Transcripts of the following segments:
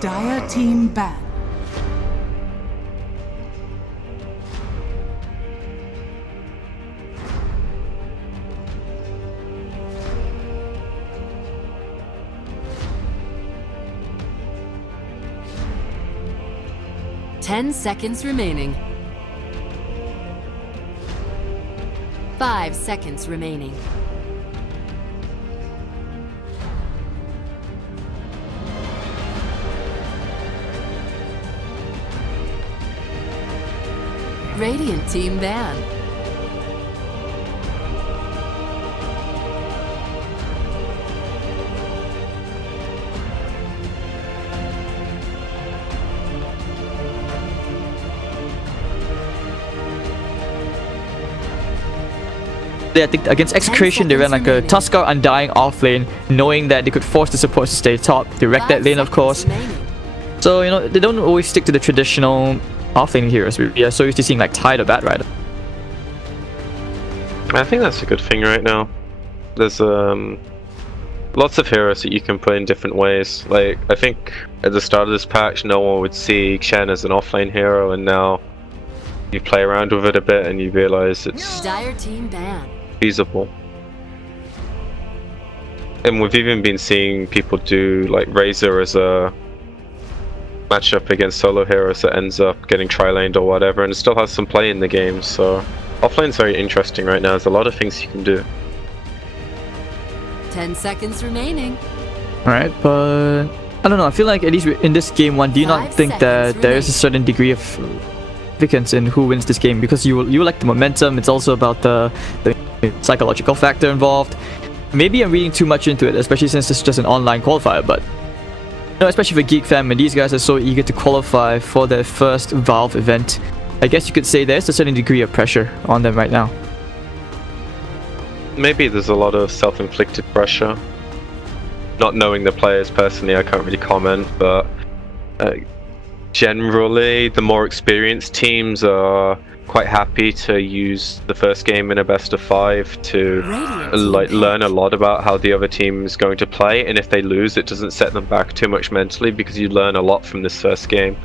Dire team ban. Ten seconds remaining. 5 seconds remaining. Radiant team ban. I think against Execration they ran like a Tuskar Undying offlane, knowing that they could force the supports to stay top, direct that lane of course. So you know, they don't always stick to the traditional offlane heroes. We are so used to seeing like Tide or Bat Rider. I think that's a good thing right now. There's lots of heroes that you can play in different ways. Like I think at the start of this patch no one would see Shen as an offlane hero, and now you play around with it a bit and you realize it's Dire team ban. feasible. And we've even been seeing people do like Razor as a matchup against solo heroes that ends up getting tri-laned or whatever, and it still has some play in the game. So offlane's very interesting right now. There's a lot of things you can do. 10 seconds remaining. Alright, but I don't know, I feel like at least in this game one, do you not think that there is a certain degree of significance in who wins this game? Because you like the momentum, it's also about the psychological factor involved. Maybe I'm reading too much into it, especially since this is just an online qualifier, but you know, especially for Geek fam, and these guys are so eager to qualify for their first Valve event, I guess you could say there's a certain degree of pressure on them right now. Maybe there's a lot of self-inflicted pressure. Not knowing the players personally, I can't really comment, but generally the more experienced teams are quite happy to use the first game in a best of 5 to like learn a lot about how the other team is going to play, and if they lose it doesn't set them back too much mentally because you learn a lot from this first game.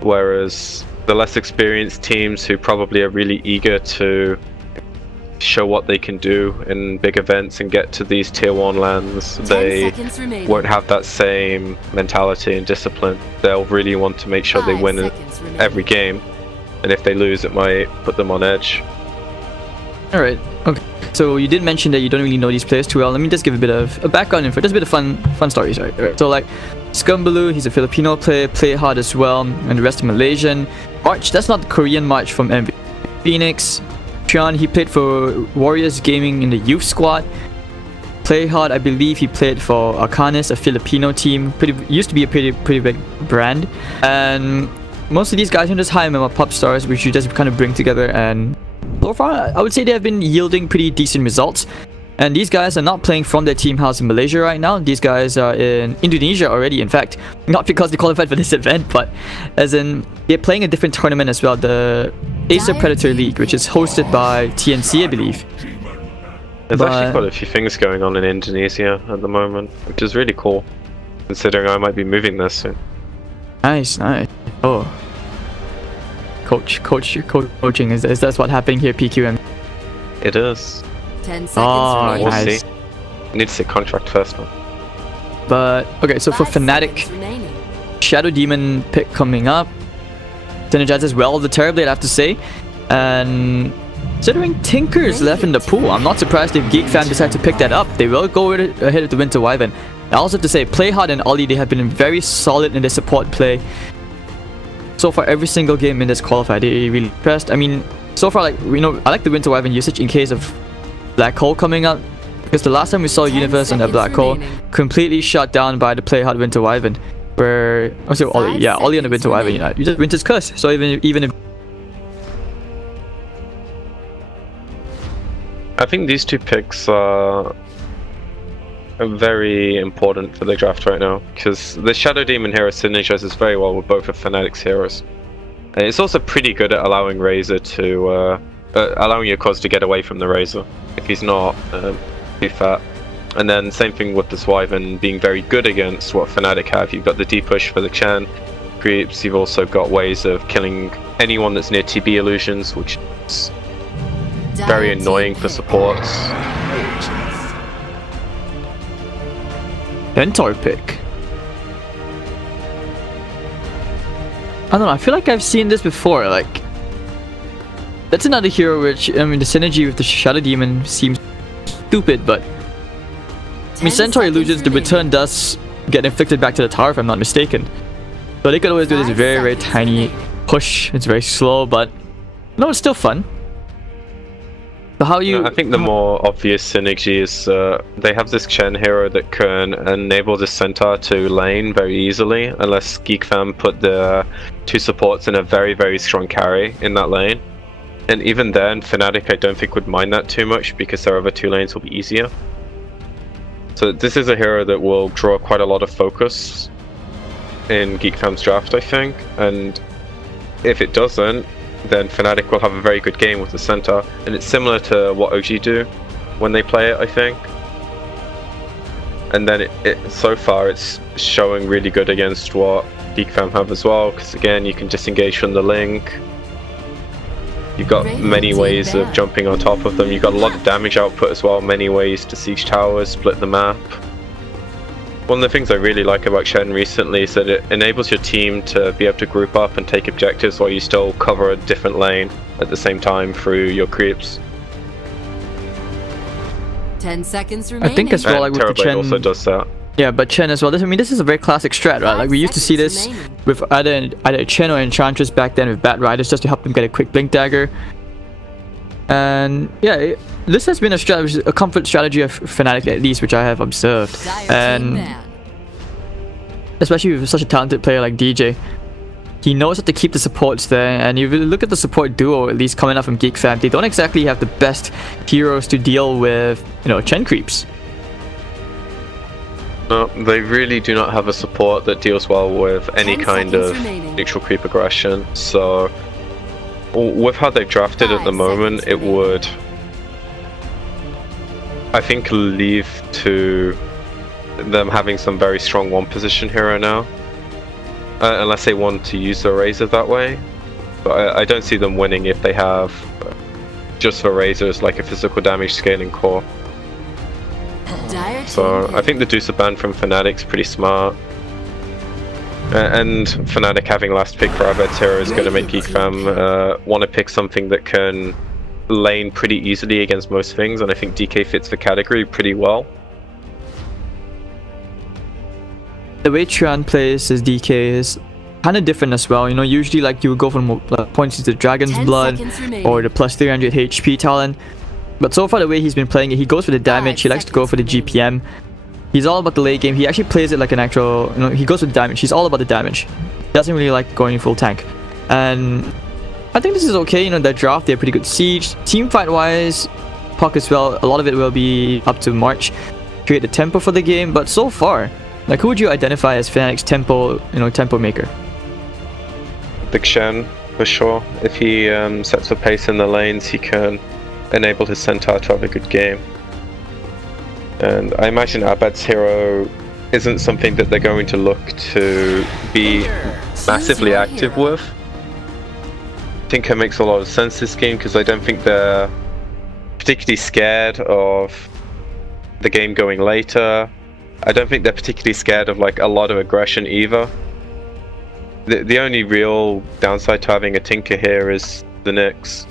Whereas the less experienced teams who probably are really eager to show what they can do in big events and get to these tier 1 lands, they won't have that same mentality and discipline. They'll really want to make sure they win every game, and if they lose it might put them on edge. Alright, okay. So you did mention that you don't really know these players too well. Let me just give a bit of a background info, just a bit of fun stories, right? So like Scumbaloo, he's a Filipino player, play hard as well, and the rest are Malaysian. March, that's not the Korean March from MV. Phoenix, Trion, he played for Warriors Gaming in the youth squad. Play hard, I believe he played for Arcanis, a Filipino team. Used to be a pretty big brand. And most of these guys are just high MMR pop stars, which you just kind of bring together, and so far I would say they have been yielding pretty decent results. And these guys are not playing from their team house in Malaysia right now. These guys are in Indonesia already, in fact. Not because they qualified for this event, but as in they're playing a different tournament as well, the Acer Predator League, which is hosted by TNC, I believe. There's actually quite a few things going on in Indonesia at the moment, which is really cool, considering I might be moving there soon. Nice. Oh. Coaching, is that what's happening here, PQM? It is. 10 seconds remaining. We'll Nice. see. Need to see contract first now. But okay, so for Fnatic, Shadow Demon pick coming up. Synergizes well the Terrorblade, I have to say. And considering Tinker's left in the pool, I'm not surprised if Geek fan decide to pick that up. They will go ahead of the Winter Wyvern. I also have to say, Play Hard and Ollie, they have been very solid in their support play. So far, every single game in this qualifier, they really impressed. I mean, so far, like, you know, I like the Winter Wyvern usage in case of Black Hole coming out, because the last time we saw Universe on the Black Hole completely shut down by the Play Hard Winter Wyvern, where Ollie on the Winter Wyvern, you know, you just Winter's Curse. So even if I think these two picks are very important for the draft right now, because the Shadow Demon hero synergizes very well with both of Fnatic's heroes, and it's also pretty good at allowing Razor to allowing your cause to get away from the Razor if he's not too fat. And then same thing with the Swyvern being very good against what Fnatic have. You've got the deep push for the Chen creeps. You've also got ways of killing anyone that's near TB illusions, which is very annoying for supports. Mentor pick. I don't know, I feel like I've seen this before, like... That's another hero which, I mean, the synergy with the Shadow Demon seems stupid, but... I mean, Centaur Illusions, the return does get inflicted back to the tower if I'm not mistaken. So they could always do this very, very tiny push. It's very slow, but... No, it's still fun. So how you... I think the more obvious synergy is they have this Chen hero that can enable the Centaur to lane very easily, unless Geek Fam put the two supports in a very, very strong carry in that lane. And even then, Fnatic I don't think would mind that too much because their other two lanes will be easier. So this is a hero that will draw quite a lot of focus in Geek Fam's draft, I think. And if it doesn't, then Fnatic will have a very good game with the Centaur. And it's similar to what OG do when they play it, I think. And then so far it's showing really good against what Geek Fam have as well, because again you can disengage from the link. You've got many ways of jumping on top of them. You've got a lot of damage output as well, many ways to siege towers, split the map. One of the things I really like about Shen recently is that it enables your team to be able to group up and take objectives while you still cover a different lane at the same time through your creeps. 10 seconds remaining. I think as well, like with the Chen also does that. Yeah, but Chen as well. I mean, this is a very classic strat, right? Like we used to see this with either Chen or Enchantress back then with Bat Riders, just to help them get a quick Blink Dagger. And yeah, this has been a comfort strategy of Fnatic at least, which I have observed. And especially with such a talented player like DJ, he knows how to keep the supports there. And if you look at the support duo, at least coming up from Geek Fam, they don't exactly have the best heroes to deal with, you know, Chen creeps. No, they really do not have a support that deals well with any kind of neutral creep aggression. So, with how they've drafted at the moment, it would, I think, leave to them having some very strong one position hero now. Unless they want to use the Razor that way. But I don't see them winning if they have just the Razors like a physical damage scaling core. So I think the Deucer ban from Fnatic's pretty smart. And Fnatic having last pick for Abed's hero is going to make Geek Fam want to pick something that can lane pretty easily against most things, and I think DK fits the category pretty well. The way Trian plays his DK is kind of different as well. You know, usually like you would go from points to the Dragon's Blood or the plus 300 HP talent. But so far the way he's been playing it, he goes for the damage, he likes to go for the GPM. He's all about the late game. He actually plays it like an actual, you know, he goes for the damage. He's all about the damage. He doesn't really like going full tank. And I think this is okay, you know, their draft, they're pretty good siege. Team fight wise, Puck as well, a lot of it will be up to March. Create the tempo for the game, but so far, like who would you identify as Fnatic's tempo, you know, tempo maker? Big Shen, for sure. If he sets the pace in the lanes, he can enable his Centaur to have a good game. And I imagine Abed's hero isn't something that they're going to look to be massively active with. Tinker makes a lot of sense this game because I don't think they're particularly scared of the game going later. I don't think they're particularly scared of like a lot of aggression either. The only real downside to having a Tinker here is the Nyx.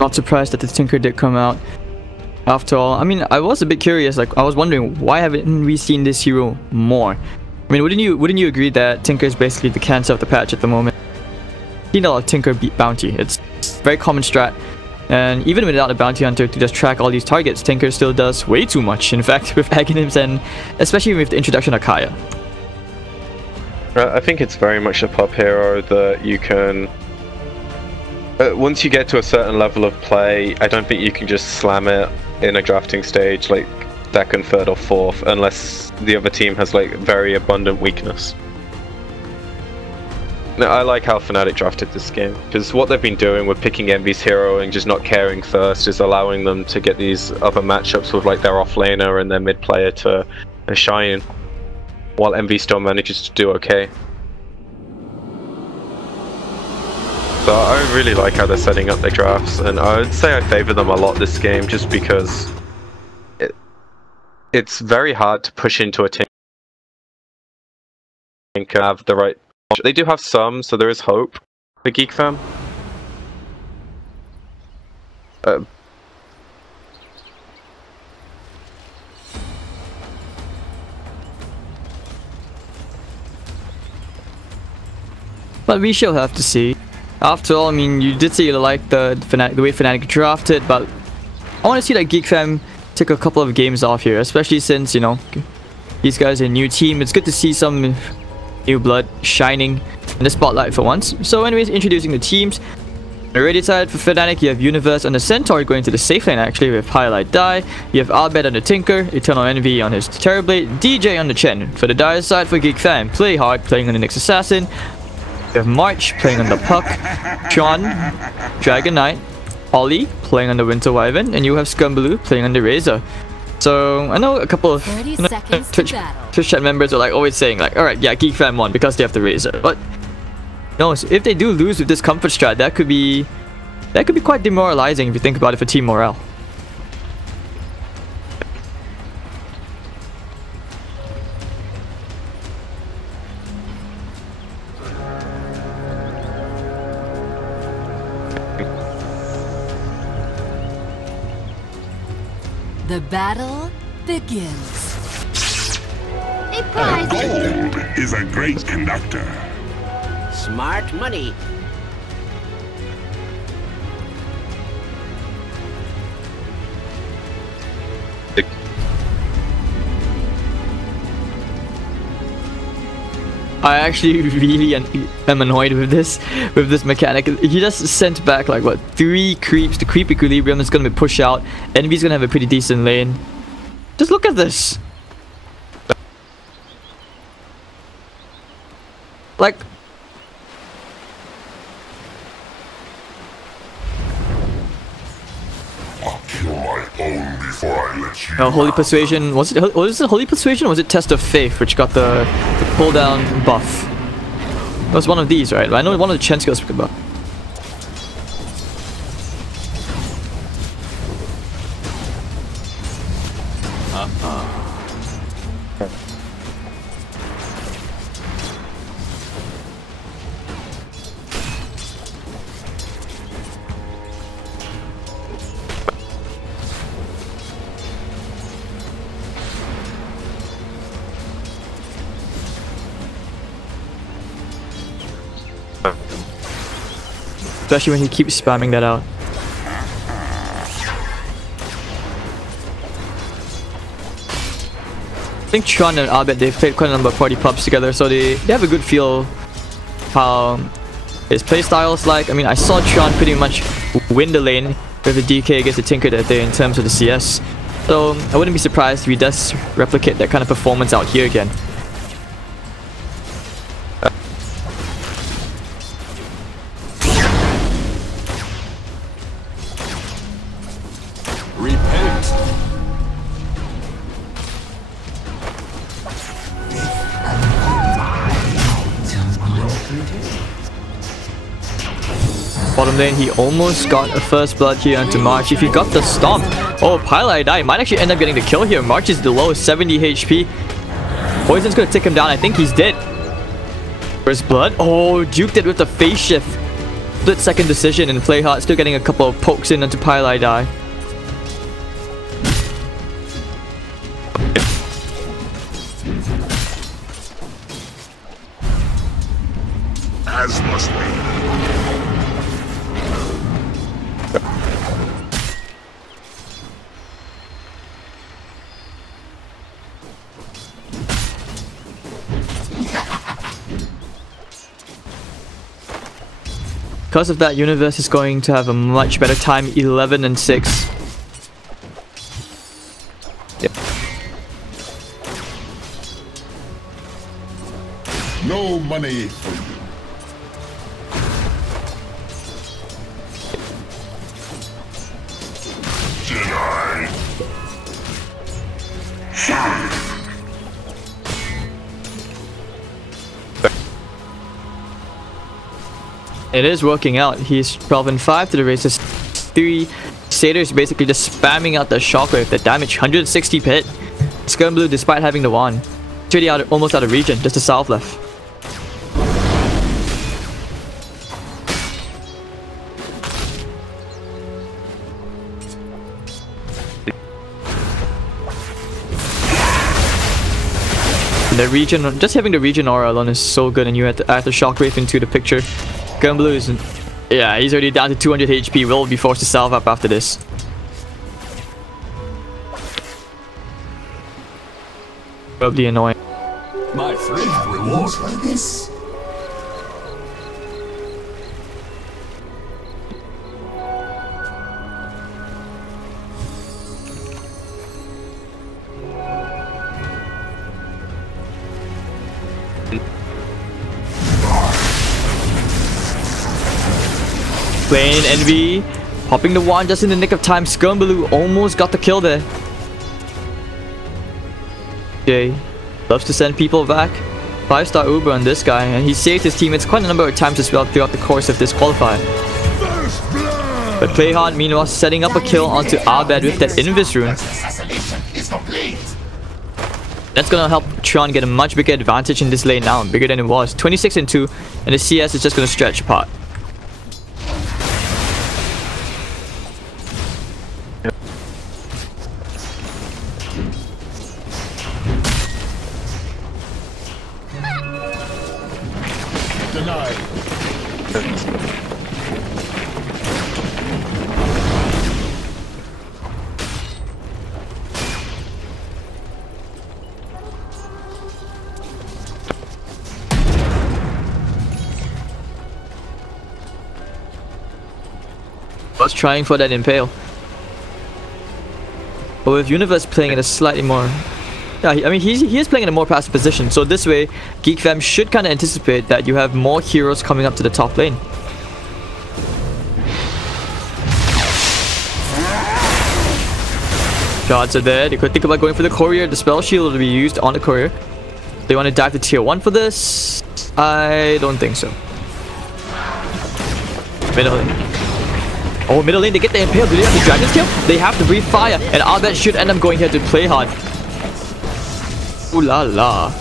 Not surprised that the Tinker did come out. After all, I mean, I was a bit curious. Like, I was wondering why haven't we seen this hero more? I mean, wouldn't you agree that Tinker is basically the cancer of the patch at the moment? You know, Tinker beat bounty. It's a very common strat, and even without a bounty hunter to just track all these targets, Tinker still does way too much. In fact, with Aghanims and especially with the introduction of Kaya. I think it's very much a pub hero that you can. Once you get to a certain level of play, I don't think you can just slam it in a drafting stage like second, third or fourth unless the other team has like very abundant weakness. No, I like how Fnatic drafted this game, because what they've been doing with picking Envy's hero and just not caring first is allowing them to get these other matchups with like their off laner and their mid player to shine, while Envy still manages to do okay. So I really like how they're setting up their drafts, and I would say I favor them a lot this game, just because it's very hard to push into a team and have the right. They do have some, so there is hope for Geek fam. But we shall have to see. After all, I mean, you did say you like the way Fnatic drafted, but I want to see that Geek fam take a couple of games off here, especially since, you know, these guys are a new team. It's good to see some new blood shining in the spotlight for once. So anyways, introducing the teams. On the ready side for Fnatic, you have Universe on the Centaur going to the safe lane actually with Highlight Die. You have Albed on the Tinker, Eternal Envy on his Terrorblade, DJ on the Chen. For the Dire side for Geek fam, Play Hard playing on the Nyx Assassin. You have March playing on the Puck, Tron, Dragon Knight, Ollie playing on the Winter Wyvern, and you have Scumbaloo playing on the Razor. So I know a couple of Twitch chat members are like always saying like, alright, yeah, Geek fam won because they have the Razor. But no, so if they do lose with this comfort strat, that could be quite demoralizing if you think about it for team morale. The battle begins. A prize. Gold is a great conductor. Smart money. I actually really am annoyed with this mechanic. He just sent back like what, 3 creeps to creep equilibrium. It's gonna be push out. Envy's gonna have a pretty decent lane. Just look at this. Like, I'll kill my own before I let you. Holy Persuasion. Was it Holy Persuasion or was it Test of Faith which got the cooldown buff? It was one of these, right? I know one of the Chen skills we could buff. Especially when he keeps spamming that out. I think Tron and Albed, they've played quite a number of party pubs together, so they have a good feel how his playstyle's like. I mean, I saw Tron pretty much win the lane with the DK against the Tinker that day in terms of the CS. So I wouldn't be surprised if he does replicate that kind of performance out here again. Bottom lane, he almost got a first blood here onto March. If he got the stomp, oh, Highlight Die might actually end up getting the kill here. March is the lowest, 70 HP. Poison's gonna take him down. I think he's dead. First blood. Oh, juked it with the phase shift. Split second decision and Play Hard, still getting a couple of pokes in onto Highlight Die. As must be. Because of that, Universe is going to have a much better time, 11 and 6. Yep. No money for you. It is working out. He's 12-5 to the races. 3 Satyrs basically just spamming out the shockwave. The damage 160 hit. Skirmblue, despite having the wand, it's already almost out of region. Just the south left. The region, just having the region aura alone is so good, and you have to add the shockwave into the picture. Skirmblue is, yeah, he's already down to 200 HP. Will be forced to salve up after this. Probably annoying. My friend rewards like this. Playing Envy, popping the wand just in the nick of time. Skirmblue almost got the kill there. Jay loves to send people back. 5-star Uber on this guy, and he saved his teammates quite a number of times as well throughout the course of this qualifier. But Playhard, meanwhile, setting up a kill onto Abed with that Invis rune. That's gonna help Tron get a much bigger advantage in this lane now, bigger than it was. 26-2, and the CS is just gonna stretch apart. Was trying for that impale. But with Universe playing in a slightly more... Yeah, I mean, he is playing in a more passive position. So this way, Geek Fam should kind of anticipate that you have more heroes coming up to the top lane. Shots are there. They could think about going for the courier. The spell shield will be used on the courier. They want to dive to tier 1 for this? I don't think so. Middle lane. Oh, middle lane, they get the impale. Do they have the Dragon's Tail? They have to breathe fire. And Abed should end up going here to play hard. Ooh la la.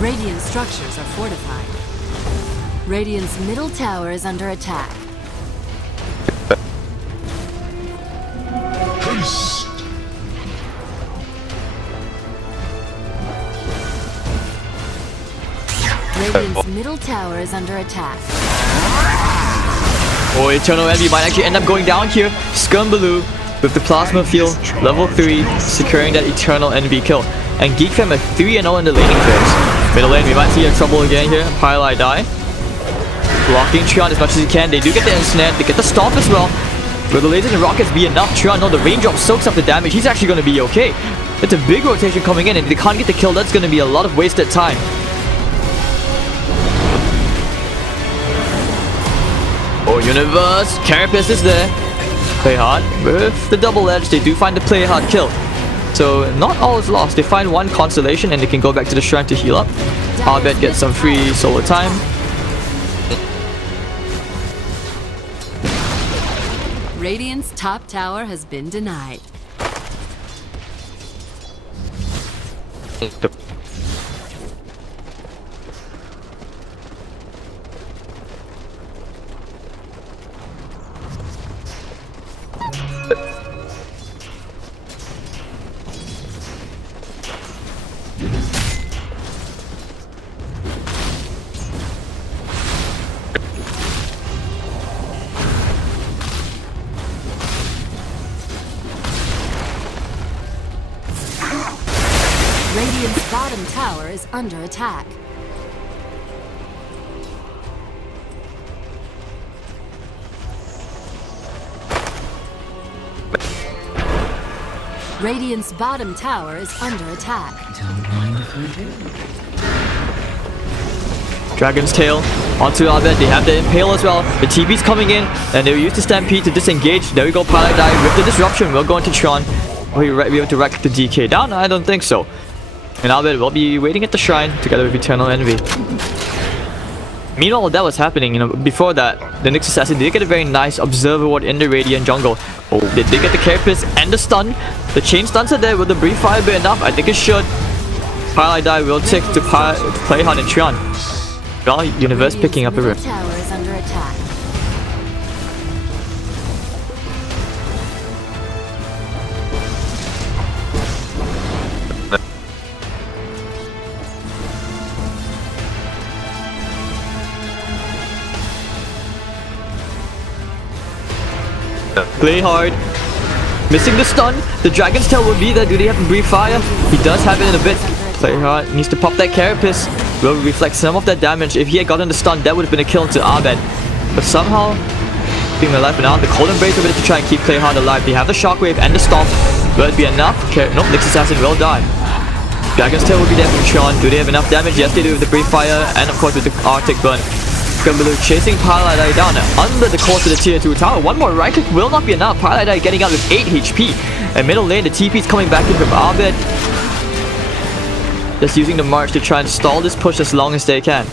Radiant structures are fortified. Radiant's middle tower is under attack. Radiant's middle tower is under attack. Oh, Eternal Envy might actually end up going down here. Skirmblue with the Plasma Field, level 3, securing that Eternal Envy kill. And Geek Fam are 3-0 in the laning phase. Middle lane, we might see a trouble again here. Pyle die. Blocking Trion as much as he can. They do get the Ensnare, they get the Stomp as well. Will the lasers and rockets be enough? Trion, no, the raindrop soaks up the damage. He's actually going to be okay. It's a big rotation coming in, and if they can't get the kill, that's going to be a lot of wasted time. Oh, Universe, Carapace is there. Play hard with the double edge. They do find the play hard kill. So not all is lost. They find one consolation and they can go back to the shrine to heal up. Abed gets some free solo time. Radiant's top tower has been denied. Radiant's bottom tower is under attack. Radiant's bottom tower is under attack. Dragon's Tail onto Abed. They have the Impale as well. The TP's coming in, and they'll use the Stampede to disengage. There we go, Pilot Die with the disruption. We'll go into Tron. We have to wreck the DK down? I don't think so. And Albert will be waiting at the shrine together with Eternal Envy. Meanwhile, that was happening, you know, before that, the Nyx Assassin did get a very nice Observer Ward in the Radiant jungle. Oh, they did get the Carapace and the stun. The chain stuns are there. Will the Brief Fire be enough? I think it should. Pile Die will take to play hard in Trion. Well, Universe picking up a room. Tower is under attack. Play hard. Missing the stun. The Dragon's Tail will be there. Do they have a Brief Fire? He does have it in a bit. Play hard. Needs to pop that Carapace. Will reflect some of that damage. If he had gotten the stun, that would have been a kill to Abed. But somehow, being alive now, the Cold Embrace over there to try and keep Play hard alive. They have the Shockwave and the Stomp. Will it be enough? Nope, Nyx Assassin will die. Dragon's Tail will be there from Tron. Do they have enough damage? Yes, they do with the Brief Fire and of course with the Arctic Burn. Scumballoo chasing Paladai down under the course of the tier 2 tower. One more right click will not be enough. Paladai getting out with 8 HP. And middle lane, the TP is coming back in from Abed. Just using the march to try and stall this push as long as they can.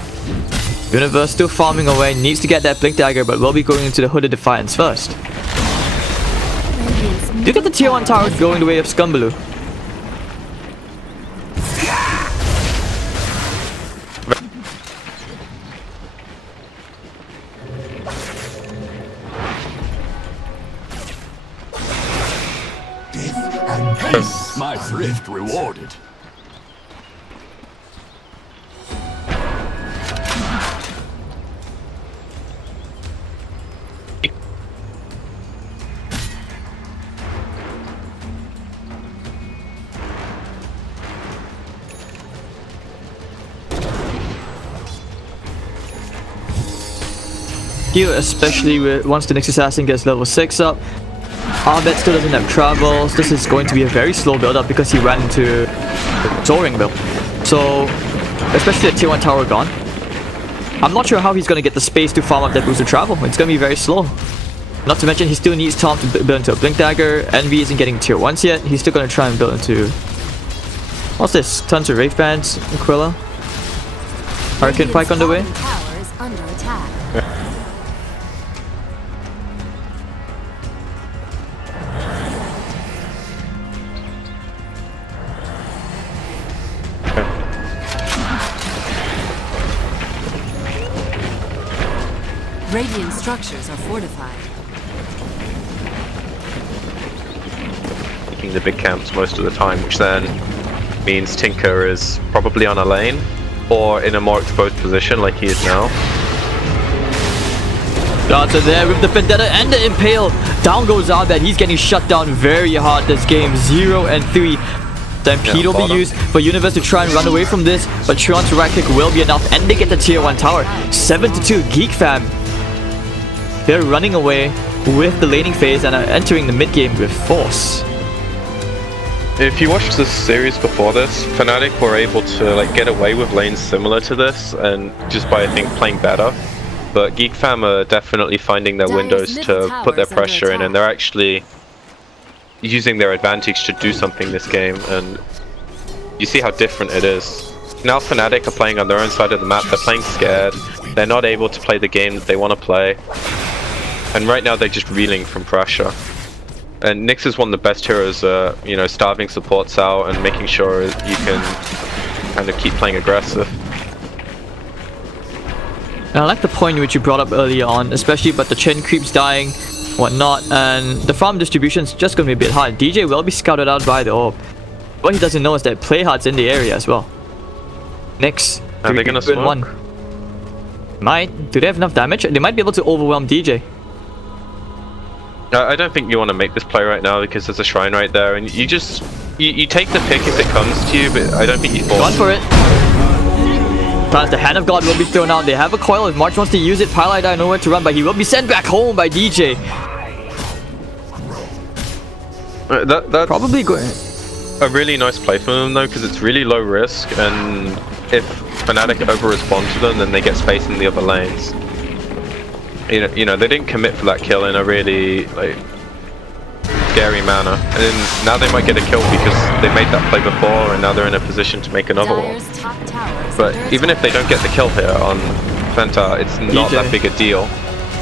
Universe still farming away, needs to get that Blink Dagger, but will be going into the Hooded Defiance first. Do get the tier 1 tower going the way of Scumballoo. My thrift rewarded. Here, especially once the Nyx Assassin gets level 6 up, Abed still doesn't have travels. This is going to be a very slow build up because he ran into Soaring build. So, especially the tier 1 tower gone. I'm not sure how he's going to get the space to farm up that boost of travel. It's going to be very slow. Not to mention he still needs time to build into a Blink Dagger. Envy isn't getting tier 1s yet. He's still going to try and build into... What's this? Tons of Wraith Bands, Aquila. Hurricane Pike on the way. Tower is under attack. Radiant structures are fortified. Taking the big camps most of the time, which then means Tinker is probably on a lane or in a more exposed position like he is now. Shots are there with the Vendetta and the Impale. Down goes Abed. He's getting shut down very hard this game. 0 and 3. Stampede will be used for Universe to try and run away from this, but Tron's right click will be enough, and they get the tier 1 tower. 7-2 Geek fam. They're running away with the laning phase and are entering the mid game with force. If you watched this series before this, Fnatic were able to get away with lanes similar to this, and just by I think playing better. But Geek fam are definitely finding their windows to put their pressure in, and they're actually using their advantage to do something this game, and you see how different it is. Now Fnatic are playing on their own side of the map. They're playing scared. They're not able to play the game that they want to play. And right now they're just reeling from pressure. And Nyx is one of the best heroes, you know, starving supports out and making sure you can kind of keep playing aggressive. And I like the point which you brought up earlier on, especially about the chain creeps dying, whatnot, and the farm distribution is just going to be a bit hard. DJ will be scouted out by the orb. What he doesn't know is that Playhard's in the area as well. Nyx, are they going to smoke? Do they have enough damage? They might be able to overwhelm DJ. I don't think you want to make this play right now because there's a shrine right there, and you just you take the pick if it comes to you, but I don't think you force. Gone for it. Plans the Hand of God will be thrown out. They have a coil. If March wants to use it, Paladai nowhere to run, but he will be sent back home by DJ. That's probably going a really nice play for them though, because it's really low risk, and if Fnatic over-respond to them, then they get space in the other lanes. You know, they didn't commit for that kill in a really scary manner. And then now they might get a kill because they made that play before and now they're in a position to make another one. But even if they don't get the kill here on Fenta, it's not that big a deal.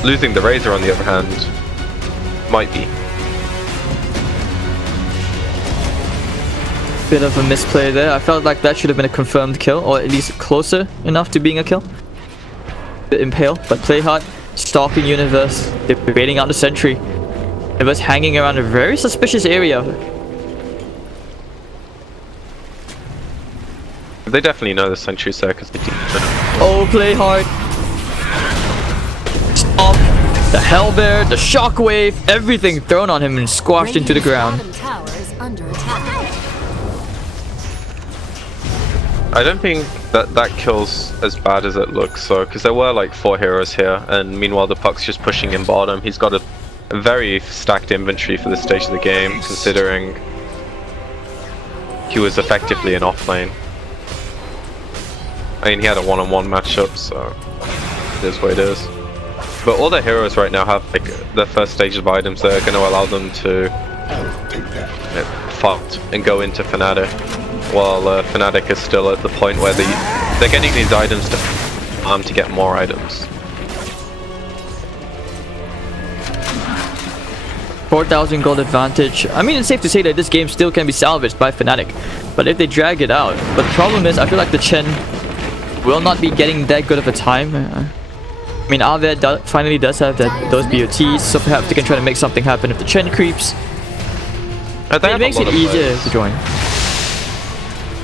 Losing the Razor on the other hand might be. Bit of a misplay there. I felt like that should have been a confirmed kill, or at least closer enough to being a kill. The Impale, but play hard, stalking Universe, they're waiting out the sentry. Universe hanging around a very suspicious area. They definitely know the sentry's there because they do. Oh, play hard. Stop. The Hellbear, the Shockwave, everything thrown on him and squashed into the ground. I don't think that kill's as bad as it looks, so because there were like 4 heroes here, and meanwhile the Puck's just pushing in bottom. He's got a very stacked inventory for this stage of the game, considering he was effectively an offlane. I mean, he had a one-on-one matchup, so it is what it is. But all the heroes right now have like the first stage of items that are going to allow them to fight and go into Fnatic. While Fnatic is still at the point where they're getting these items to get more items. 4,000 gold advantage. I mean, it's safe to say that this game still can be salvaged by Fnatic, but if they drag it out. But the problem is, I feel like the Chen will not be getting that good of a time. I mean, Aved finally does have those BOTs, so perhaps they can try to make something happen if the Chen creeps. It makes it easier to join.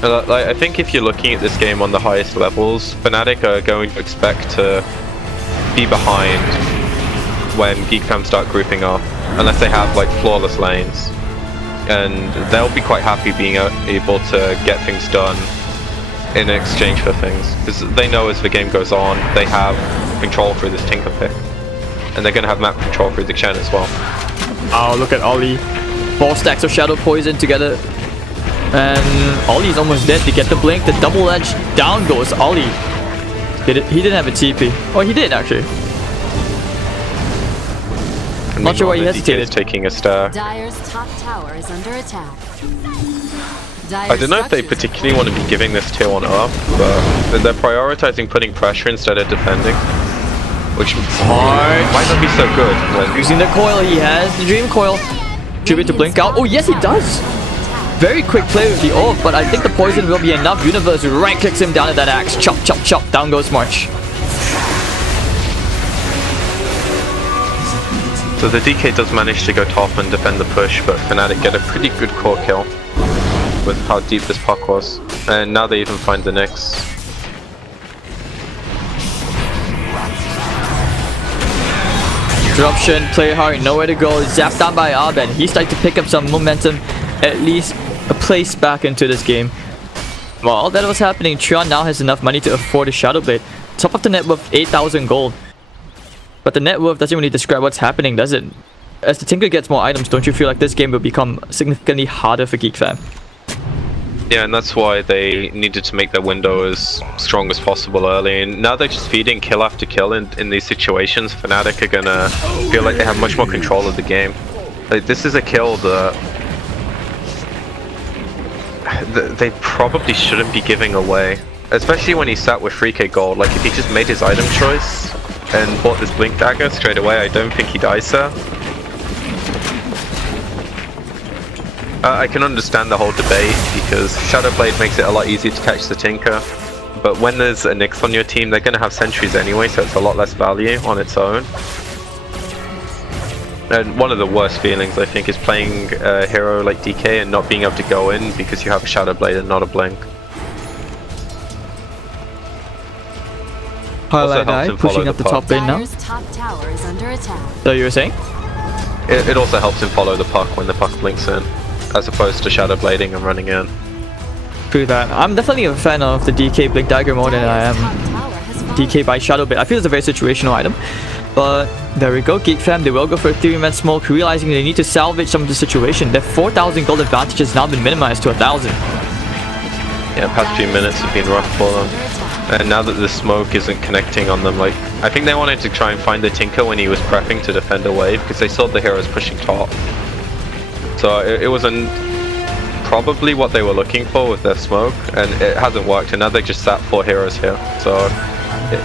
Like, I think if you're looking at this game on the highest levels, Fnatic are going to expect to be behind when Geek fam start grouping up, unless they have like flawless lanes. And they'll be quite happy being able to get things done in exchange for things. Because they know as the game goes on, they have control through this Tinker pick. And they're going to have map control through the Chen as well. Oh, look at Ollie. 4 stacks of Shadow Poison together. And Ollie's almost dead to get the blink. The double edge down goes Ollie. He didn't have a TP. Oh, he did actually. I'm not sure why he hesitated. Taking a star. Dire's top tower is under attack. I don't know if they particularly want to be giving this tier 1 up, but they're prioritizing putting pressure instead of defending, which might not be so good. When using the coil, he has the Dream Coil. Tribute to blink out. Oh yes, he does. Very quick play with the ult, but I think the poison will be enough. Universe right clicks him down at that axe. Chop, chop, chop. Down goes March. So the DK does manage to go top and defend the push, but Fnatic get a pretty good core kill with how deep this puck was. And now they even find the Nyx. Disruption, play hard, nowhere to go. Zapped down by Abed. He's starting to pick up some momentum, at least a place back into this game. While all that was happening, Trion now has enough money to afford a Shadow Blade. Top of the net worth 8,000 gold. But the net worth doesn't really describe what's happening, does it? As the Tinker gets more items, don't you feel like this game will become significantly harder for Geek fam? Yeah, and that's why they needed to make their window as strong as possible early. And now they're just feeding kill after kill in these situations. Fnatic are gonna feel like they have much more control of the game. Like, this is a kill that they probably shouldn't be giving away. Especially when he sat with 3k gold. Like, if he just made his item choice and bought this blink dagger straight away, I don't think he dies there. I can understand the whole debate because Shadow Blade makes it a lot easier to catch the Tinker, but when there's a Nyx on your team, they're going to have sentries anyway, so it's a lot less value on its own. And one of the worst feelings, I think, is playing a hero like DK and not being able to go in because you have a Shadow Blade and not a blink. Highlight Eye pushing up the top lane now. So you were saying? It also helps him follow the puck when the puck blinks in, as opposed to Shadow Blading and running in. True that. I'm definitely a fan of the DK Blink Dagger more than I am DK by Shadow Blade. I feel it's a very situational item. But there we go, Geek fam, they will go for a 3-man smoke, realizing they need to salvage some of the situation. Their 4,000 gold advantage has now been minimized to 1,000. Yeah, past few minutes have been rough for them. And now that the smoke isn't connecting on them, like, I think they wanted to try and find the Tinker when he was prepping to defend a wave, because they saw the heroes pushing top. So it was probably what they were looking for with their smoke, and it hasn't worked, and now they just sat 4 heroes here. So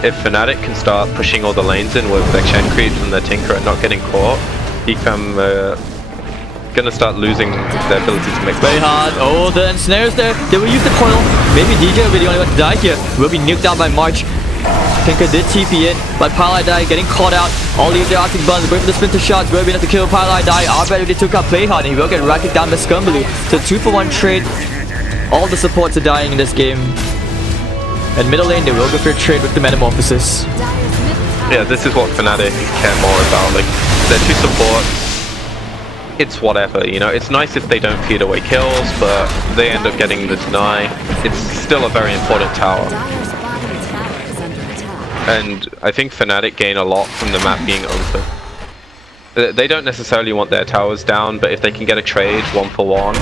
if Fnatic can start pushing all the lanes in with their Chen creeps and their Tinker and not getting caught, Geek gonna start losing their ability to make play hard. Oh, the ensnares there. They will use the coil. Maybe DJ will be the only one to die here. Will be nuked down by March. Tinker did TP in, but Pylai getting caught out. All these are Arctic Buns, going for the splinter shots. Will be enough to kill Pylai. Arbet really took out play hard, and he will get racked down by Scumbaloo. So 2-for-1 trade. All the supports are dying in this game. And middle lane, they will go for a trade with the Metamorphosis. Yeah, this is what Fnatic care more about. Like, their 2 supports, it's whatever, you know. It's nice if they don't feed away kills, but they end up getting the deny. It's still a very important tower. And I think Fnatic gain a lot from the map being open. They don't necessarily want their towers down, but if they can get a trade 1-for-1,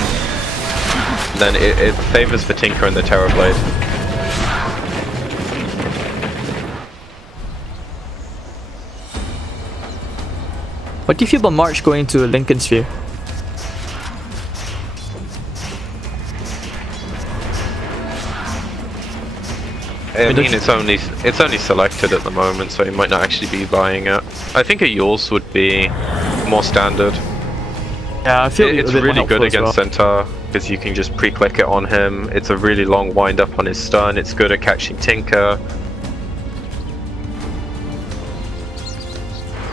then it favors for Tinker and the Terrorblade. What do you feel about March going to Lincoln Sphere? I mean, it's only selected at the moment, so he might not actually be buying it. I think a Yules would be more standard. Yeah, I feel it's really good against Centaur because you can just pre-click it on him. It's a really long wind up on his stun. It's good at catching Tinker.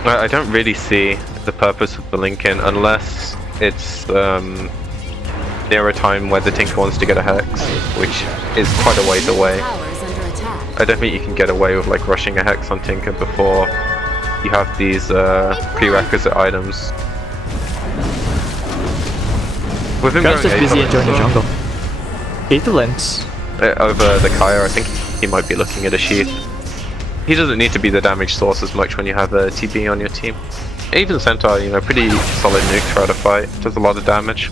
I don't really see the purpose of the Lincoln unless it's near a time where the Tinker wants to get a Hex, which is quite a ways away. I don't think you can get away with like rushing a Hex on Tinker before you have these prerequisite items. With him just busy enjoying the jungle. Lethal lens. Over the Kaya, I think he might be looking at a Sheath. He doesn't need to be the damage source as much when you have a TB on your team. Even Centaur, you know, pretty solid nuke throughout a fight. Does a lot of damage.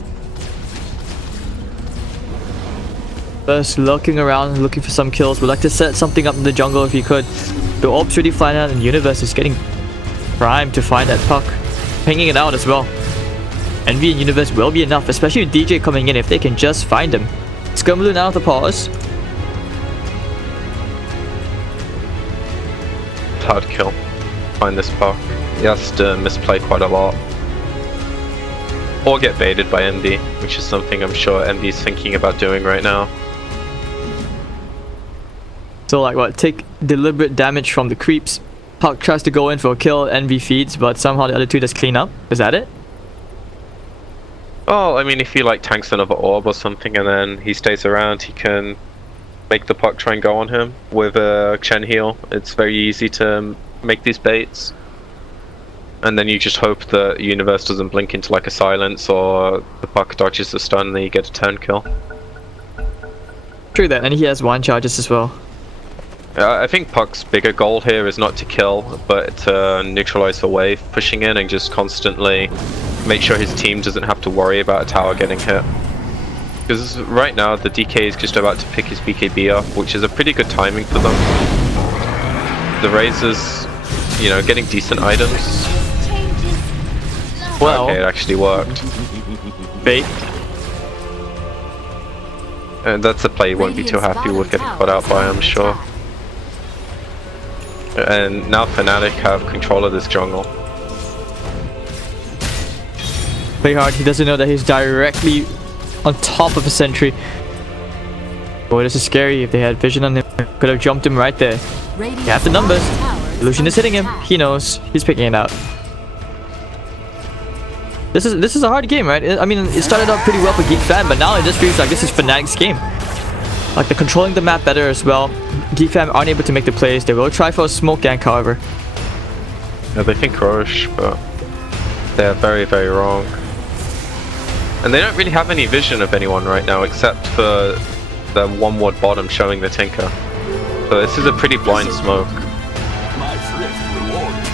First looking around, looking for some kills. Would like to set something up in the jungle if he could. The orb's really flying out and Universe is getting primed to find that puck. Hanging it out as well. Envy and Universe will be enough, especially with DJ coming in if they can just find him. Scumbaloo now with the pause. Hard kill. Find this puck. He has to misplay quite a lot. Or get baited by MD, which is something I'm sure MD's thinking about doing right now. So like what, take deliberate damage from the creeps. Puck tries to go in for a kill, Envy feeds, but somehow the other two just clean up. Is that it? Oh, I mean, if he like tanks another orb or something and then he stays around, he can make the puck try and go on him with a Chen heal. It's very easy to make these baits. And then you just hope that Universe doesn't blink into like a silence or the puck dodges the stun and then you get a turn kill. True that, and he has one charges as well. I think Puck's bigger goal here is not to kill, but to neutralize the wave pushing in and just constantly make sure his team doesn't have to worry about a tower getting hit. Because right now the DK is just about to pick his BKB up, which is a pretty good timing for them. The Razor's, you know, getting decent items. Well, okay, it actually worked. Bait. And that's a play you won't be too happy with getting caught out by, I'm sure. And now Fnatic have control of this jungle. Play hard, he doesn't know that he's directly on top of a sentry. Boy, this is scary. If they had vision on him, could have jumped him right there. They have the numbers. Illusion is hitting him. He knows. He's picking it out. This is a hard game, right? I mean, it started out pretty well for Geek Fam, but now it just feels like this is Fnatic's game. Like, they're controlling the map better as well. Geek Fam aren't able to make the plays. They will try for a smoke gank, however. Yeah, they think Roche, but they're very, very wrong. And they don't really have any vision of anyone right now, except for the one ward bottom showing the Tinker. So this is a pretty blind smoke.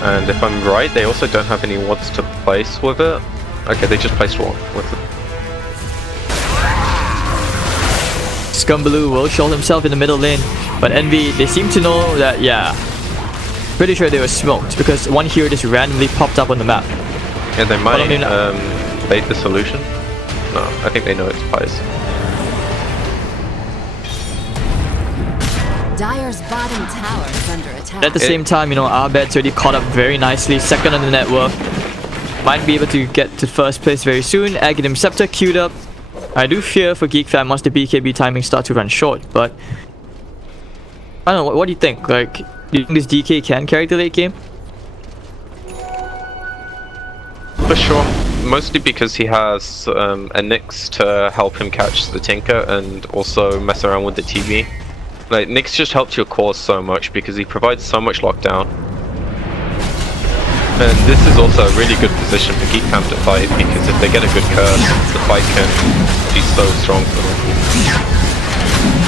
And if I'm right, they also don't have any wards to place with it. Okay, they just placed one with it. Scumbaloo will show himself in the middle lane, but Envy, they seem to know that, yeah, pretty sure they were smoked because one hero just randomly popped up on the map. Yeah, they might bait the solution. No, I think they know it's Pies. Dire's bottom tower is under attack. At the same time, you know, Abed's already caught up very nicely, second on the net worth. Might be able to get to first place very soon. Aghanim Scepter queued up. I do fear for Geek Fam once the BKB timing starts to run short, but I don't know, what do you think? Like, do you think this DK can carry the late game? For sure. Mostly because he has a Nyx to help him catch the Tinker and also mess around with the TV. Like, Nyx just helps your cause so much because he provides so much lockdown. And this is also a really good position for Geek Fam to fight because if they get a good curse, the fight can be so strong for them.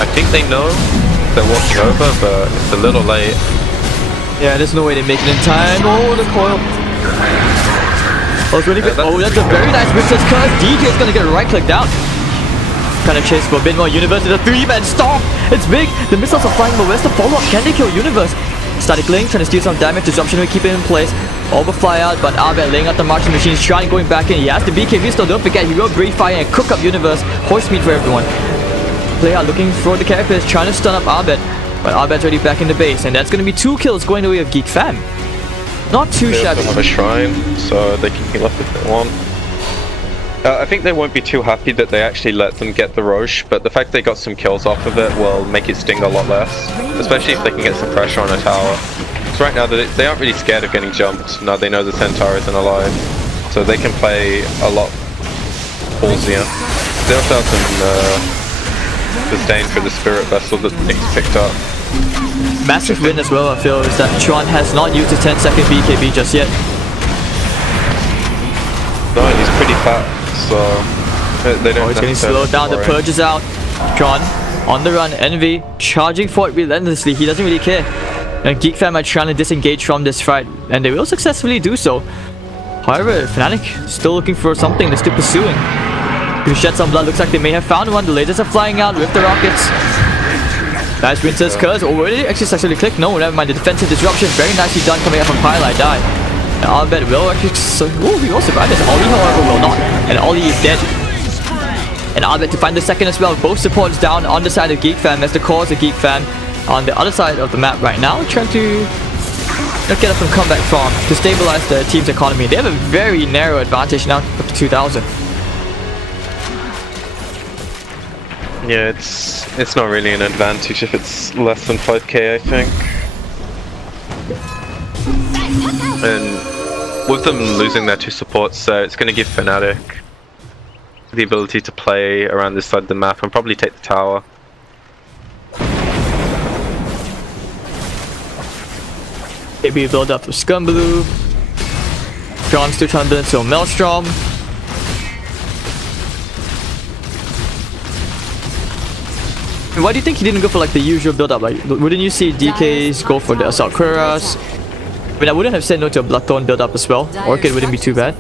I think they know they're walking over, but it's a little late. Yeah, there's no way they make it in time. Oh, the coil. Oh, it's really good. Oh, that's a very nice Princess Curse. DK is gonna get right click down. Kind of chase for a bit more. Universe is a 3-man storm. It's big. The missiles are flying, but where's the follow-up? Can they kill Universe? Static Link trying to steal some damage. Disruption will keep it in place. Overfly out, but Abed laying out the marching machines, trying going back in. He has the BKB still. Don't forget, he will breathe fire and cook up Universe. Horse meat for everyone. Play out looking for the characters, trying to stun up Abed. But Abed's already back in the base, and that's going to be 2 kills going the way of Geek Fam. Not too shabby. They have a shrine, so they can heal up if they want. I think they won't be too happy that they actually let them get the Roche, but the fact they got some kills off of it will make it sting a lot less. Especially if they can get some pressure on a tower. So right now they aren't really scared of getting jumped. Now they know the Centaur isn't alive. So they can play a lot ballsier. They also have some disdain for the Spirit Vessel that Nyx picked up. Massive win as well, I feel, is that Tron has not used his 10-second BKB just yet. No, and he's pretty fat, so they don't. Oh, he's getting slowed down. The Purge is out. Tron on the run. Envy charging for it relentlessly. He doesn't really care. And Geek Fam are trying to disengage from this fight, and they will successfully do so. However, Fnatic still looking for something. They're still pursuing. To shed some blood. Looks like they may have found one. The lasers are flying out with the rockets. Nice Princess Curse. Already actually successfully clicked. No, never mind. The defensive disruption. Very nicely done coming up from Pylai. Die. And Albert will actually... Oh, he will survive this. Ollie, however, will not. And Ollie is dead. And Albert to find the second as well. Both supports down on the side of Geek Fam as the cause of Geek Fam on the other side of the map right now. Trying to get up some comeback farm to stabilize the team's economy. They have a very narrow advantage now up to 2,000. Yeah, it's not really an advantage if it's less than 5k, I think. And with them losing their 2 supports, it's going to give Fnatic the ability to play around this side of the map and probably take the tower. Maybe a build up for Scumbaloo. John still trying to build into a Maelstrom. Why do you think he didn't go for like the usual build-up? Like, wouldn't you see DKs go for the Assault Cuirass? I mean, I wouldn't have said no to a Bloodthorn build-up as well. Orchid wouldn't be too bad.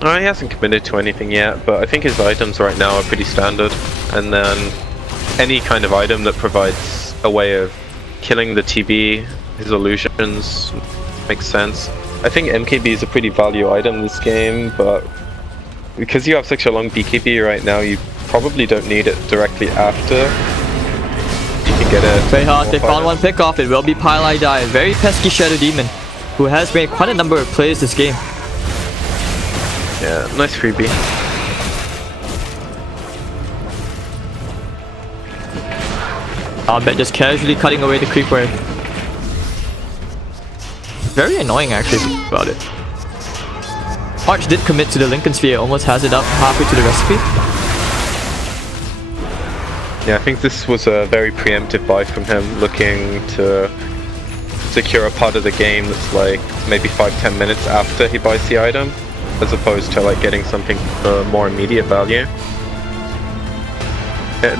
He hasn't committed to anything yet, but I think his items right now are pretty standard. And then any kind of item that provides a way of killing the TB, his illusions, makes sense. I think MKB is a pretty value item this game, but because you have such a long BKB right now, you probably don't need it directly after. You can get it. Very hard. They found one pick off. It will be Pylai Die. Very pesky Shadow Demon, who has made quite a number of plays this game. Yeah, nice freebie. I'll bet just casually cutting away the creep wave. Very annoying actually if you think about it. Arch did commit to the Lincoln Sphere, almost has it up halfway to the recipe. Yeah, I think this was a very preemptive buy from him, looking to secure a part of the game that's like maybe 5-10 minutes after he buys the item, as opposed to like getting something for more immediate value.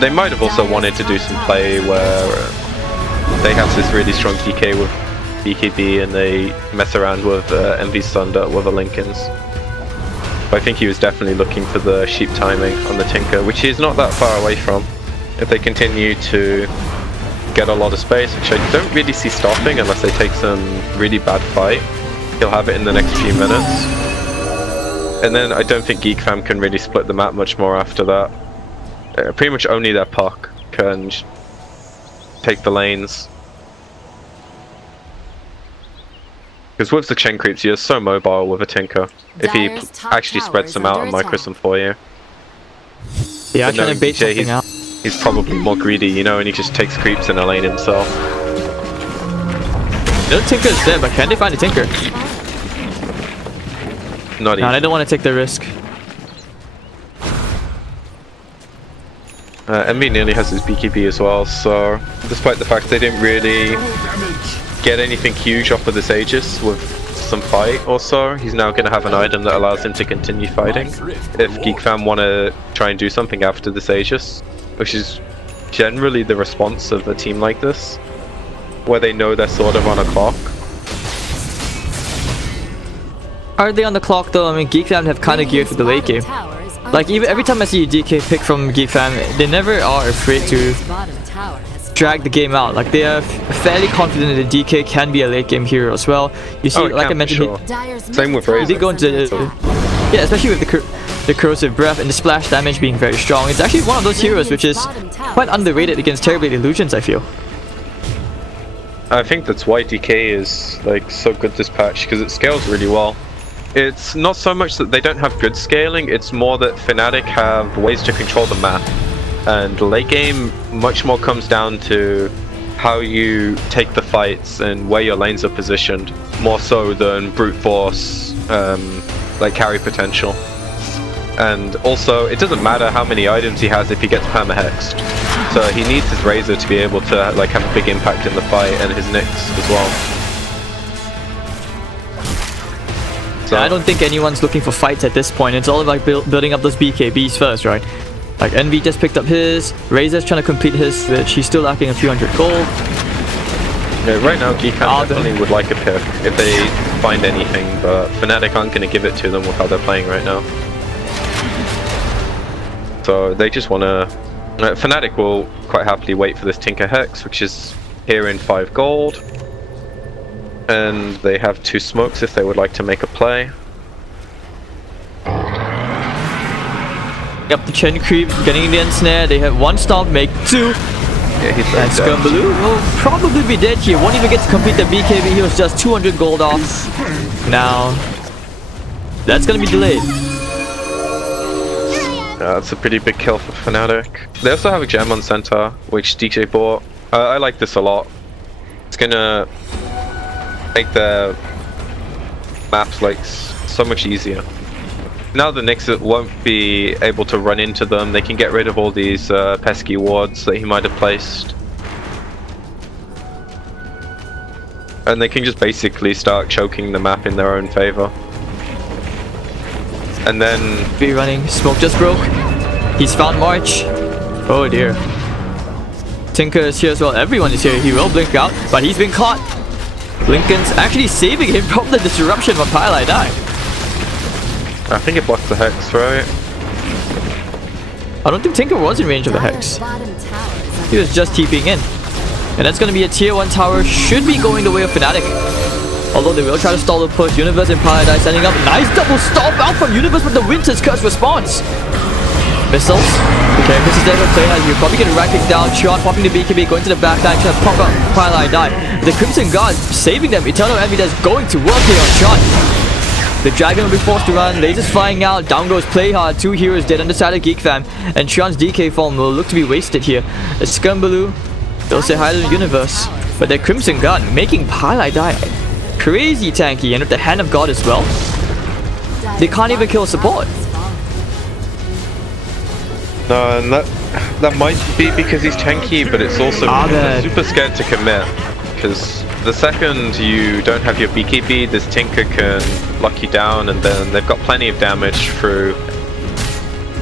They might have also wanted to do some play where they have this really strong DK with BKB and they mess around with Envy's Thunder with the Lincolns. But I think he was definitely looking for the sheep timing on the Tinker, which he's not that far away from. If they continue to get a lot of space, which I don't really see stopping unless they take some really bad fight, he'll have it in the next few minutes. And then I don't think Geek Fam can really split the map much more after that. Pretty much only their puck can take the lanes. Because with the chain creeps, you're so mobile with a Tinker. If he actually spreads them out and micros them for you. Yeah, I'm trying to bait something out. He's probably more greedy, you know, and he just takes creeps in a lane himself. No Tinker is there, but can they find a Tinker? Not No, I don't want to take the risk. MV nearly has his BKB as well, so despite the fact they didn't really get anything huge off of this Aegis with some fight or so, he's now going to have an item that allows him to continue fighting. If Geek Fam want to try and do something after this Aegis, which is generally the response of a team like this, where they know they're sort of on a clock. Are they on the clock though? I mean, Geek Fam have kind of geared for the late game. Like even every time I see a DK pick from Geek Fam, they never are afraid to drag the game out. Like they are fairly confident that the DK can be a late game hero as well. You see, like I mentioned, same with Razor. they go into yeah, especially with the corrosive breath and the splash damage being very strong. It's actually one of those heroes which is quite underrated against Terrorblade Illusions, I feel. I think that's why DK is like so good this patch, because it scales really well. It's not so much that they don't have good scaling, it's more that Fnatic have ways to control the map. And late game much more comes down to how you take the fights and where your lanes are positioned, more so than brute force, like carry potential. And also, it doesn't matter how many items he has if he gets perma-hexed. So he needs his Razor to be able to like have a big impact in the fight, and his Nyx as well. So I don't think anyone's looking for fights at this point. It's all about building up those BKBs first, right? Like Envy just picked up his, Razor's trying to complete his, which he's still lacking a few hundred gold. Yeah, right now Geek definitely would like a pick if they find anything, but Fnatic aren't going to give it to them with how they're playing right now. So they just want to... Fnatic will quite happily wait for this Tinker Hex, which is here in 5 gold. And they have 2 smokes if they would like to make a play. Yep, the Chen creep, getting in the end snare. They have 1 stomp, make 2. Yeah, he's and Scumbaloo will probably be dead here. Won't even get to complete the BKB. He was just 200 gold off. Now, that's going to be delayed. That's a pretty big kill for Fnatic. They also have a gem on center, which DJ bought. I like this a lot. It's going to make the maps like so much easier. Now the Nyx won't be able to run into them. They can get rid of all these pesky wards that he might have placed. And they can just basically start choking the map in their own favor. And then... Be running. Smoke just broke. He's found March. Oh dear. Tinker is here as well. Everyone is here. He will blink out, but he's been caught. Lincoln's actually saving him from the disruption when Pylai died. I think it blocked the Hex, right? I don't think Tinker was in range of the Hex. He was just TPing in. And that's going to be a tier 1 tower. Should be going the way of Fnatic. Although they will try to stall the push. Universe and Paradise standing up. Nice double stomp out from Universe with the Winter's Curse response. Missiles. Okay, this is there for play. You're probably getting right kicked down. Shot popping the BKB, going to the back line, trying to pop up Pylai die. The Crimson Guard saving them. Eternal Envy that's going to work here on Shot. The Dragon will be forced to run. Lasers flying out. Down goes Play Hard. 2 heroes dead on the side of Geek Fam. And Sean's DK form will look to be wasted here. A Scumbaloo. They'll say hi to the Universe. But their Crimson Guard making Pylai die. Crazy tanky. And with the Hand of God as well. They can't even kill support. No, and that might be because he's tanky, but it's also super scared to commit. Because the second you don't have your BKB, this Tinker can lock you down, and then they've got plenty of damage through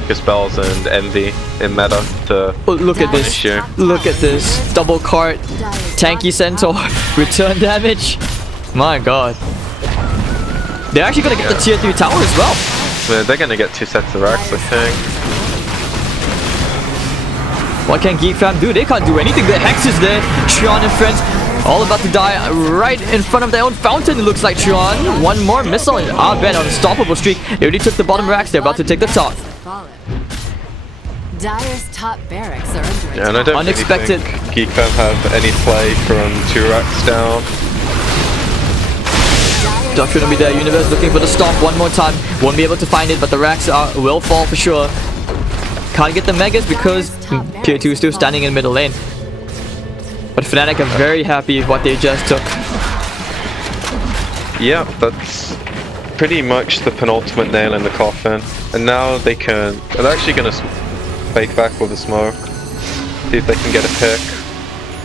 your spells and Envy in meta to look at this. You. Look at this. Double cart, tanky centaur, return damage. My god. They're actually going to get the tier 3 tower as well. Yeah, they're going to get 2 sets of racks, I think. What can Geek Fam do? They can't do anything. The Hex is there. Sean and friends All about to die right in front of their own fountain, it looks like Tron. One more missile and Abed on unstoppable streak. They already took the bottom racks, they're about to take the top. Dyer's top barracks are under attack. Yeah, and I don't Unexpected. really think Geek have any play from 2 racks down. Doctor gonna be there, Universe looking for the stomp one more time. Won't be able to find it, but the racks will fall for sure. Can't get the megas because Tier 2 is still standing in middle lane. But Fnatic are very happy with what they just took. Yeah, that's pretty much the penultimate nail in the coffin. And now they're actually gonna fake back with the smoke. See if they can get a pick.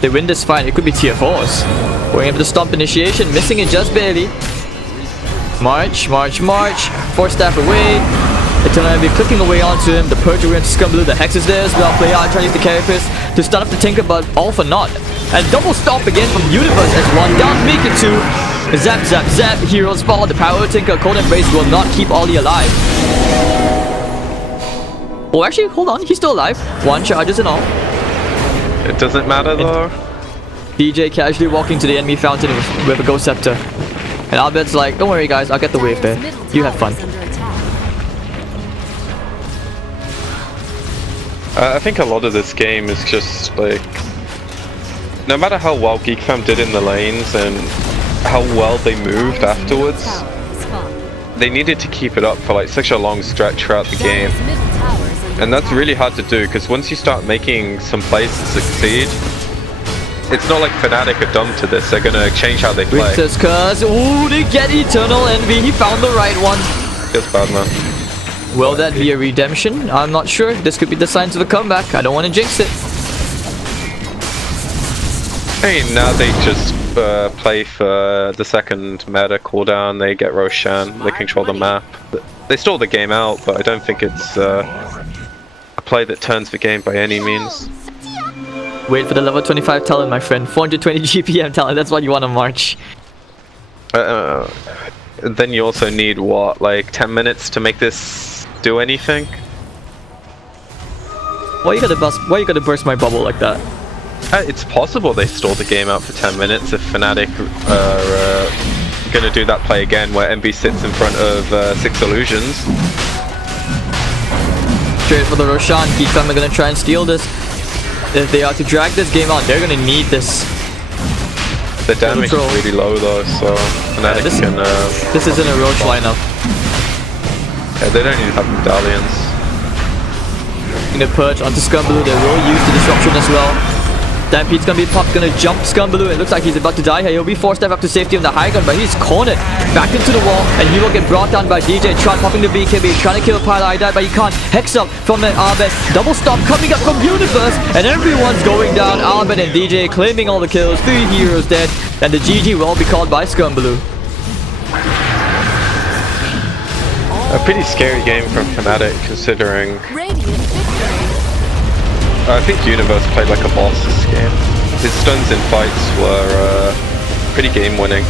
They win this fight, it could be Tier 4s. Going in for the stomp initiation, missing it just barely. March, 4 staff away. Eternal will be clicking away onto him. The Purge away into Scumblue. The Hex is there as well. Play out, trying to use the Carapace to stun up the Tinker, but all for naught. And double stomp again from Universe as 1 down, make it 2. Zap, zap, zap. Heroes fall. The Power Tinker, Cold Embrace will not keep Ollie alive. Oh, actually, hold on. He's still alive. 1 charges and all. It doesn't matter though. DJ casually walking to the enemy fountain with a Ghost Scepter. And Albed's like, don't worry guys, I'll get the wave there. You have fun. I think a lot of this game is just like, no matter how well Geek did in the lanes and how well they moved afterwards, they needed to keep it up for like such a long stretch throughout the game. And that's really hard to do because once you start making some plays to succeed, it's not like Fnatic are dumb to this. They're gonna change how they play. Winter's Curse. Ooh, they get Eternal Envy. He found the right one. Feels bad, man. Will that be a redemption? I'm not sure. This could be the signs of a comeback. I don't want to jinx it. Hey, now they just play for the second meta cooldown. They get Roshan. They control the map. They stole the game out, but I don't think it's a play that turns the game by any means. Wait for the level 25 talent, my friend. 420 GPM talent. That's what you want to march. Then you also need what, like 10 minutes to make this do anything? Why you gotta burst my bubble like that? It's possible they stalled the game out for 10 minutes if Fnatic are gonna do that play again where MB sits in front of 6 illusions. Straight for the Roshan. Geek are gonna try and steal this. If they are to drag this game out, they're gonna need this. The damage is really low though, so Fnatic this isn't a Roche lineup. Yeah, they don't even have medallions. In the Purge onto Scumblue, they will use the disruption as well. Dampede's gonna be popped, gonna jump Scumblue. It looks like he's about to die here. He'll be 4 step up to safety on the high ground, but he's cornered back into the wall, and he will get brought down by DJ. Tron popping the BKB, trying to kill Pilot. I died, but he can't. Hex up from Abed. Double stop coming up from Universe, and everyone's going down. Abed and DJ claiming all the kills. 3 heroes dead, and the GG will be called by Scumblue. A pretty scary game from Fnatic considering. I think Universe played like a boss this game. His stuns in fights were pretty game winning.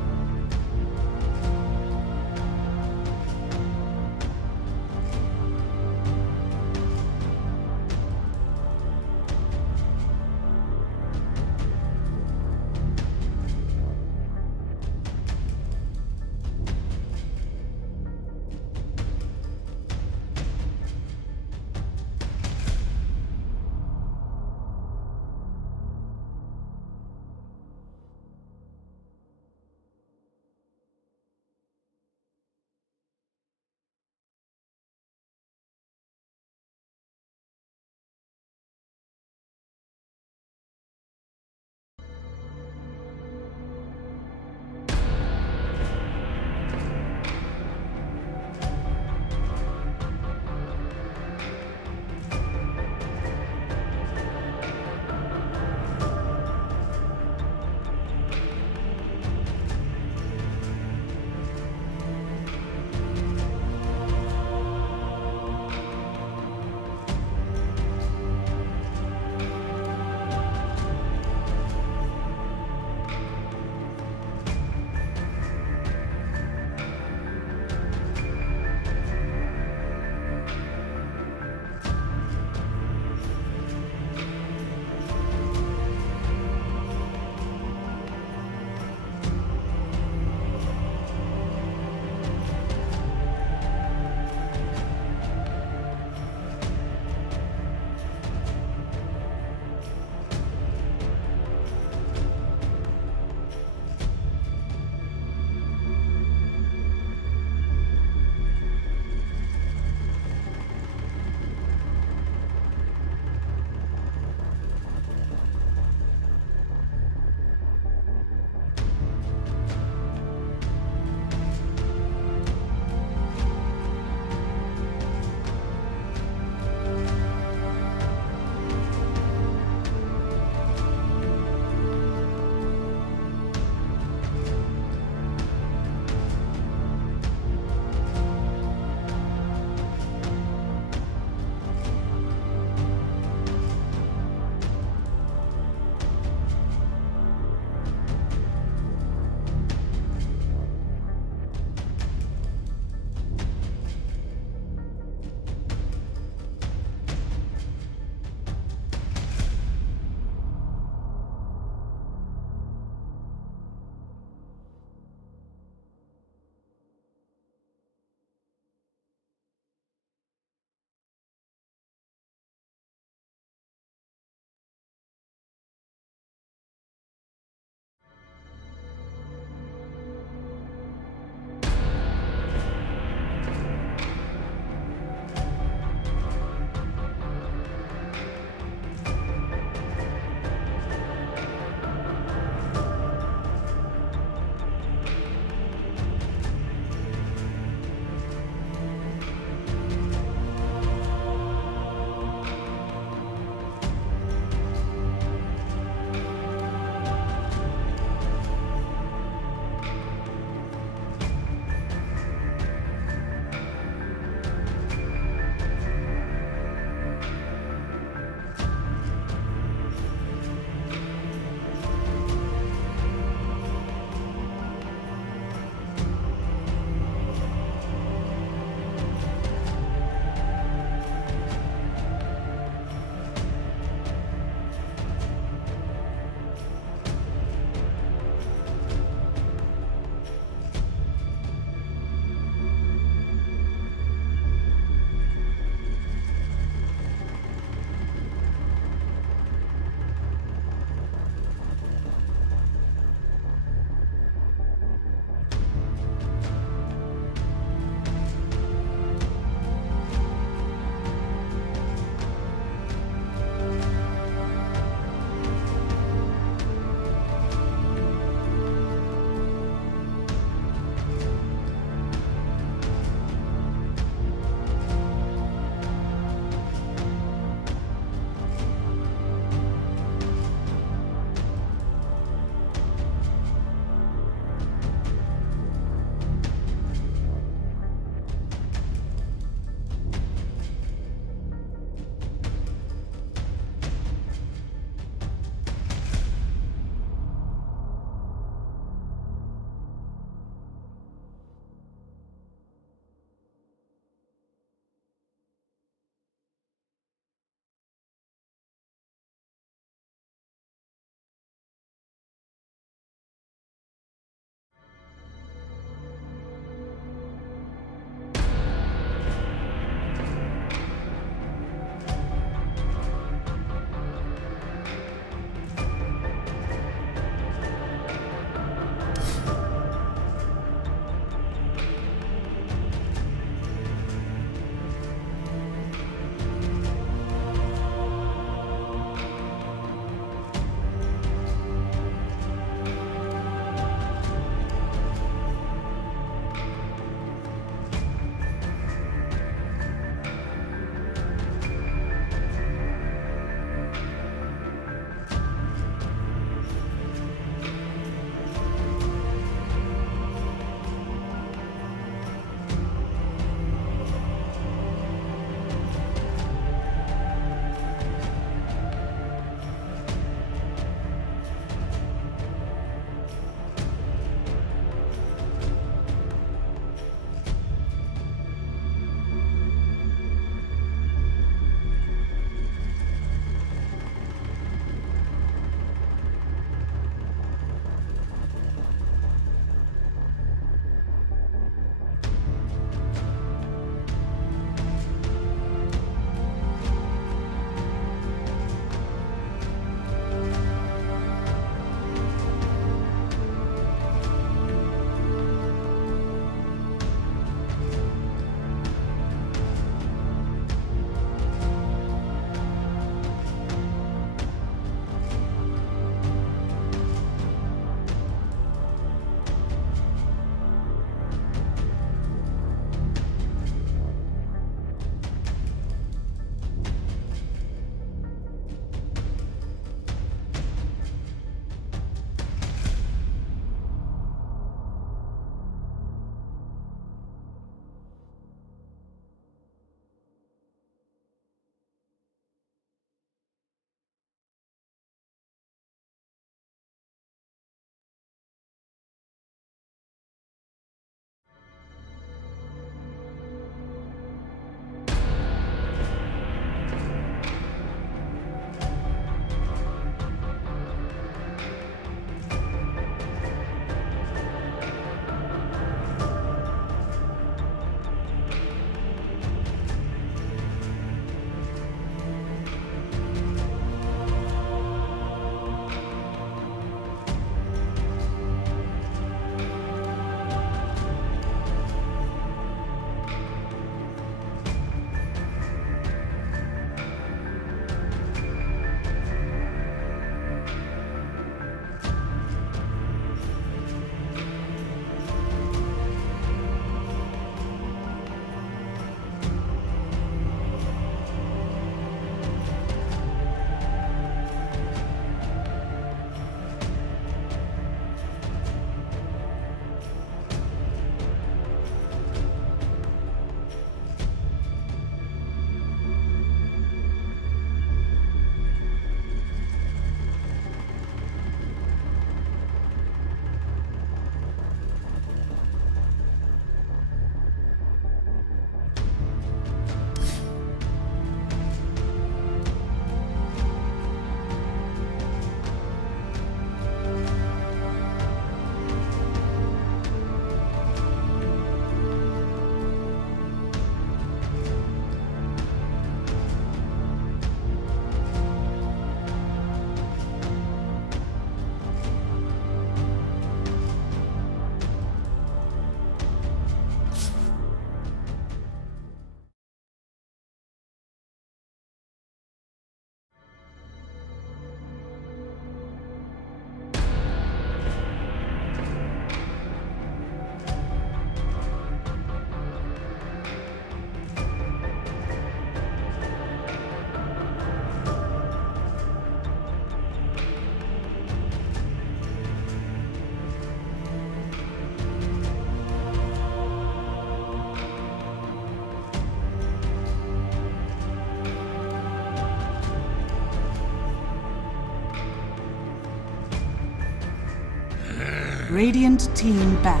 Gradient team ban.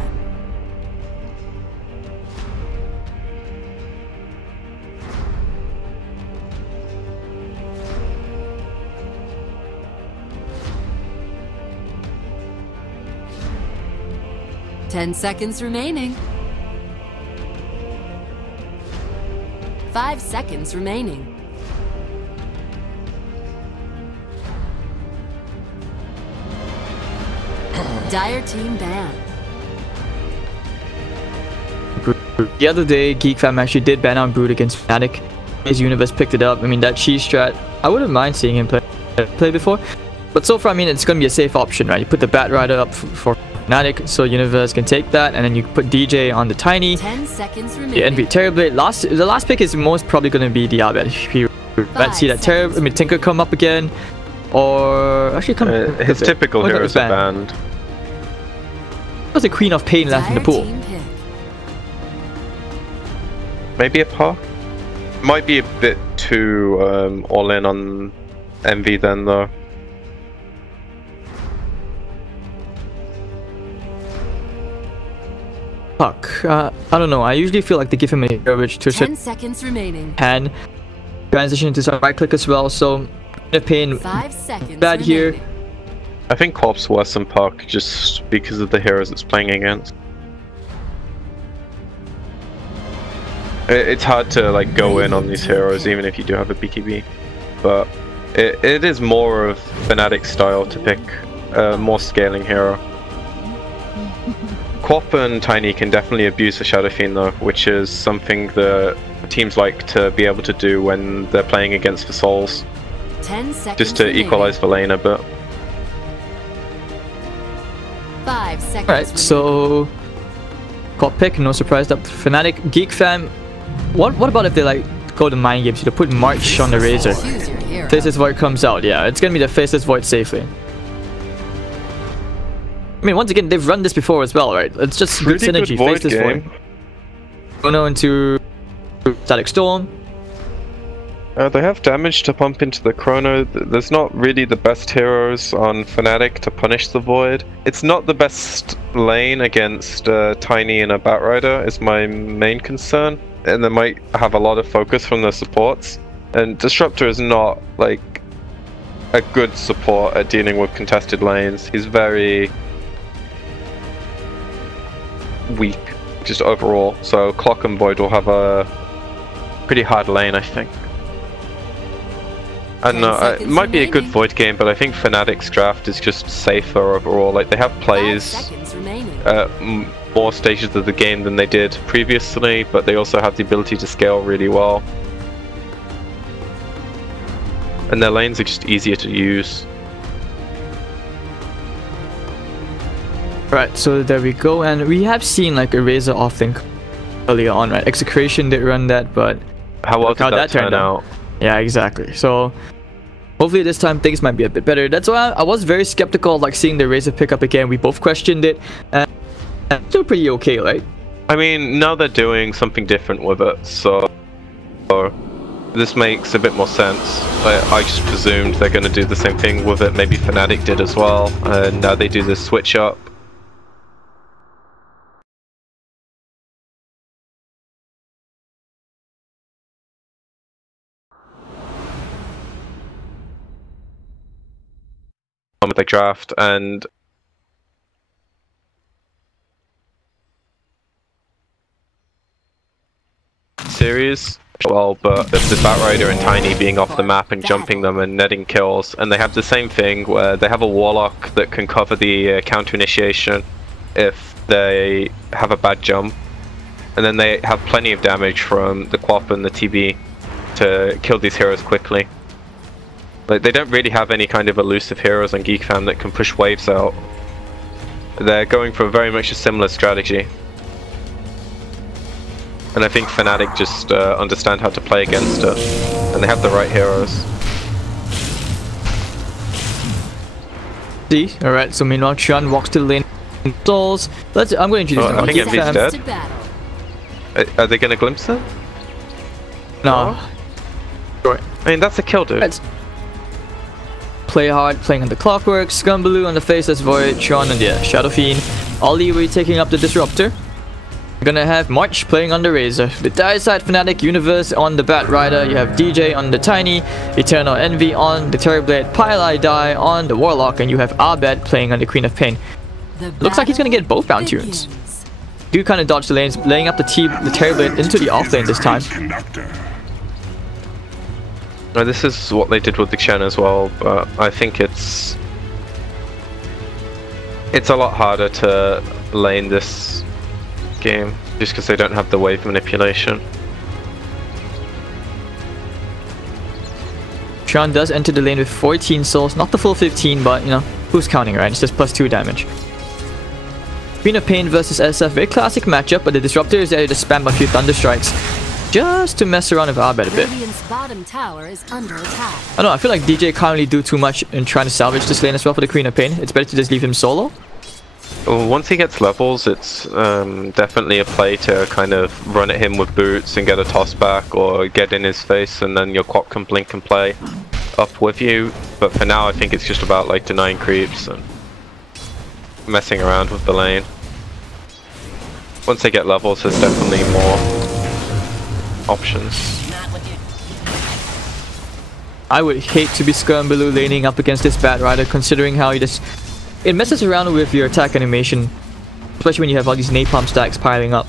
Ten seconds remaining. 5 seconds remaining. Dire team ban. The other day, Geek Fam actually did ban out Brood against Fnatic. His universe picked it up. I mean, that cheese strat, I wouldn't mind seeing him play before. But so far, I mean, it's going to be a safe option, right? You put the Bat Rider up for Fnatic, so universe can take that, and then you put DJ on the Tiny. 10 seconds remaining. Yeah, and be Terrorblade. The last pick is most probably going to be the Abed. If you see that Tinker come up again, or actually come. His typical heroes are banned. What's the Queen of Pain left in the pool? Maybe a Puck? Might be a bit too all in on Envy then though. Puck. I don't know. I usually feel like they give him a hero which to 10 seconds remaining. Can transition into some right click as well. So Queen of Pain 5 seconds bad remaining. here. I think Corp's worse than Puck just because of the heroes it's playing against. It's hard to like go in on these heroes even if you do have a BKB, but it is more of Fnatic style to pick a more scaling hero. Quap and Tiny can definitely abuse the Shadow Fiend though, which is something that teams like to be able to do when they're playing against the Souls. 10 seconds just to equalize the lane a bit. 5 seconds. Alright, so Quap pick, no surprise that Fnatic. Geek Fam, what about if they like go to mind games? You put March on the Razor. Faceless Void comes out, yeah, it's gonna be the Faceless Void safely. I mean, once again, they've run this before as well, right? It's just good synergy. Faceless Void. Go into Static Storm. They have damage to pump into the Chrono. There's not really the best heroes on Fnatic to punish the Void. It's not the best lane against Tiny and a Batrider is my main concern. And they might have a lot of focus from the supports. And Disruptor is not like a good support at dealing with contested lanes. He's very weak, just overall. So Clock and Void will have a pretty hard lane, I think. I don't know, it might be a good Void game, but I think Fnatic's draft is just safer overall. Like, they have plays at more stages of the game than they did previously, but they also have the ability to scale really well. And their lanes are just easier to use. Right, so there we go, and we have seen like a Razor off thing earlier on, right? Execration did run that, but how well did that turn out? Yeah, exactly. So hopefully this time things might be a bit better. That's why I was very skeptical of like seeing the Razor pick up again. We both questioned it, and still pretty okay, right? I mean, now they're doing something different with it, so this makes a bit more sense. I just presumed they're going to do the same thing with it. Maybe Fnatic did as well, and now they do this switch up. With the draft and series well, but there's the Batrider and Tiny being off the map and jumping them and netting kills, and they have the same thing where they have a Warlock that can cover the counter initiation if they have a bad jump, and then they have plenty of damage from the Quap and the TB to kill these heroes quickly. Like, they don't really have any kind of elusive heroes on Geek Fam that can push waves out. They're going for very much a similar strategy. And I think Fnatic just understand how to play against it. And they have the right heroes. See? Alright, so meanwhile Chuan walks to the lane. Stalls. I'm going to introduce I think Envy's dead. Are they going to glimpse it? No. Sure. I mean, that's a kill, dude. Let's play hard, playing on the Clockwork, Scumbaloo on the Faceless Void, Chuan on the Shadow Fiend. Ollie will be taking up the Disruptor. We're gonna have March playing on the Razor. The dire side Fnatic Universe on the Bat Rider. You have DJ on the Tiny, Eternal Envy on the Terrorblade, Pile Die on the Warlock, and you have Abed playing on the Queen of Pain. Looks like he's gonna get both Bounty Runes. Do kind of dodge the lanes, laying up the Terrorblade into the off lane this time. Now, this is what they did with the Shen as well, but I think it's a lot harder to lane this game just because they don't have the wave manipulation. Sean does enter the lane with 14 souls, not the full 15, but you know, who's counting, right? It's just +2 damage. Queen of Pain versus SF, very classic matchup, but the Disruptor is there to spam a few Thunder Strikes just to mess around with Abed a bit. Bottom tower is under attack. I don't know, I feel like DJ can't really do too much in trying to salvage this lane as well for the Queen of Pain. It's better to just leave him solo. Well, once he gets levels, it's definitely a play to kind of run at him with boots and get a toss back, or get in his face and then your Quap can blink and play up with you. But for now, I think it's just about like denying creeps and messing around with the lane. Once they get levels, there's definitely more options. I would hate to be Skirmbaloo laning up against this Bat Rider, considering how it messes around with your attack animation, especially when you have all these napalm stacks piling up.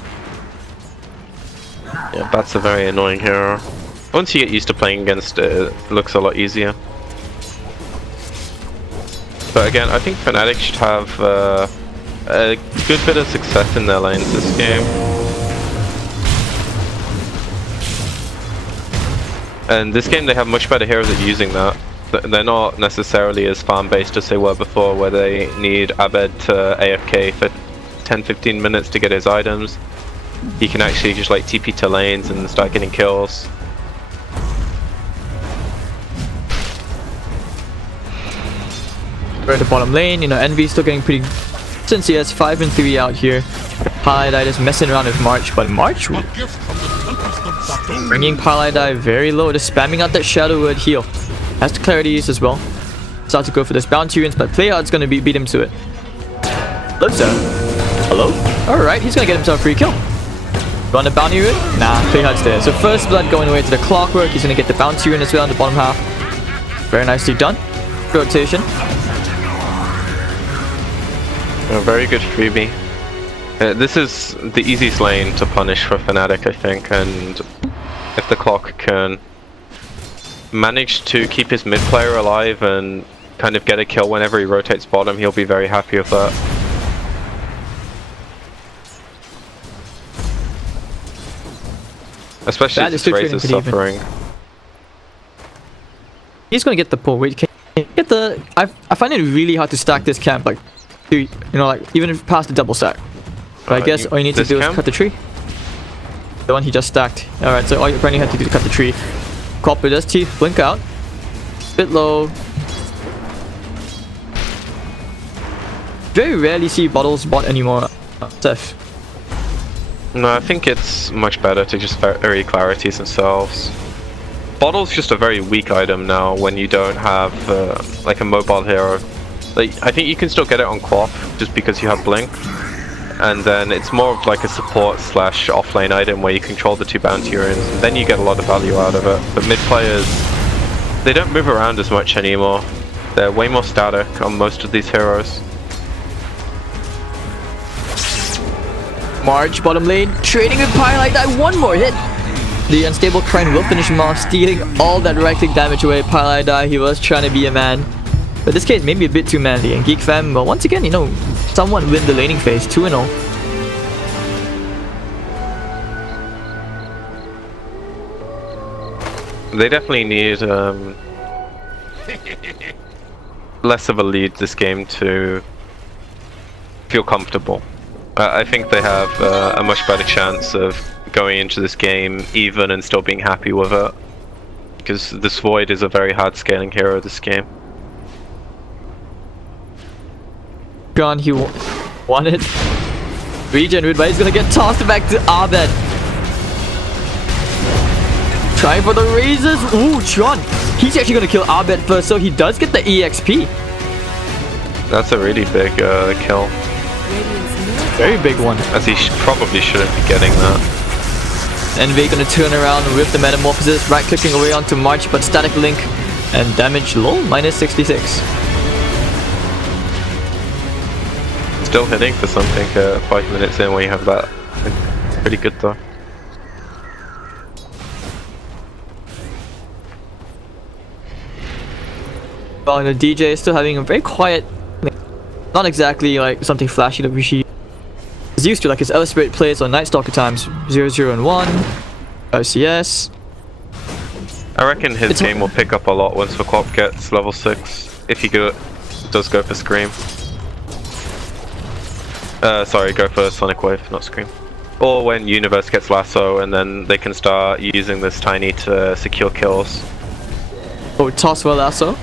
Yeah, Bat's a very annoying hero. Once you get used to playing against it, it looks a lot easier. But again, I think Fnatic should have a good bit of success in their lanes this game. And this game they have much better heroes at using that. They're not necessarily as farm-based as they were before, where they need Abed to AFK for 10-15 minutes to get his items. He can actually just like TP to lanes and start getting kills. We're at the bottom lane, you know, Envy's still getting pretty... Since he has 5 and 3 out here, Pile is messing around with March, but March bringing Pile very low, just spamming out that Shadow Word heal. Has the clarities as well. Start to go for this Bounty Runes, but Playhard's gonna beat him to it. Looks hello? Alright, he's gonna get himself a free kill. Go on the Bounty Rune? Nah, Playhard's there. So first blood going away to the Clockwork. He's gonna get the Bounty Rune as well in the bottom half. Very nicely done. Rotation. A very good freebie. This is the easiest lane to punish for Fnatic, I think, and if the Clock can manage to keep his mid player alive and kind of get a kill whenever he rotates bottom, he'll be very happy with that. Especially since Raze is suffering. He's gonna get the pull. Wait, can you get the... I find it really hard to stack this camp, like, you know, like, even if past the double stack. But I guess all you need to do is cut the tree. The one he just stacked. Alright, so all you apparently have to do is cut the tree. Copper does teeth, blink out. Bit low. Very rarely see bottles bought anymore. Seth. No, I think it's much better to just vary clarities themselves. Bottle's just a very weak item now when you don't have like a mobile hero. Like, I think you can still get it on Quap just because you have blink. And then it's more of like a support / offlane item where you control the 2 Bounty Runes, and then you get a lot of value out of it. But mid players, they don't move around as much anymore. They're way more static on most of these heroes. March, bottom lane, trading with Pile like that, one more hit! The Unstable Crane will finish him off, stealing all that right-click damage away. Pile he was trying to be a man. But this case maybe a bit too manly, and Geek fam, well, once again, you know, somewhat win the laning phase, 2-0. They definitely need less of a lead this game to feel comfortable. I think they have a much better chance of going into this game even and still being happy with it, because this Void is a very hard scaling hero this game. Gone, he won it. Regen, but he's gonna get tossed back to Abed. Trying for the raises. Ooh, Sean. He's actually gonna kill Abed first, so he does get the EXP. That's a really big kill. Radiant's very big one. As he probably shouldn't be getting that. Envy gonna turn around with the Metamorphosis, right clicking away onto March, but static link and damage low, minus 66. Still hitting for something 5 minutes in when you have that. Pretty good though. Well, the DJ is still having a very quiet, not exactly like something flashy that we see. He's used to, like his Spirit plays on Night Stalker times 0, and 1, OCS. I reckon his game will pick up a lot once Vakop gets level 6, if he does go for Scream. Sorry, go for Sonic Wave, not Scream. Or when Universe gets Lasso and then they can start using this Tiny to secure kills. Oh, toss well Lasso?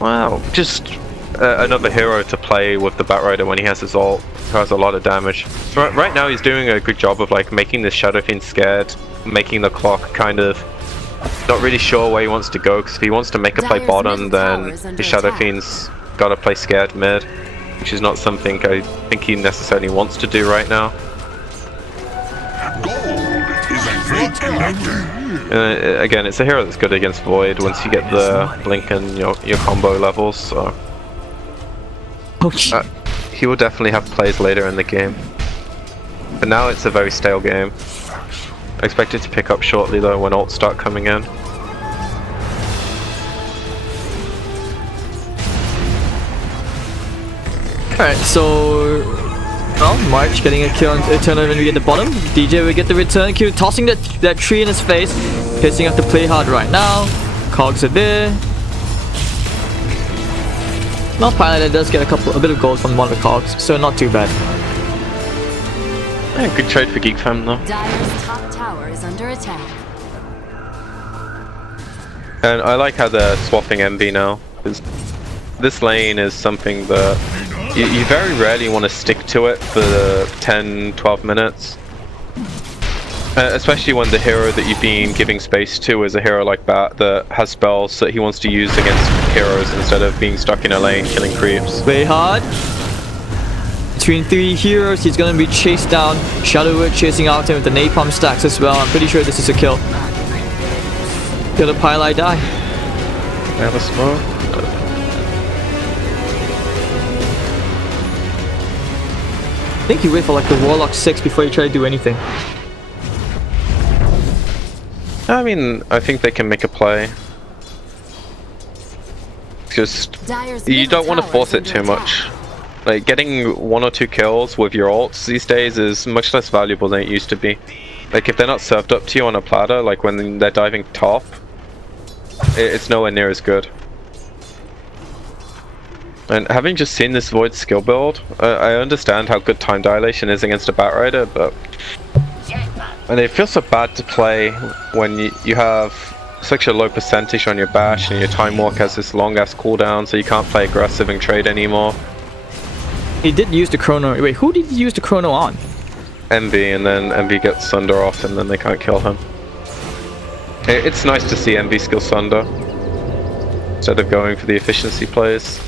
Wow, just another hero to play with the Batrider when he has his ult, who has a lot of damage. Right now he's doing a good job of like making the Shadow Fiend scared, making the clock kind of not really sure where he wants to go, because if he wants to make a play bottom, then his Shadow Fiend's gotta play scared mid, which is not something I think he necessarily wants to do right now. Again, it's a hero that's good against Void once you get the blink and your combo levels, so he will definitely have plays later in the game. But now it's a very stale game. I expect it to pick up shortly though when ults start coming in. Alright, so March getting a kill on Eternal Envy at the bottom. DJ will get the return kill, tossing that tree in his face. Pissing have to play hard right now. Cogs are there. Not Pilot does get a bit of gold from one of the Cogs, so not too bad. Yeah, good trade for Geek fam though. Dire's top tower is under attack. And I like how they're swapping MB now, because this lane is something that you very rarely want to stick to it for 10-12 minutes. Especially when the hero that you've been giving space to is a hero like that has spells that he wants to use against heroes instead of being stuck in a lane killing creeps. Play hard. Between 3 heroes, he's gonna be chased down. Shadowwood chasing after him with the napalm stacks as well. I'm pretty sure this is a kill. Kill the Pile, I die. I have a smoke. I think you wait for like the Warlock 6 before you try to do anything. I mean, I think they can make a play. Just, you don't want to force it too much. Like, getting 1 or 2 kills with your ults these days is much less valuable than it used to be. Like, if they're not served up to you on a platter, like when they're diving top, it's nowhere near as good. And having just seen this Void skill build, I understand how good time dilation is against a Batrider, but and it feels so bad to play when you have such a low percentage on your bash and your time walk has this long ass cooldown, so you can't play aggressive and trade anymore. He did use the chrono. Wait, who did he use the chrono on? MV, and then MV gets Sunder off and then they can't kill him. It's nice to see MV skill Sunder instead of going for the efficiency plays.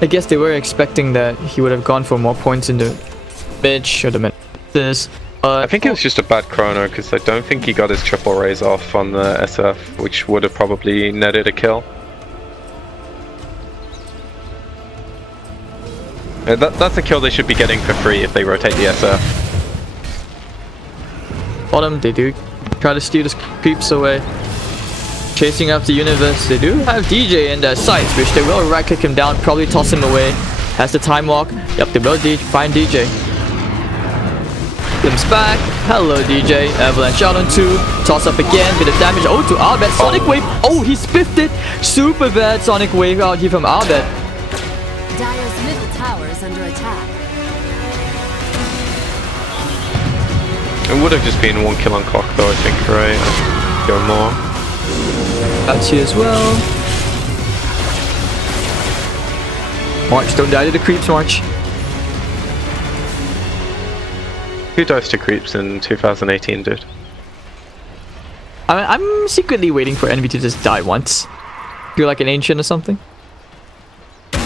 I guess they were expecting that he would have gone for more points in the bitch or the mid. I think it was just a bad chrono because I don't think he got his triple raise off on the SF, which would have probably netted a kill. That's a kill they should be getting for free if they rotate the SF. Bottom, they do try to steal the creeps away. Chasing after Universe, they do have DJ in their sights, which they will right click him down, probably toss him away. Has the time walk. Yep, they will find DJ. Glimpse back. Hello DJ. Avalanche out on 2. Toss up again. Bit of damage. Oh, to Albert. Sonic Wave. Oh, he spiffed it. Super bad Sonic Wave out here from Albert. Dire's middle tower is under attack. It would have just been 1 kill on clock though, I think, right? Go more. That's here as well. March, don't die to the creeps, March. Who dives to creeps in 2018, dude? I'm secretly waiting for Envy to just die once. You're like an ancient or something? Do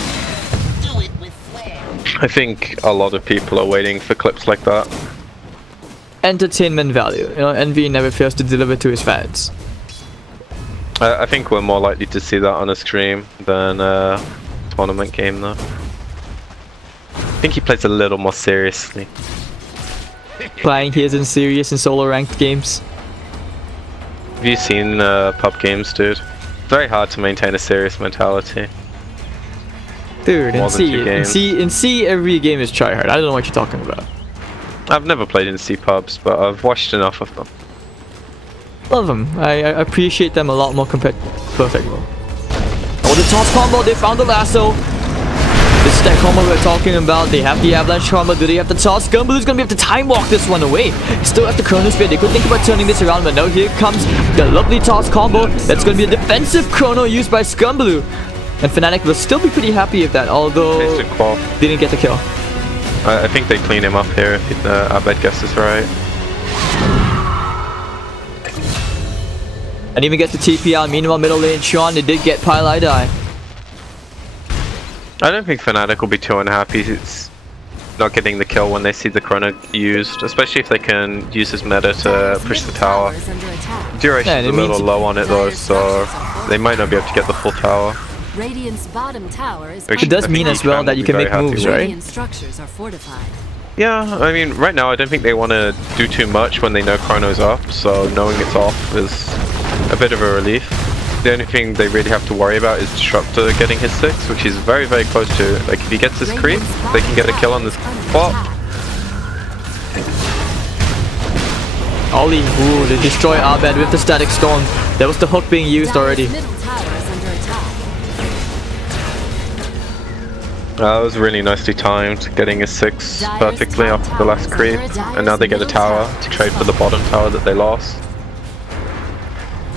it with flair. I think a lot of people are waiting for clips like that. Entertainment value. You know, Envy never fails to deliver to his fans. I think we're more likely to see that on a stream than a tournament game though. I think he plays a little more seriously. Playing he isn't serious in solo ranked games. Have you seen pub games, dude? It's very hard to maintain a serious mentality. Dude, in C every game is tryhard. I don't know what you're talking about. I've never played in C pubs, but I've watched enough of them. Love them. I appreciate them a lot more compared to Perfect World. Oh, the toss combo, they found the lasso. This is that combo we're talking about. They have the avalanche combo. Do they have the toss? Gumbaloo's gonna be able to time walk this one away. Still have the Chronosphere. They could think about turning this around, but no, here comes the lovely toss combo. That's gonna be a defensive chrono used by Scumbaloo. And Fnatic will still be pretty happy with that, although didn't get the kill. I think they clean him up here if Abed guesses right. And even gets the TP out. Meanwhile, middle lane Sean, they did get Pile Die. I don't think Fnatic will be too unhappy. It's not getting the kill when they see the chrono used, especially if they can use his meta to push the tower. Duration's a little low on it though, so they might not be able to get the full tower. Radiant's bottom tower is It does mean as well that you can make moves, right? Radiant structures are fortified. Yeah, I mean, right now I don't think they want to do too much when they know chrono's up, so knowing it's off is a bit of a relief. The only thing they really have to worry about is Disruptor getting his 6, which he's very, very close to. Like, if he gets this creep, they can get a kill on this spot. Ollie, ooh, they destroy Abed with the Static Storm. That was the hook being used already. That was really nicely timed, getting a 6 perfectly off the last creep, and now they get a tower to trade for the bottom tower that they lost.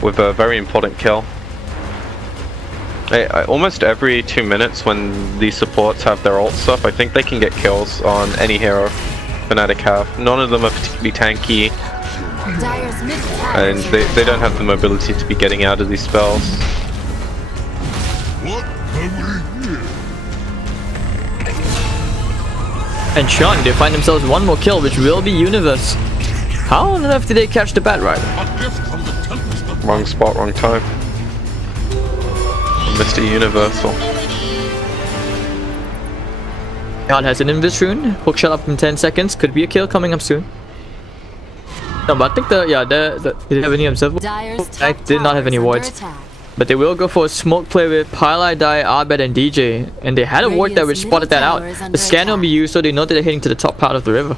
With a very important kill. Almost every 2 minutes when these supports have their ults up, I think they can get kills on any hero Fnatic have. None of them are particularly tanky, and they don't have the mobility to be getting out of these spells. And Sean, they find themselves one more kill, which will be Universe. How on earth did they catch the Bat Rider? Wrong spot, wrong time. Mr. Universal. God has an Invis rune. Hook shot up in 10 seconds. Could be a kill coming up soon. No, but I think did they have any observable? I did not have any wards. But they will go for a smoke play with Pile Die, Abed, and DJ. And they had a ward there which spotted that out. The scan will be used so they know that they're heading to the top part of the river.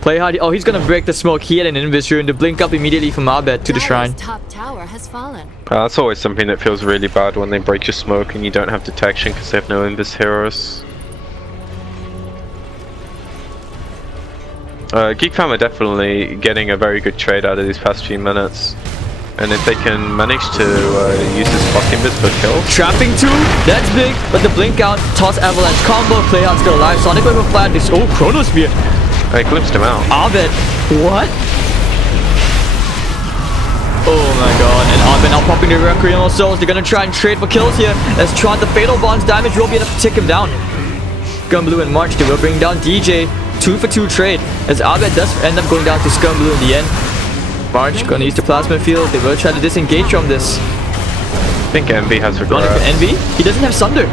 Play hard. Oh, he's gonna break the smoke. He had an Invis rune to blink up immediately from Abed to the shrine. Top tower has fallen. That's always something that feels really bad when they break your smoke and you don't have detection because they have no Invis heroes. Geek fam are definitely getting a very good trade out of these past few minutes. And if they can manage to use this block Invis for kills. Trapping 2, that's big, but the blink out, toss avalanche combo, play hard still alive, Sonic Wave of Flat, this Chronosphere. I glimpsed him out. Abed, what? Oh my god, and Abed now popping the Requiem Souls. They're gonna try and trade for kills here. As Tron, the Fatal Bond's damage will be enough to take him down. Scumbaloo and March, they will bring down DJ. 2 for 2 trade, as Abed does end up going down to Scumbaloo in the end. March gonna use the plasma field. They will try to disengage from this. I think Envy has regret. Envy? He doesn't have Sunder.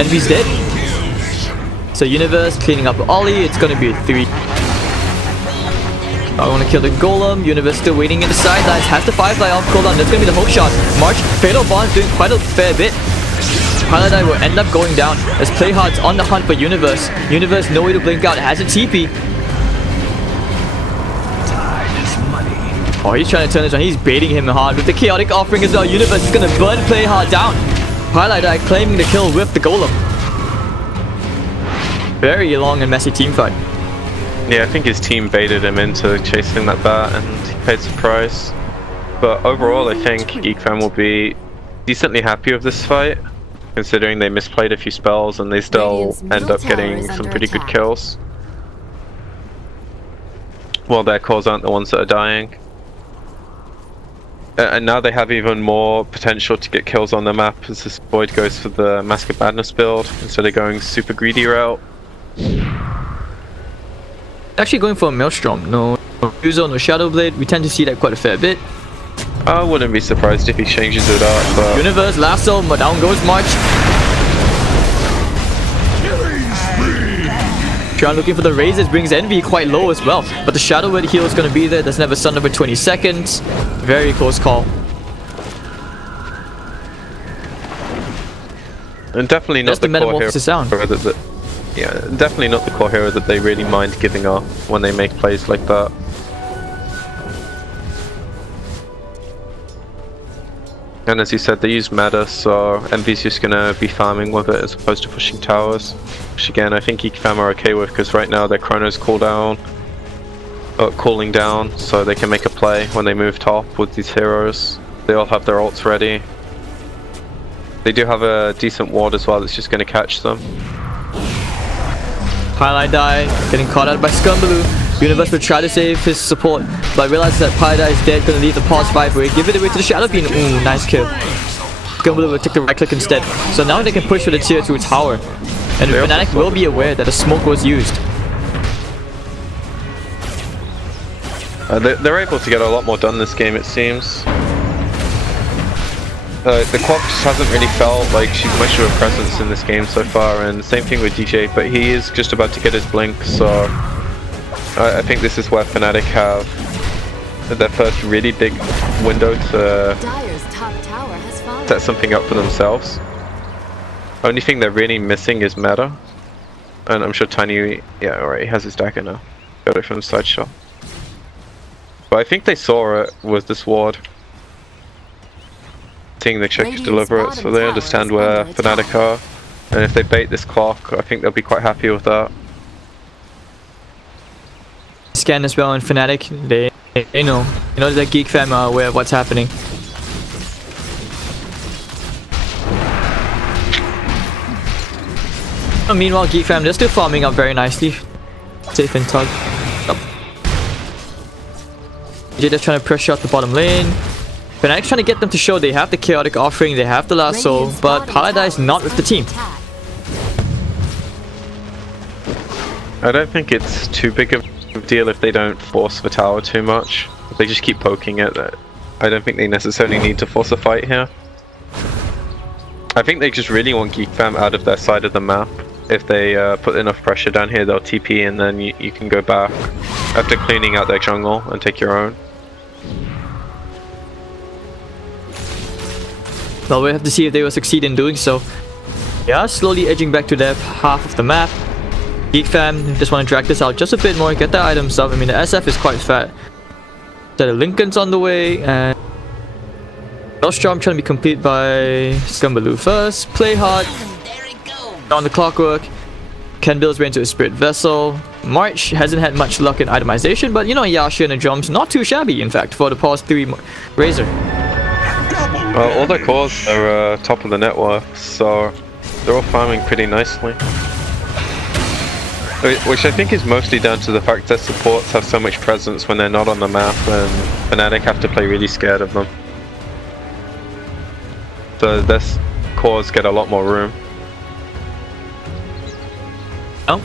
Envy's dead. So Universe cleaning up Ollie. It's gonna be a 3. I want to kill the Golem. Universe still waiting in the sidelines. Has the Firefly off cooldown. That's gonna be the hook shot. March, Fatal Bond's doing quite a fair bit. Paladin will end up going down as Playhard's on the hunt for Universe. Universe no way to blink out. Has a TP. Oh, he's trying to turn this on. He's baiting him hard with the chaotic offering as well. Universe is gonna burn Playhard down. Pile claiming the kill with the Golem. Very long and messy team fight. Yeah, I think his team baited him into chasing that bat and he paid the price. But overall, I think Geek Fam will be decently happy with this fight, considering they misplayed a few spells and they still end up getting some pretty good kills. Well, their cores aren't the ones that are dying. And now they have even more potential to get kills on the map as this Void goes for the Mask of Madness build instead of going super greedy route. Actually going for a Maelstrom, no Fuso, no Shadow Blade. We tend to see that quite a fair bit. I wouldn't be surprised if he changes it up, but... Universe, Lasso, down goes March. Trying looking for the raises, brings Envy quite low as well. But the Shadow Blade heal is going to be there. Doesn't have a stun over 20 seconds. Very close call. And definitely not the core hero that, yeah, definitely not the core hero that they really mind giving up when they make plays like that. And as you said, they use meta, so Envy's just gonna be farming with it as opposed to pushing towers. Which again, I think Geek Fam are okay with, because right now their chronos cooling down, so they can make a play when they move top with these heroes. They all have their ults ready. They do have a decent ward as well that's just gonna catch them. Highlight die, getting caught out by Scumbaloo. Universe will try to save his support, but realizes that Pyda is dead, gonna leave the pause 5 way, give it away to the Shadow Beam. Ooh, nice kill. Scumbaloo will take the right click instead. So now they can push for the tier 2 tower. And Fnatic will be aware that a smoke was used. They're able to get a lot more done this game, it seems. The clock just hasn't really felt like she's much of a presence in this game so far, and same thing with DJ, but he is just about to get his blink, so I think this is where Fnatic have their first really big window to set something up for themselves. Only thing they're really missing is meta, and I'm sure Tiny, yeah, alright, he has his dagger now. Got it from the side shot. But I think they saw it with this ward. Seeing the check to deliver it, so they understand where Fnatic are, and if they bait this clock, I think they'll be quite happy with that. Scan as well in Fnatic, they know that Geek Fam are aware of what's happening. Meanwhile, Geek Fam, they're still farming up very nicely. Safe and tug. DJ just trying to pressure out the bottom lane. Fnatic's trying to get them to show they have the chaotic offering, they have the lasso, but Paladin is not with the team. I don't think it's too big of a deal if they don't force the tower too much. If they just keep poking it, I don't think they necessarily need to force a fight here. I think they just really want Geek Fam out of their side of the map. If they put enough pressure down here, they'll TP and then you can go back after cleaning out their jungle and take your own. Well, we'll have to see if they will succeed in doing so. Yeah, slowly edging back to their half of the map. Geek Fam just want to drag this out just a bit more, get their items up. I mean, the SF is quite fat. So the Lincoln's on the way, and Maelstrom trying to be complete by Scumbaloo first. Play hard. On the clockwork. Ken builds way into a Spirit Vessel. March hasn't had much luck in itemization, but you know, Yasha and the drums, not too shabby, in fact, for the pause 3 Razor. All their cores are top of the network, so they're all farming pretty nicely. Which I think is mostly down to the fact that supports have so much presence when they're not on the map, and Fnatic have to play really scared of them. So their cores get a lot more room. Oh.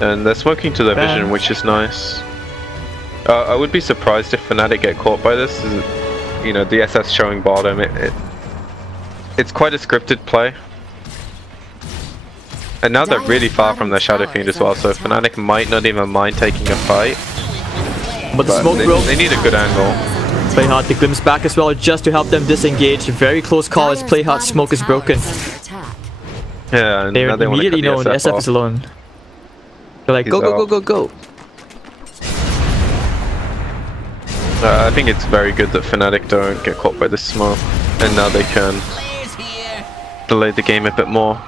And they're smoking to their vision, which is nice. I would be surprised if Fnatic get caught by this. You know, the SS showing bottom, it's quite a scripted play. And now they're really far from their Shadow Fiend as well, so Fnatic might not even mind taking a fight. But the smoke broke. They need a good angle. Play hard to glimpse back as well, just to help them disengage. Very close call as Play hard smoke is broken. Yeah, and they now they immediately know the SF off. is alone. They're like, go, go, go, go, go. I think it's very good that Fnatic don't get caught by this smoke, and now they can delay the game a bit more.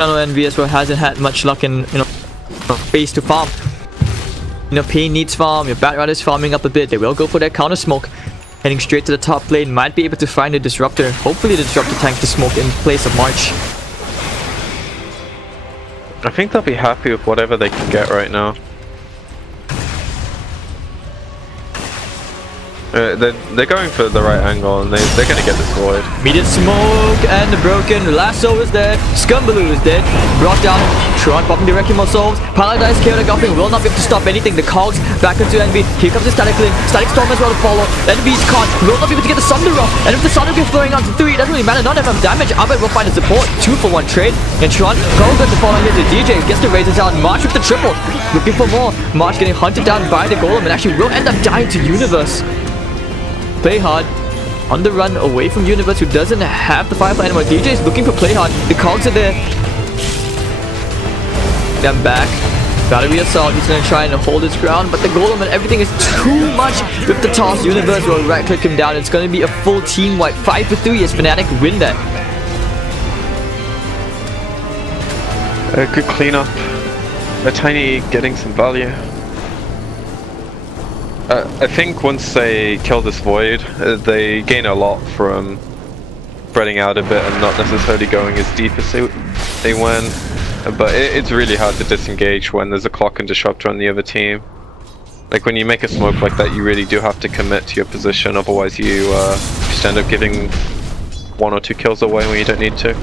Envy as well hasn't had much luck in space to farm. You know, Pain needs farm, your Bat Rider's farming up a bit, they will go for their counter smoke. Heading straight to the top lane, might be able to find a disruptor. Hopefully the disruptor tank the smoke in place of March. I think they'll be happy with whatever they can get right now. They're going for the right angle, and they're gonna get this void. Immediate smoke and the broken lasso is dead. Scumbaloo is dead. Brought down. Tron popping the Wrecking Ball souls. Paladin's chaotic offering will not be able to stop anything. The cogs back into Envy. Here comes the Static Link. Static Storm as well to follow. Envy's caught. Will not be able to get the Sunder off. And if the Sunder gets flowing on to 3, it doesn't really matter. Not enough damage. Abed will find a support. 2-for-1 trade. And Tron goes to follow here to DJ. Gets the razors out. March with the triple. Looking for more. March getting hunted down by the Golem and actually will end up dying to Universe. Play hard. On the run away from Universe, who doesn't have the Firefly anymore. DJ is looking for play hard. The cogs are there. Then back. Battery Assault. He's going to try and hold his ground, but the Golem and everything is too much with the toss. Universe will right click him down. It's going to be a full team wipe. 5-for-3 as Fnatic win that. A good cleanup. A Tiny getting some value. I think once they kill this void, they gain a lot from spreading out a bit and not necessarily going as deep as they went. But it's really hard to disengage when there's a clock and disruptor on the other team. Like when you make a smoke like that, you really do have to commit to your position, otherwise you just end up giving 1 or 2 kills away when you don't need to.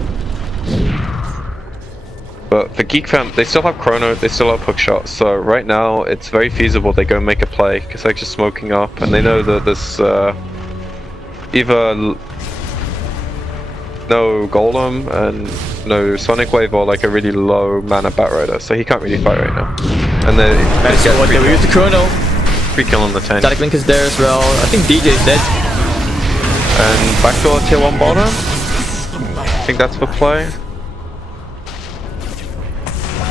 But for Geek Fam, they still have Chrono, they still have hookshot, so right now it's very feasible they go make a play, because they're just smoking up, and they know that there's either no Golem and no Sonic Wave, or like a really low mana Batrider, so he can't really fight right now. And then they use the Chrono. Free kill on the 10. Static Link is there as well. I think DJ is dead. And backdoor tier 1 bottom. I think that's for play.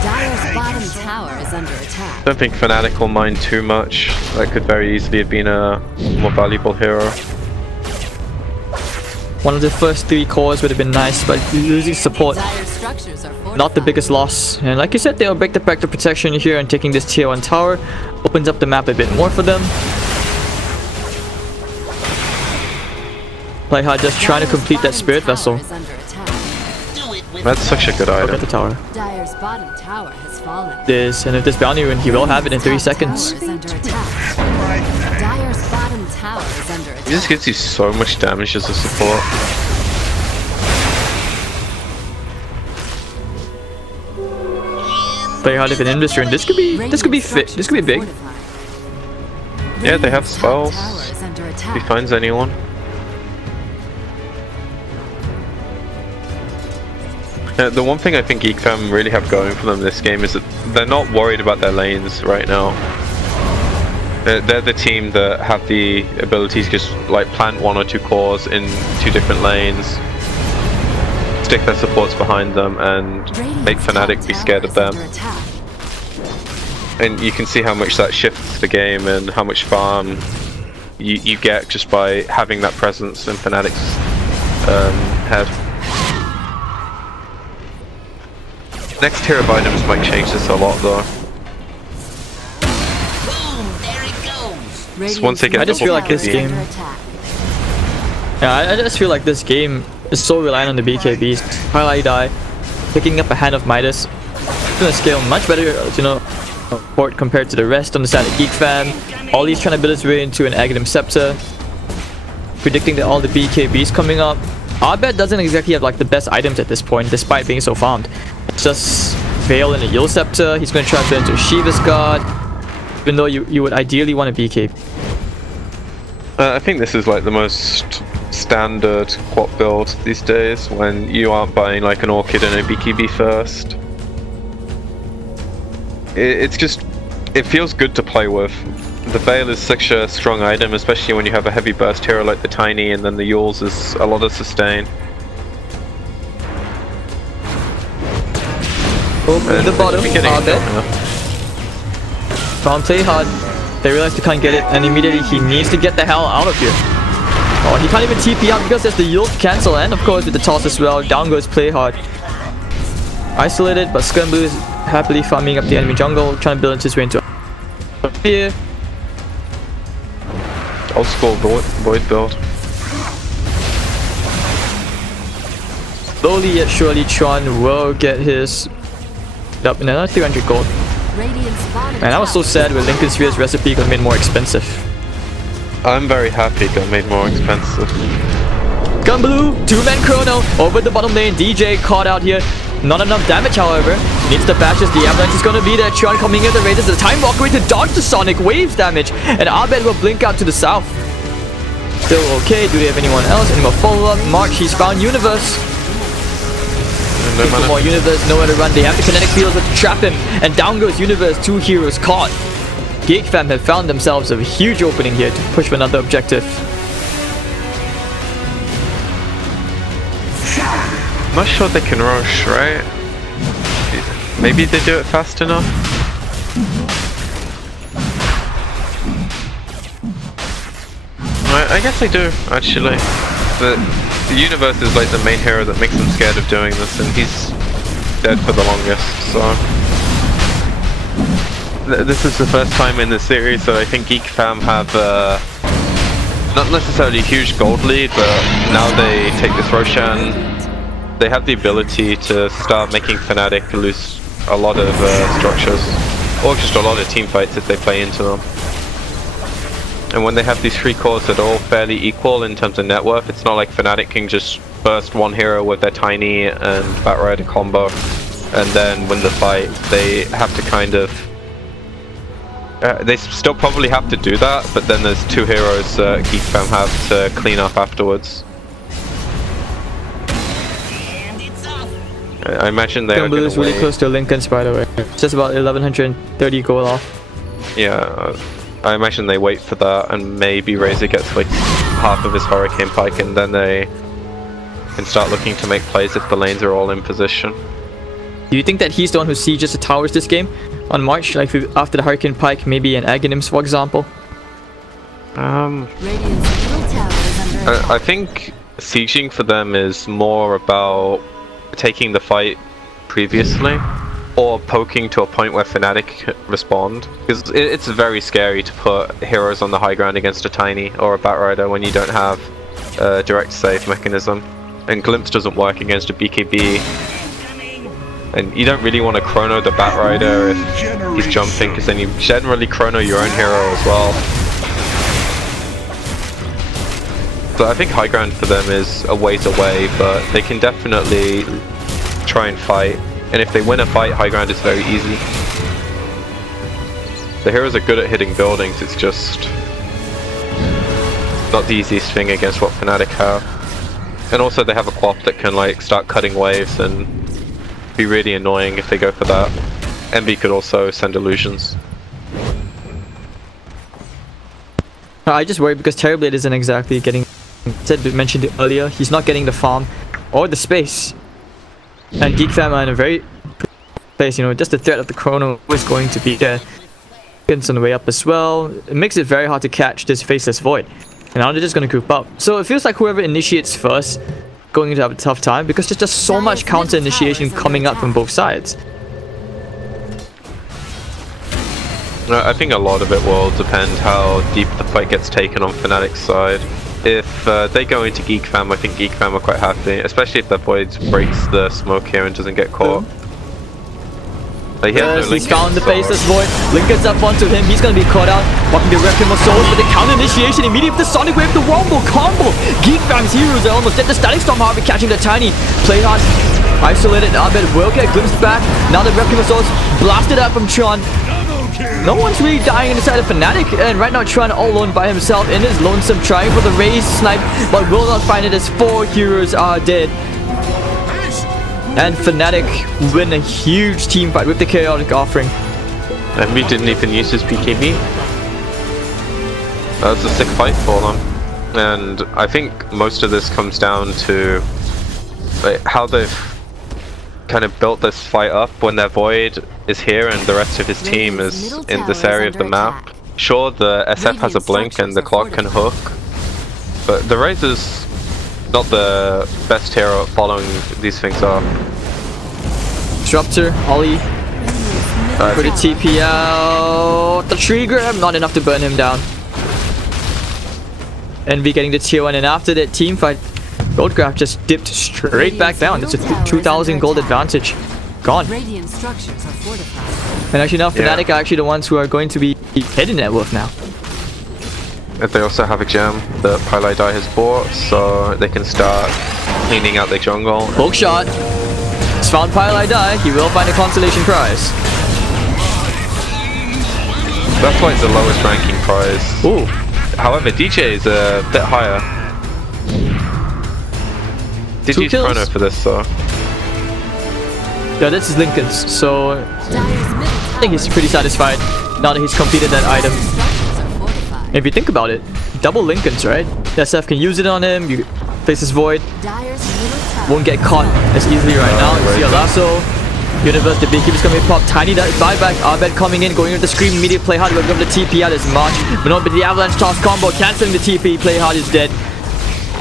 Dire's bottom tower is under attack. I don't think Fnatic will mind too much. That could very easily have been a more valuable hero. One of the first 3 cores would have been nice, but losing support, not the biggest loss. And like you said, they'll break the Practical Protection here, and taking this tier 1 tower opens up the map a bit more for them. Play hard, just trying to complete that Spirit Vessel. That's such a good item. At the tower. Dire's bottom tower has fallen. This, and if this bounty win, he will have it in 3 seconds. Dire's bottom tower is under attack. He just gives you so much damage as a support. Play hard if an industry, and this could be fit. This could be big. Yeah, they have spells. If he finds anyone. The one thing I think Geek Fam really have going for them this game is that they're not worried about their lanes right now. They're the team that have the ability to just like plant 1 or 2 cores in 2 different lanes, stick their supports behind them, and make Fnatic be scared of them. And you can see how much that shifts the game and how much farm you get just by having that presence in Fnatic's head. Next tier of items might change this a lot though. So once they get I just feel like this game... Yeah, I just feel like this game is so reliant on the BKBs. Highlight Die, picking up a hand of Midas. It's gonna scale much better, you know, port compared to the rest on the side of Geek Fam. All these trying to build his way into an Aghanim Scepter. Predicting that all the BKBs coming up. Abed doesn't exactly have like the best items at this point, despite being so farmed. It's just Veil and a Yule Scepter. He's going to try to turn into a Shiva's God, even though you would ideally want a BKB. I think this is like the most standard quad build these days, when you aren't buying like an Orchid and a BKB first. It's just, it feels good to play with. The Veil is such a strong item, especially when you have a heavy burst hero like the Tiny, and then the Yules is a lot of sustain. In the bottom, Abed. Can't play hard. They realize they can't get it, and immediately he needs to get the hell out of here. Oh, he can't even TP out because there's the Yule to cancel, and of course with the toss as well. Down goes Play Hard. Isolated, but Scumbloo is happily farming up the enemy jungle, trying to build his way into here. Old school void build. Slowly yet surely, Tron will get his up in another 300 gold. And I was so sad when Lincoln Sphere's recipe got made more expensive. I'm very happy it got made more expensive. Gunblue, 2-man chrono over the bottom lane. DJ caught out here. Not enough damage, however. Needs the bashes. The avalanche is going to be there. Trion coming in the Raiders. The time walk away to dodge the Sonic Waves damage. And Abed will blink out to the south. Still okay. Do they have anyone else? Any more follow-up? March, he's found Universe. No more Universe, nowhere to run. They have the kinetic fields to trap him. And down goes Universe. 2 heroes caught. Geek fam have found themselves a huge opening here to push for another objective. I'm not sure they can rush, right? Maybe they do it fast enough? I guess they do, actually. The Universe is like the main hero that makes them scared of doing this, and he's dead for the longest, so... This is the first time in the series that I think Geek fam have not necessarily a huge gold lead, but now they take this Roshan. They have the ability to start making Fnatic lose a lot of structures, or just a lot of team fights if they play into them. And when they have these 3 cores that are all fairly equal in terms of net worth, it's not like Fnatic can just burst one hero with their Tiny and Batrider combo and then win the fight. They have to kind of... they still probably have to do that, but then there's 2 heroes Geek fam have to clean up afterwards. I imagine they are is really close to Lincoln's, by the way. It's just about 1130 gold off. Yeah, I imagine they wait for that, and maybe Razor gets like half of his Hurricane Pike, and then they can start looking to make plays if the lanes are all in position. Do you think that he's the one who sieges the towers this game on March, like after the Hurricane Pike, maybe an Aghanims, for example? I think sieging for them is more about taking the fight previously, or poking to a point where Fnatic respond. Because it's very scary to put heroes on the high ground against a Tiny or a Batrider when you don't have a direct save mechanism. And Glimpse doesn't work against a BKB. And you don't really want to chrono the Batrider if he's jumping, because then you generally chrono your own hero as well. So I think high ground for them is a ways away, but they can definitely try and fight. And if they win a fight, high ground is very easy. The heroes are good at hitting buildings, it's just not the easiest thing against what Fnatic have. And also they have a Quap that can like start cutting waves and be really annoying if they go for that. Envy could also send illusions. I just worry because Terrorblade isn't exactly getting... mentioned it earlier, he's not getting the farm or the space. And Geek fam are in a very place, you know, just the threat of the chrono is going to be there. It's on the way up as well. It makes it very hard to catch this Faceless Void. And now they're just going to group up. So it feels like whoever initiates first going to have a tough time because there's just so much counter initiation coming up from both sides. I think a lot of it will depend how deep the fight gets taken on Fnatic's side. If they go into Geek fam, I think Geek fam are quite happy, especially if the Void breaks the smoke here and doesn't get caught. Like, he has no he's found the Faceless Void. Lincoln's up onto him. He's going to be caught out. Walking the Requiem of Souls, but the counter initiation immediately with the Sonic Wave, the Wombo combo. Geek fam's heroes are almost dead. The Static Storm Harvey catching the Tiny. Play hard. Isolated. Abed will get glimpsed back. Now the Requiem of Souls blasted out from Tron. No one's really dying inside of Fnatic, and right now Tron all alone by himself in his lonesome, trying for the raise snipe, but will not find it as 4 heroes are dead. And Fnatic win a huge team fight with the Chaotic Offering. Envy didn't even use his PKB. That was a sick fight for them. And I think most of this comes down to like, how they've kind of built this fight up when their Void is here and the rest of his team is in this area of the map. Sure, the SF has a blink and the clock can hook, but the Razor's not the best hero at following these things up. Disruptor, Ollie, for the TP out. The tree grab, not enough to burn him down. Envy getting the tier 1, and after that team fight, Goldcraft just dipped straight back down. It's a 2,000 gold advantage. Gone. Radiant structures are fortified. And actually now Fnatic are actually the ones who are going to be heading net worth now. They also have a gem that Pylai Dai has bought, so they can start cleaning out their jungle. Hook shot. It's found Pylai Dai. He will find a consolation prize. That's like the lowest ranking prize. Ooh. However, DJ is a bit higher. Did use Chrono for this, so. Yeah, this is Lincoln's, so I think he's pretty satisfied now that he's completed that item. If you think about it, double Lincolns, right? SF can use it on him, you place his Void, won't get caught as easily right now. You see a lasso, Universe, the Beekeeper's coming pop, Tiny that buyback, Abed coming in, going into the screen, immediate play hard, will give the TP out as much, but not with the Avalanche toss combo, cancelling the TP, play hard is dead.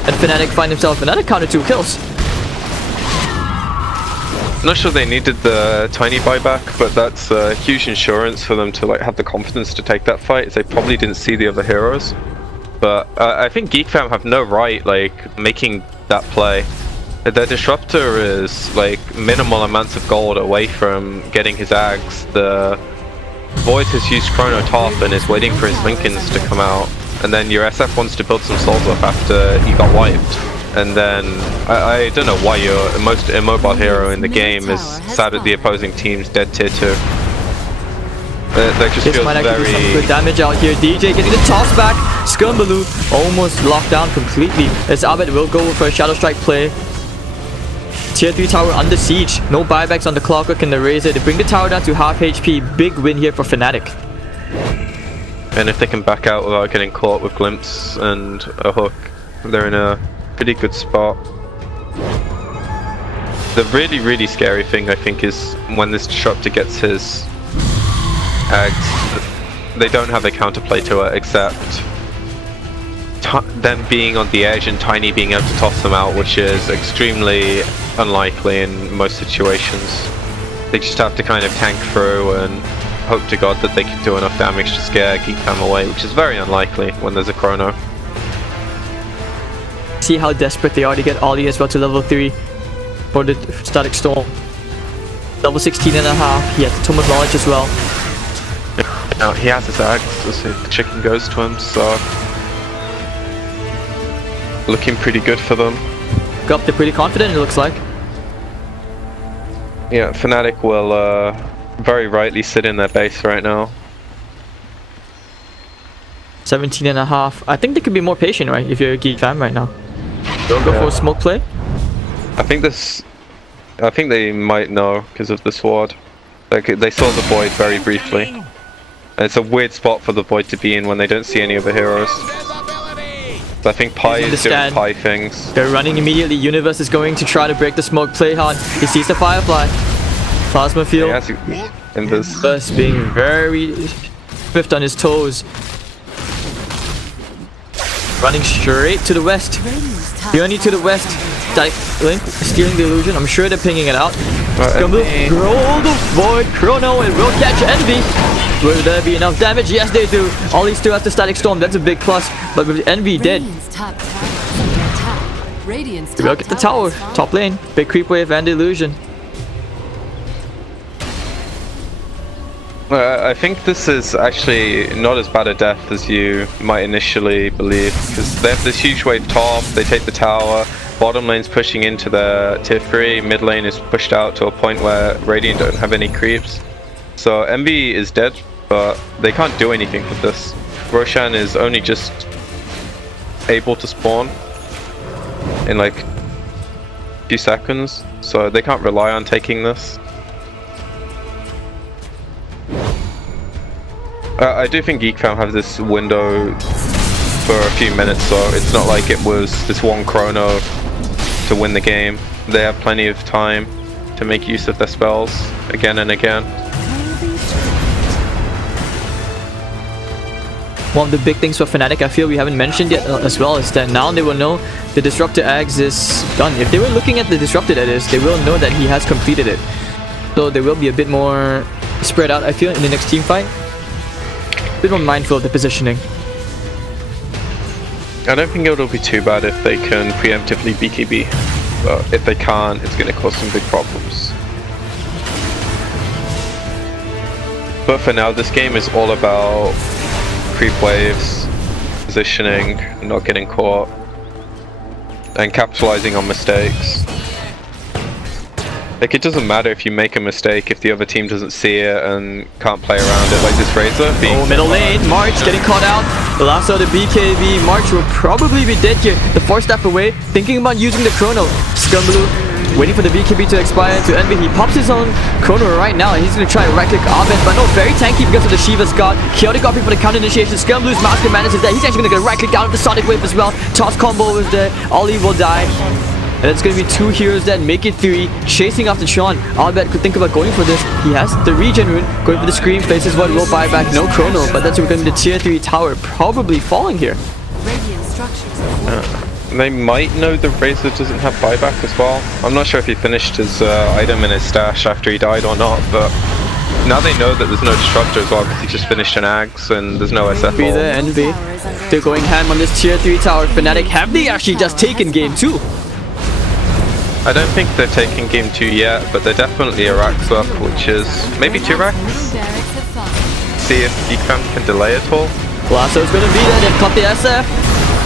And Fnatic find himself another counter 2 kills. Not sure they needed the Tiny buyback, but that's a huge insurance for them to like have the confidence to take that fight. They probably didn't see the other heroes, but I think Geek Fam have no right like making that play. Their disruptor is like minimal amounts of gold away from getting his Ags. The Void has used Chrono top and is waiting for his Lincolns to come out, and then your SF wants to build some souls up after you got wiped. And then, I don't know why your most immobile hero in the game is sat at the opposing team's dead tier 2. That just feels might very... actually do some good damage out here. DJ getting the toss back. Skumbaloo almost locked down completely as Abed will go for a Shadow Strike play. Tier 3 tower under siege. No buybacks on the Clockwork and the Razor. They bring the tower down to half HP. Big win here for Fnatic. And if they can back out without getting caught with Glimpse and a hook, they're in a pretty good spot. The really scary thing I think is when this disruptor gets his Ags, they don't have a counterplay to it except them being on the edge and Tiny being able to toss them out, which is extremely unlikely in most situations. They just have to kind of tank through and hope to God that they can do enough damage to scare Geek Fam away, which is very unlikely when there's a Chrono. See how desperate they are to get Ollie as well to level 3 for the Static Storm. Level 16 and a half. He has the Tome of Knowledge as well. Now he has his Ags, so the chicken goes to him, so looking pretty good for them. Up, they're pretty confident it looks like. Yeah, Fnatic will very rightly sit in their base right now. 17 and a half. I think they could be more patient, right, if you're a Geek Fam right now. Don't go for a smoke play. I think they might know because of the Sword. Like, they saw the Void very briefly. And it's a weird spot for the Void to be in when they don't see any of the heroes. So I think Pi is doing Pi things. They're running immediately. Universe is going to try to break the smoke play hard. He sees the Firefly. Plasma field. Universe being very swift on his toes. Running straight to the west. Journey to the west. Link stealing the illusion. I'm sure they're pinging it out. Skumbaloo, roll the Void. Chrono, it will catch Envy. Will there be enough damage? Yes, they do. Ollie still has the Static Storm. That's a big plus. But with Envy dead, we'll get the tower. Top lane. Big creep wave and illusion. I think this is actually not as bad a death as you might initially believe, because they have this huge wave top, they take the tower, bottom lane's pushing into the tier 3, mid lane is pushed out to a point where Radiant don't have any creeps. So Envy is dead, but they can't do anything with this. Roshan is only just able to spawn in like a few seconds, so they can't rely on taking this. I do think Geek Fam have this window for a few minutes, so it's not like it was this one Chrono to win the game. They have plenty of time to make use of their spells again and again. One of the big things for Fnatic I feel we haven't mentioned yet as well is that now they will know the Disruptor Ags is done. If they were looking at the Disruptor that is, they will know that he has completed it. So they will be a bit more spread out, I feel, in the next team fight. A bit more mindful of the positioning. I don't think it'll be too bad if they can preemptively BKB, but if they can't, it's going to cause some big problems. But for now, this game is all about creep waves, positioning, not getting caught, and capitalizing on mistakes. Like, it doesn't matter if you make a mistake if the other team doesn't see it and can't play around it, like this Razor. Oh, middle lane, March getting caught out. The last of the BKB, March will probably be dead here. The 4-step away, thinking about using the Chrono. Scumblue waiting for the BKB to expire to Envy. He pops his own Chrono right now and he's going to try and right-click Arben, but no, very tanky because of the Shiva's God. Chaotic copy for the counter initiation. Scumblue's Master Madness is there. He's actually going to get right-clicked out of the Sonic Wave as well. Toss combo is there. Ollie will die. And it's going to be 2 heroes that make it 3, chasing after Sean. Albert could think about going for this. He has the regen rune, going for the Scream, places what will buy back, no Chrono, but that's going to be the tier 3 tower, probably falling here. They might know the Razor doesn't have buyback as well. I'm not sure if he finished his item in his stash after he died or not, but now they know that there's no Disruptor as well because he just finished an Ags and there's no SF. Be there, Envy. They're going ham on this tier 3 tower. Fnatic, have they actually just taken game 2? I don't think they're taking game 2 yet, but they're definitely a racks up, which is maybe 2 racks. See if Geekfam can delay at all. Lasso's gonna be there, they've cut the SF.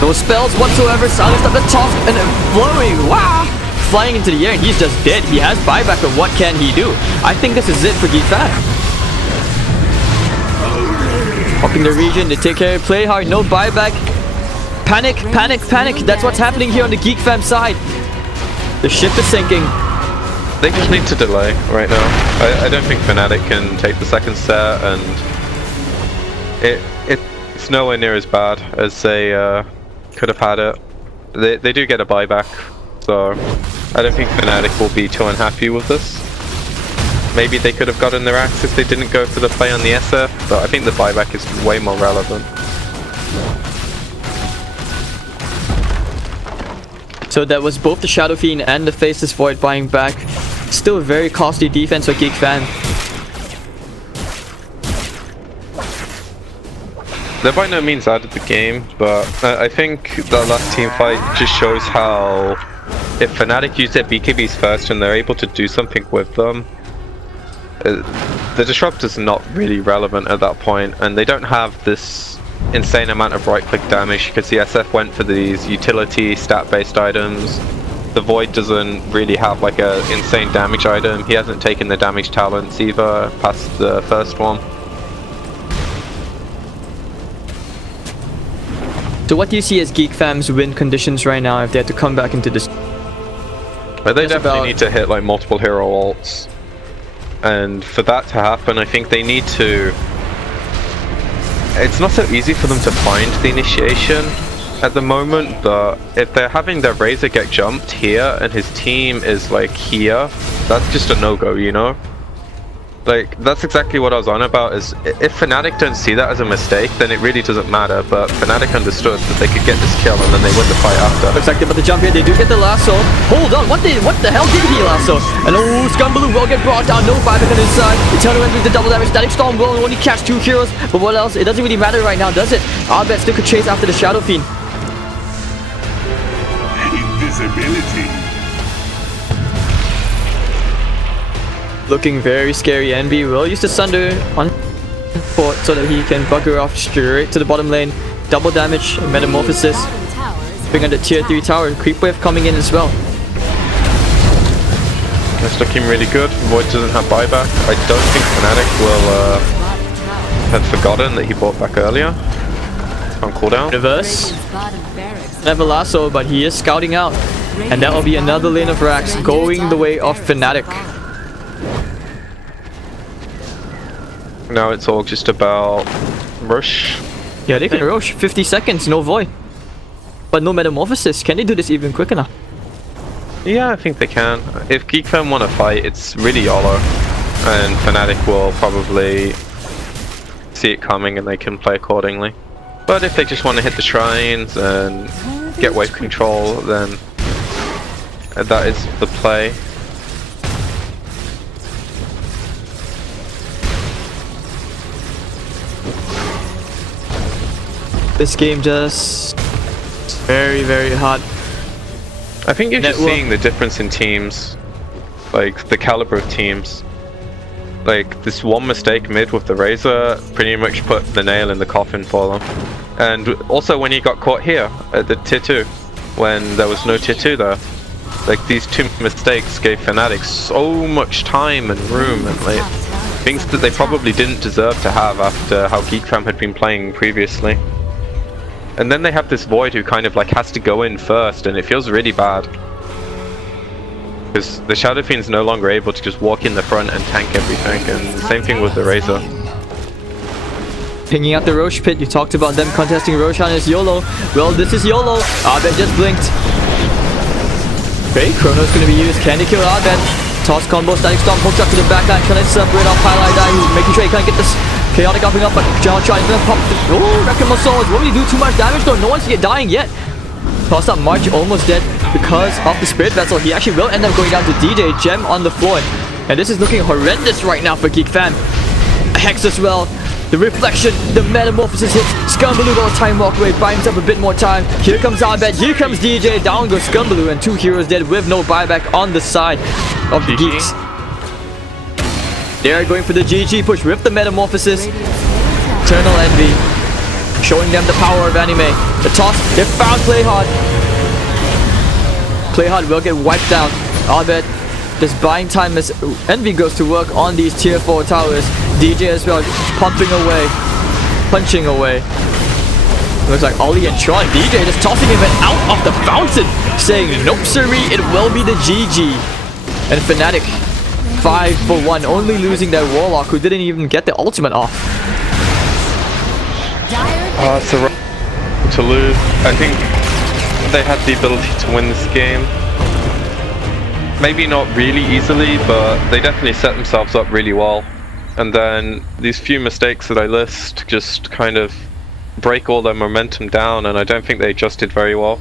No spells whatsoever, silenced at the top and blowing, wow! Flying into the air and he's just dead. He has buyback, but what can he do? I think this is it for Geekfam. Popping the region, they take care of play hard, no buyback. Panic, panic, panic. That's what's happening here on the Geekfam side. The ship is sinking. They just need to delay right now. I don't think Fnatic can take the second set, and it's nowhere near as bad as they could have had it. They do get a buyback, so I don't think Fnatic will be too unhappy with this. Maybe they could have gotten their axe if they didn't go for the play on the SF, but I think the buyback is way more relevant. So that was both the Shadow Fiend and the Faceless Void buying back. Still a very costly defense for Geekfam. They're by no means out of the game, but I think that last team fight just shows how if Fnatic use their BKBs first and they're able to do something with them, the Disruptor's not really relevant at that point, and they don't have this insane amount of right-click damage because the SF went for these utility stat-based items. The Void doesn't really have like a insane damage item. He hasn't taken the damage talents either past the first one. So what do you see as Geekfam's win conditions right now if they had to come back into this? But they definitely need to hit like multiple hero ults. And for that to happen, I think they need to... It's not so easy for them to find the initiation at the moment, but if they're having their Razor get jumped here and his team is like here, that's just a no-go, you know? Like, that's exactly what I was on about, is if Fnatic don't see that as a mistake, then it really doesn't matter, but Fnatic understood that they could get this kill and then they win the fight after. Looks like they're about to jump here, they do get the lasso. Hold on, what the hell did he lasso? And oh, Scumblue will get brought down, no buyback on his side. Eternal End with the double damage, Static Storm will only catch 2 heroes, but what else? It doesn't really matter right now, does it? Albert still could chase after the Shadow Fiend. Invisibility. Looking very scary. Envy will use the Sunder on port so that he can bugger off straight to the bottom lane. Double damage, Metamorphosis. Bring on the tier 3 tower. Creep wave coming in as well. That's looking really good. Void doesn't have buyback. I don't think Fnatic will have forgotten that he bought back earlier on cooldown. Reverse. Never lasso, but he is scouting out. And that will be another lane of racks going the way of Fnatic. Now it's all just about rush. Yeah, they can rush. 50 seconds, no void. But no Metamorphosis. Can they do this even quick enough? Yeah, I think they can. If Geekfam want to fight, it's really YOLO. And Fnatic will probably see it coming and they can play accordingly. But if they just want to hit the shrines and get wave control, then that is the play. This game just very, very hot. I think you're just seeing the difference in teams, like the caliber of teams. Like this one mistake mid with the Razor pretty much put the nail in the coffin for them. And also when he got caught here at the tier 2, when there was no tier 2 there. Like, these two mistakes gave Fnatic so much time and room, and like things that they probably didn't deserve to have after how Geek had been playing previously. And then they have this Void who kind of like has to go in first, and it feels really bad. Because the Shadow Fiend's no longer able to just walk in the front and tank everything, and the same thing with the Razor. Pinging out the Roche pit, you talked about them contesting Roshan as YOLO. Well, this is YOLO. Abed just blinked. Okay, Chrono's gonna be used. Can he kill Abed? Toss combo, Static Storm, hooked up to the backline, trying to separate off Highlight Die, who's making sure he can't get this chaotic upping up, but John trying to pop the Wrecking Souls. Won't really do too much damage though, no one's yet dying yet. Toss up March, almost dead because of the Spirit Vessel. He actually will end up going down to DJ, Gem on the floor. And this is looking horrendous right now for Geek Fan. Hex as well. The reflection, the metamorphosis hits. Scumbaloo got a time walk away, buy himself a bit more time. Here comes Abed, here comes DJ, down goes Scumbaloo, and 2 heroes dead with no buyback on the side of the Geeks. They are going for the GG push with the metamorphosis. Eternal Envy, showing them the power of anime. The toss, they found Playhard. Playhard will get wiped out. Abed just buying time as Envy goes to work on these tier 4 towers. DJ as well, pumping away, punching away. Looks like Ollie and Tron. DJ just tossing him out of the fountain, saying, nope sirree, it will be the GG. And Fnatic, 5 for 1, only losing their Warlock, who didn't even get the ultimate off. It's a to lose. I think they had the ability to win this game. Maybe not really easily, but they definitely set themselves up really well. And then these few mistakes that I list just kind of break all their momentum down, and I don't think they adjusted very well.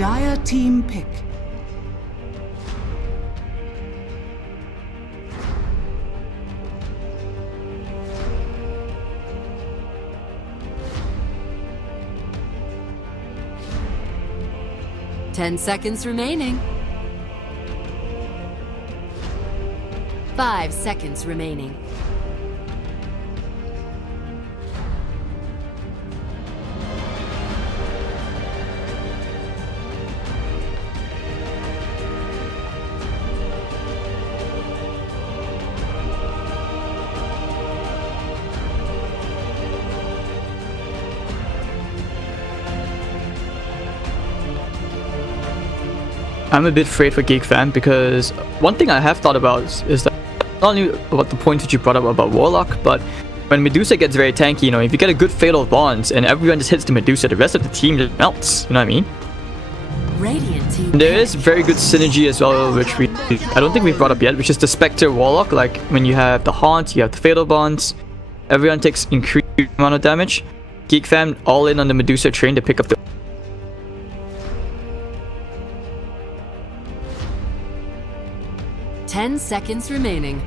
Dire team pick. Ten seconds remaining. 5 seconds remaining. I'm a bit afraid for Geek fan because one thing I have thought about is that not only about the point that you brought up about Warlock, but when Medusa gets very tanky, you know, if you get a good Fatal Bonds and everyone just hits the Medusa, the rest of the team just melts, you know what I mean? Radiant team. There is very good synergy as well, which I don't think we've brought up yet, which is the Spectre Warlock. Like when you have the Haunt, you have the Fatal Bonds, everyone takes increased amount of damage. Geek fam all in on the Medusa train to pick up the 10 seconds remaining.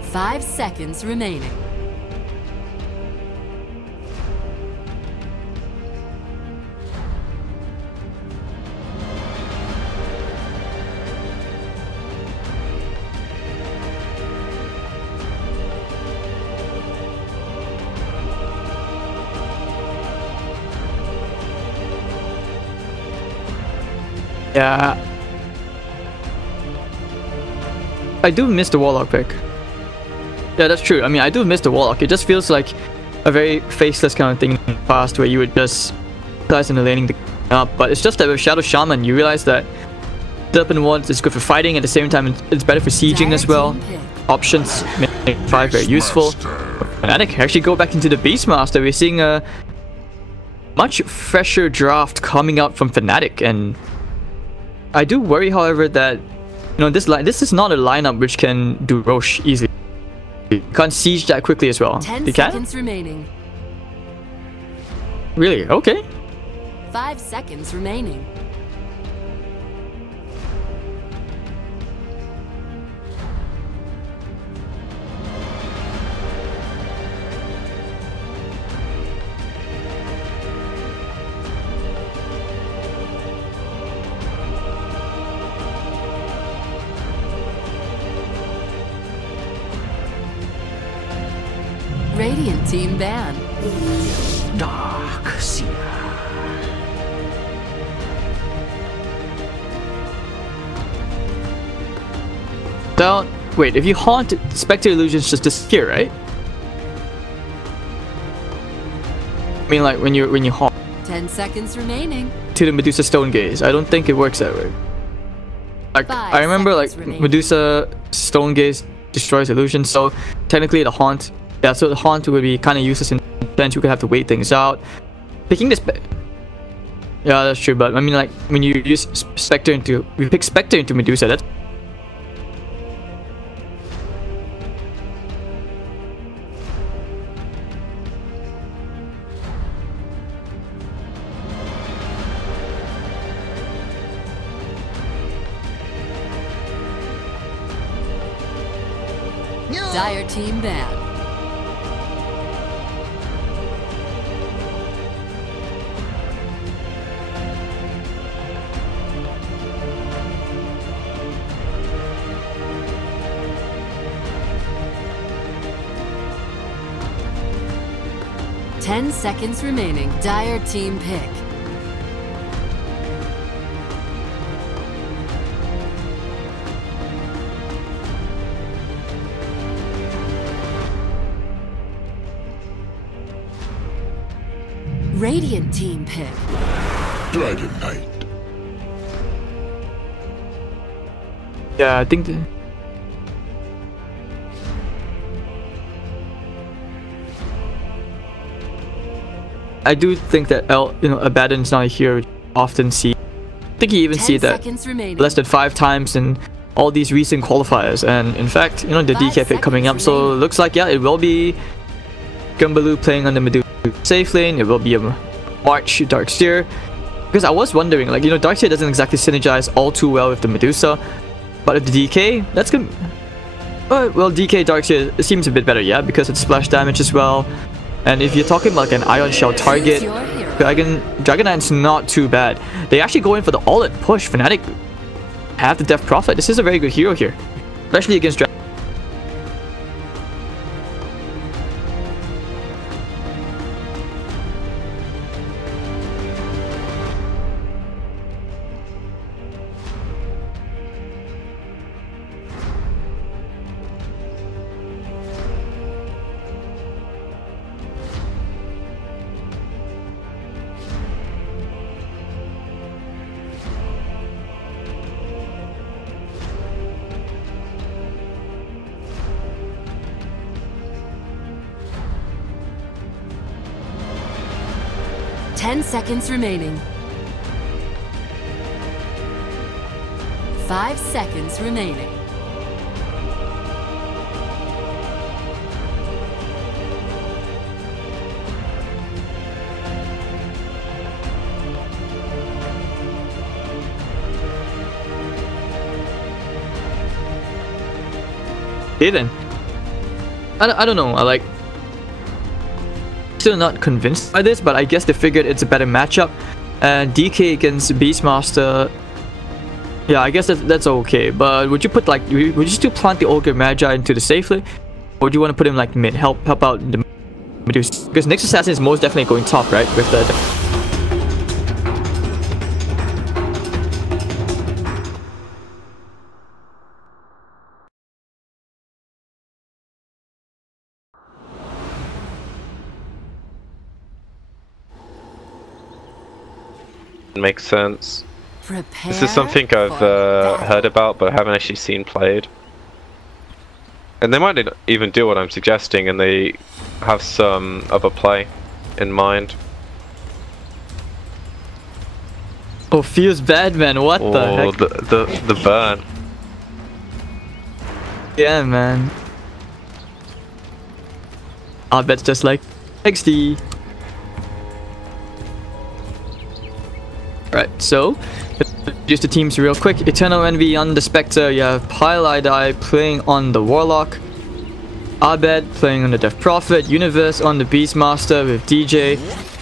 5 seconds remaining. Yeah, I do miss the Warlock pick. Yeah, that's true. I mean, I do miss the Warlock. It just feels like a very faceless kind of thing in the past where you would just guys in the laning the up. But it's just that with Shadow Shaman, you realize that Serpent Ward is good for fighting. At the same time, it's better for sieging as well. Options make 5 very useful. Fnatic actually go back into the Beastmaster. We're seeing a much fresher draft coming out from Fnatic, and I do worry, however, that this is not a lineup which can do Roche easily. You can't siege that quickly as well. 10 you can? seconds remaining. Really? Okay. 5 seconds remaining. Radiant team ban. Dark Seer. Don't wait. If you haunt, Spectre illusions just disappear, right? I mean, like when you haunt 10 seconds remaining. to the Medusa Stone Gaze. I don't think it works that way. Like 5 I remember, like seconds remaining. Medusa Stone Gaze destroys illusions, so technically the haunt. Yeah, so the haunt would be kind of useless in sense you could have to wait things out. Picking this, yeah, that's true. But I mean, like when you use Spectre into, we pick Spectre into Medusa. That's Dire team ban. Ten seconds remaining. Dire team pick. Radiant team pick. Dragon Knight. yeah, I think. I do think that Abaddon's not a hero you often see. I think you even 10 see that seconds remaining. less than 5 times in all these recent qualifiers, and in fact, the 5 DK pick coming up, seconds so remaining. looks like, yeah, it will be Gumbaloo playing on the Medusa safe lane. It will be a March Darkseer. Because I was wondering, like, you know, Darkseer doesn't exactly synergize all too well with the Medusa. But with the DK, that's good. Well, DK Darkseer seems a bit better, yeah, because it's splash damage as well. And if you're talking about like an Ion Shell target, Dragon Knight's not too bad. They actually go in for the all-out push. Fnatic have the Death Prophet. This is a very good hero here, especially against Dragon. 10 seconds remaining. 5 seconds remaining. Okay then. I don't know, I like... Still not convinced by this, but I guess they figured it's a better matchup. And DK against Beastmaster... Yeah, I guess that's okay, but would you put like... Would you still plant the Ogre Magi into the safe lane? Or do you want to put him like mid, help out the Medusa? Because Nyx Assassin is most definitely going top, right? With the makes sense. Prepare this is something I've heard about but haven't actually seen played. And they might even do what I'm suggesting and they have some other play in mind. Oh, feels bad, man. What the heck? The burn. Yeah, man. I bet just like XD. Right, so just the teams real quick. Eternal Envy on the Spectre. You have Pylidai playing on the Warlock. Abed playing on the Death Prophet. Universe on the Beastmaster with DJ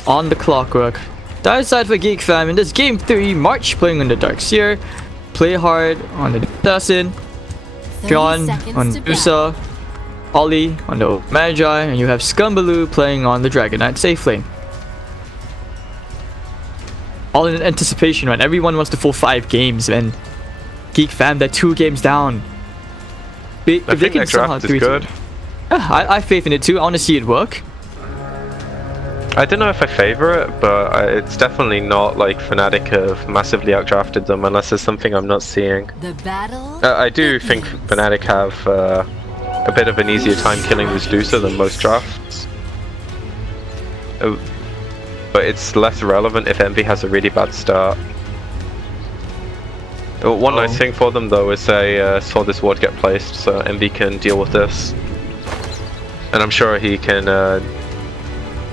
on the Clockwork. Dire side for Geek fam in this game 3. March playing on the Darkseer. Play Hard on the Assassin. John on Medusa. Ollie on the Magi. And you have Scumbaloo playing on the Dragon Knight safe lane. All in anticipation, man. Everyone wants the full 5 games, man. Geek fam, they're 2 games down. If I think that draft is good. I have faith in it too. I want to see it work. I don't know if I favor it, but it's definitely not like Fnatic have massively outdrafted them unless there's something I'm not seeing. The battle I do think Fnatic have a bit of an easier time killing this Medusa than most drafts. But it's less relevant if Envy has a really bad start. One nice thing for them though is they saw this ward get placed, so Envy can deal with this. And I'm sure he can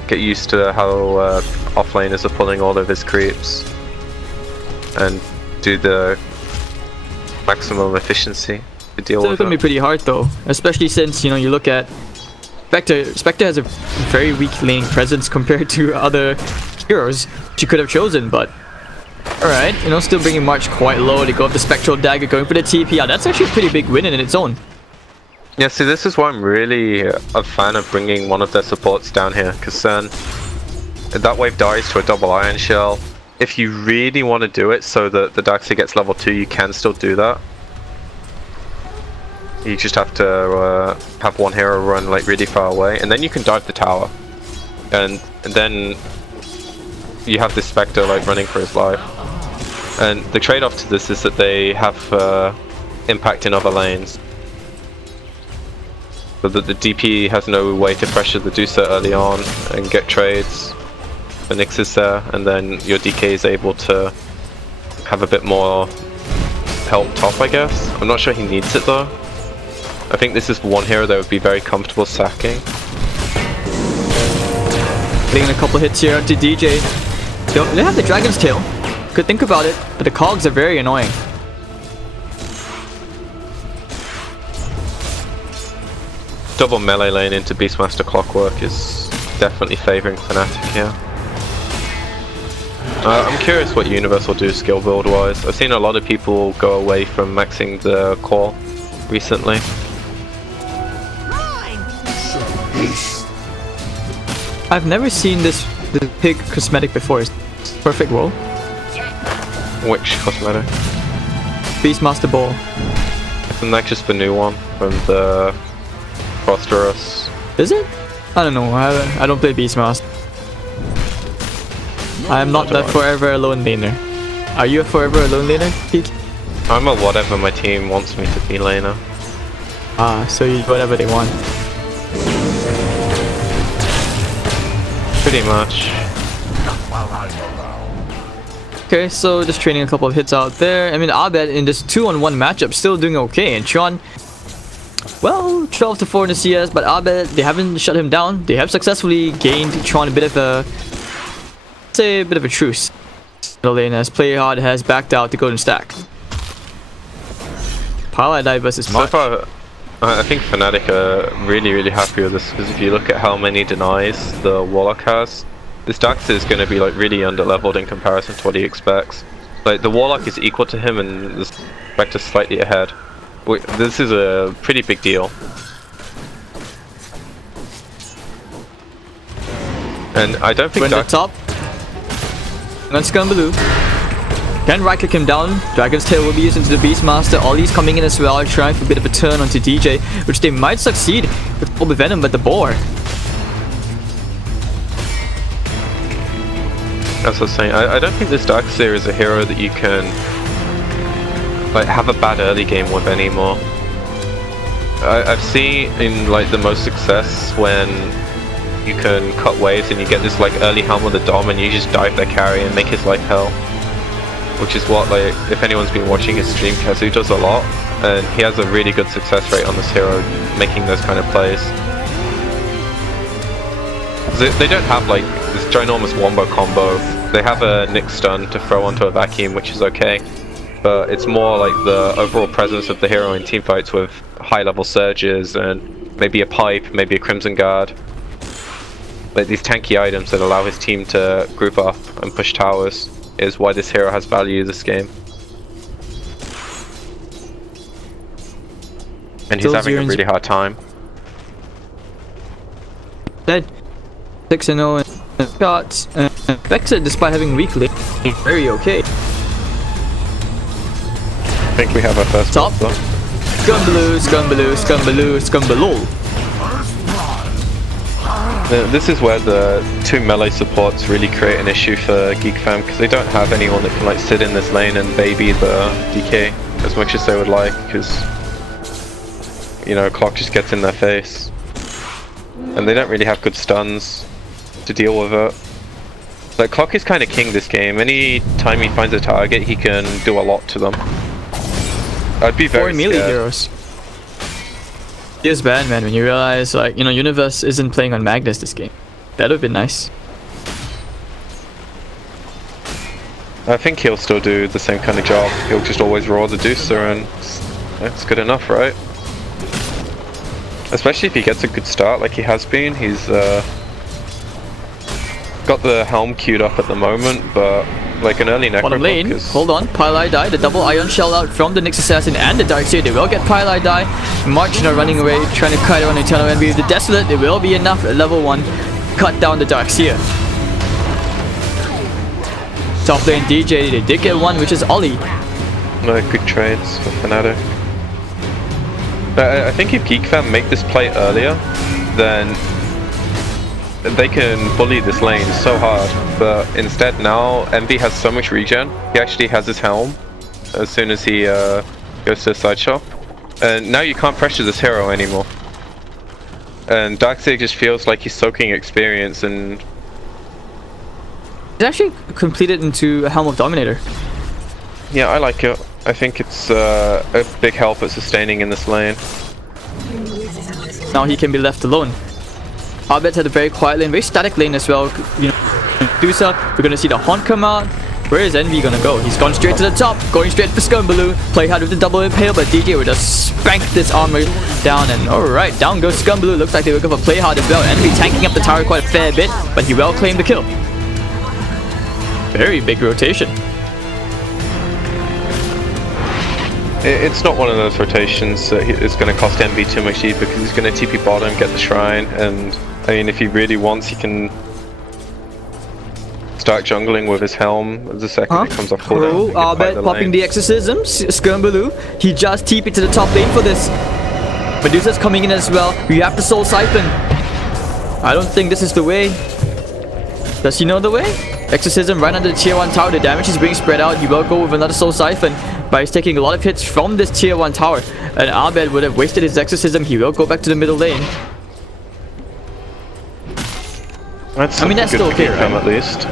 get used to how offlaners are pulling all of his creeps and do the maximum efficiency to deal with it. It's gonna be pretty hard though, especially since, you know, you look at Spectre has a very weak lane presence compared to other heroes she could have chosen, but alright, you know, still bringing March quite low. They go up the Spectral Dagger, going for the TP. Yeah, that's actually a pretty big win in its own. Yeah, see, this is why I'm really a fan of bringing one of their supports down here, because then that wave dies to a double Iron Shell. If you really want to do it so that the Darkseer gets level 2, you can still do that. You just have to have one hero run like really far away, and then you can dive the tower, and then you have this Spectre like running for his life. And the trade-off to this is that they have impact in other lanes, but that the DP has no way to pressure the Medusa early on and get trades. The Nyx is there, and then your DK is able to have a bit more help top, I guess. I'm not sure he needs it though. I think this is one hero that would be very comfortable sacking. Taking a couple hits here to DJ. They have the Dragon's Tail. Could think about it, but the cogs are very annoying. Double melee lane into Beastmaster Clockwork is definitely favouring Fnatic here. I'm curious what Universe will do skill build wise. I've seen a lot of people go away from maxing the core recently. I've never seen the pig cosmetic before. It's perfect roll. Which cosmetic? Beastmaster Ball. Isn't that just the new one from the Prosperous? Is it? I don't know. I don't play Beastmaster. I am not that forever alone laner. Are you a forever alone laner, Geek? I'm a whatever my team wants me to be laner. Ah, so you do whatever they want. Pretty much. Okay, so just training a couple of hits out there. I mean, Abed in this 2-on-1 matchup still doing okay. And Tron, well, 12-4 in the CS, but Abed, they haven't shut him down. They have successfully gained Tron a bit of a, say, a bit of a truce. The lane as Playhard has backed out to Golden Stack. Paladai versus March. So far, I think Fnatic are really happy with this, because if you look at how many denies the Warlock has, this Dax is going to be like really underleveled in comparison to what he expects. Like the Warlock is equal to him and the Spectre slightly ahead. This is a pretty big deal. And I don't think Dax... top. Let's go Blue. Can right click him down. Dragon's Tail will be used into the Beastmaster. Ollie's coming in as well, trying for a bit of a turn onto DJ, which they might succeed with Orb Venom, but the boar. As I was saying, I don't think this Darkseer is a hero that you can like have a bad early game with anymore. I've seen in like the most success when you can cut waves and you get this like early helm with a dom and you just dive their carry and make his life hell. Which is what, like, if anyone's been watching his stream, Kazu does a lot, and he has a really good success rate on this hero, making those kind of plays. They don't have like this ginormous wombo combo. They have a Nyx stun to throw onto a vacuum, which is okay, but it's more like the overall presence of the hero in teamfights with high level surges and maybe a pipe, maybe a Crimson Guard. Like these tanky items that allow his team to group up and push towers is why this hero has value this game. And he's having a really hard time. Dead. 6-0 and shots. Vexa, despite having weak lane, very okay. I think we have our first top. Scumbaloo, Scumbaloo, Scumbaloo, Scumbaloo. This is where the two melee supports really create an issue for Geek fam, because they don't have anyone that can like sit in this lane and baby the DK as much as they would like, because you know, Clock just gets in their face. And they don't really have good stuns to deal with it. Like Clock is kind of king this game. Any time he finds a target, he can do a lot to them. I'd be very melee heroes. It is bad, man, when you realize, like, you know, Universe isn't playing on Magnus this game. That would have been nice. I think he'll still do the same kind of job. He'll just always roar the Deucer and it's good enough, right? Especially if he gets a good start like he has been. He's got the helm queued up at the moment, but like an early necro lane. Hold on, Pylai die. The double ion shell out from the Nyx Assassin and the Darkseer. They will get Pylai die. March now running away, trying to kite around Eternal Envy. With the Desolate, it will be enough at level 1. Cut down the Darkseer. Top lane DJ, they did get one, which is Ollie. No, good trades for Fnatic. I think if Geek fam make this play earlier, then they can bully this lane so hard, but instead now Envy has so much regen. He actually has his helm as soon as he goes to the side shop, and now you can't pressure this hero anymore. And Darkseer just feels like he's soaking experience, and it's actually completed into a Helm of Dominator. Yeah, I like it. I think it's a big help at sustaining in this lane. Now he can be left alone. Abed had a very quiet lane, very static lane as well. You know, Medusa. We're gonna see the Haunt come out. Where is Envy gonna go? He's gone straight to the top, going straight for Scumbaloo. Play hard with the double impale, but DJ will just spank this armor down, and alright, down goes Scumbaloo. Looks like they were going for play hard as well. Envy tanking up the tower quite a fair bit, but he well claimed the kill. Very big rotation. It's not one of those rotations that is going to cost Envy too much either, because he's going to TP bottom, get the shrine, and I mean, if he really wants, he can start jungling with his helm the second it comes off cooldown. Arbet popping the exorcism. Scumbaloo, he just TP'd to the top lane for this. Medusa's coming in as well. We have the Soul Siphon. I don't think this is the way. Does he know the way? Exorcism right under the tier 1 tower. The damage is being spread out. He will go with another Soul Siphon, but he's taking a lot of hits from this tier 1 tower. And Arbet would have wasted his exorcism. He will go back to the middle lane. That's that's still okay, right? At least.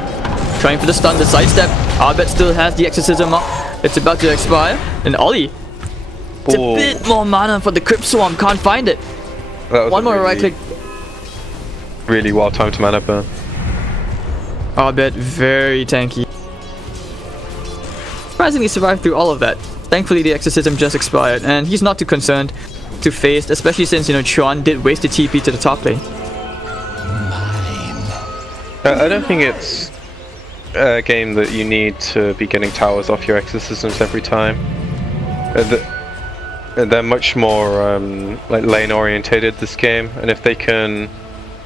Trying for the stun, the sidestep. Arbet still has the exorcism up. It's about to expire. And Ollie. It's a bit more mana for the Crypt Swarm. Can't find it. One more right click. Really well timed mana burn. Arbet very tanky. Surprisingly survived through all of that. Thankfully the exorcism just expired, and he's not too concerned to face, especially since, you know, Chuan did waste the TP to the top lane. I don't think it's a game that you need to be getting towers off your exorcisms every time. They're much more like lane orientated this game, and if they can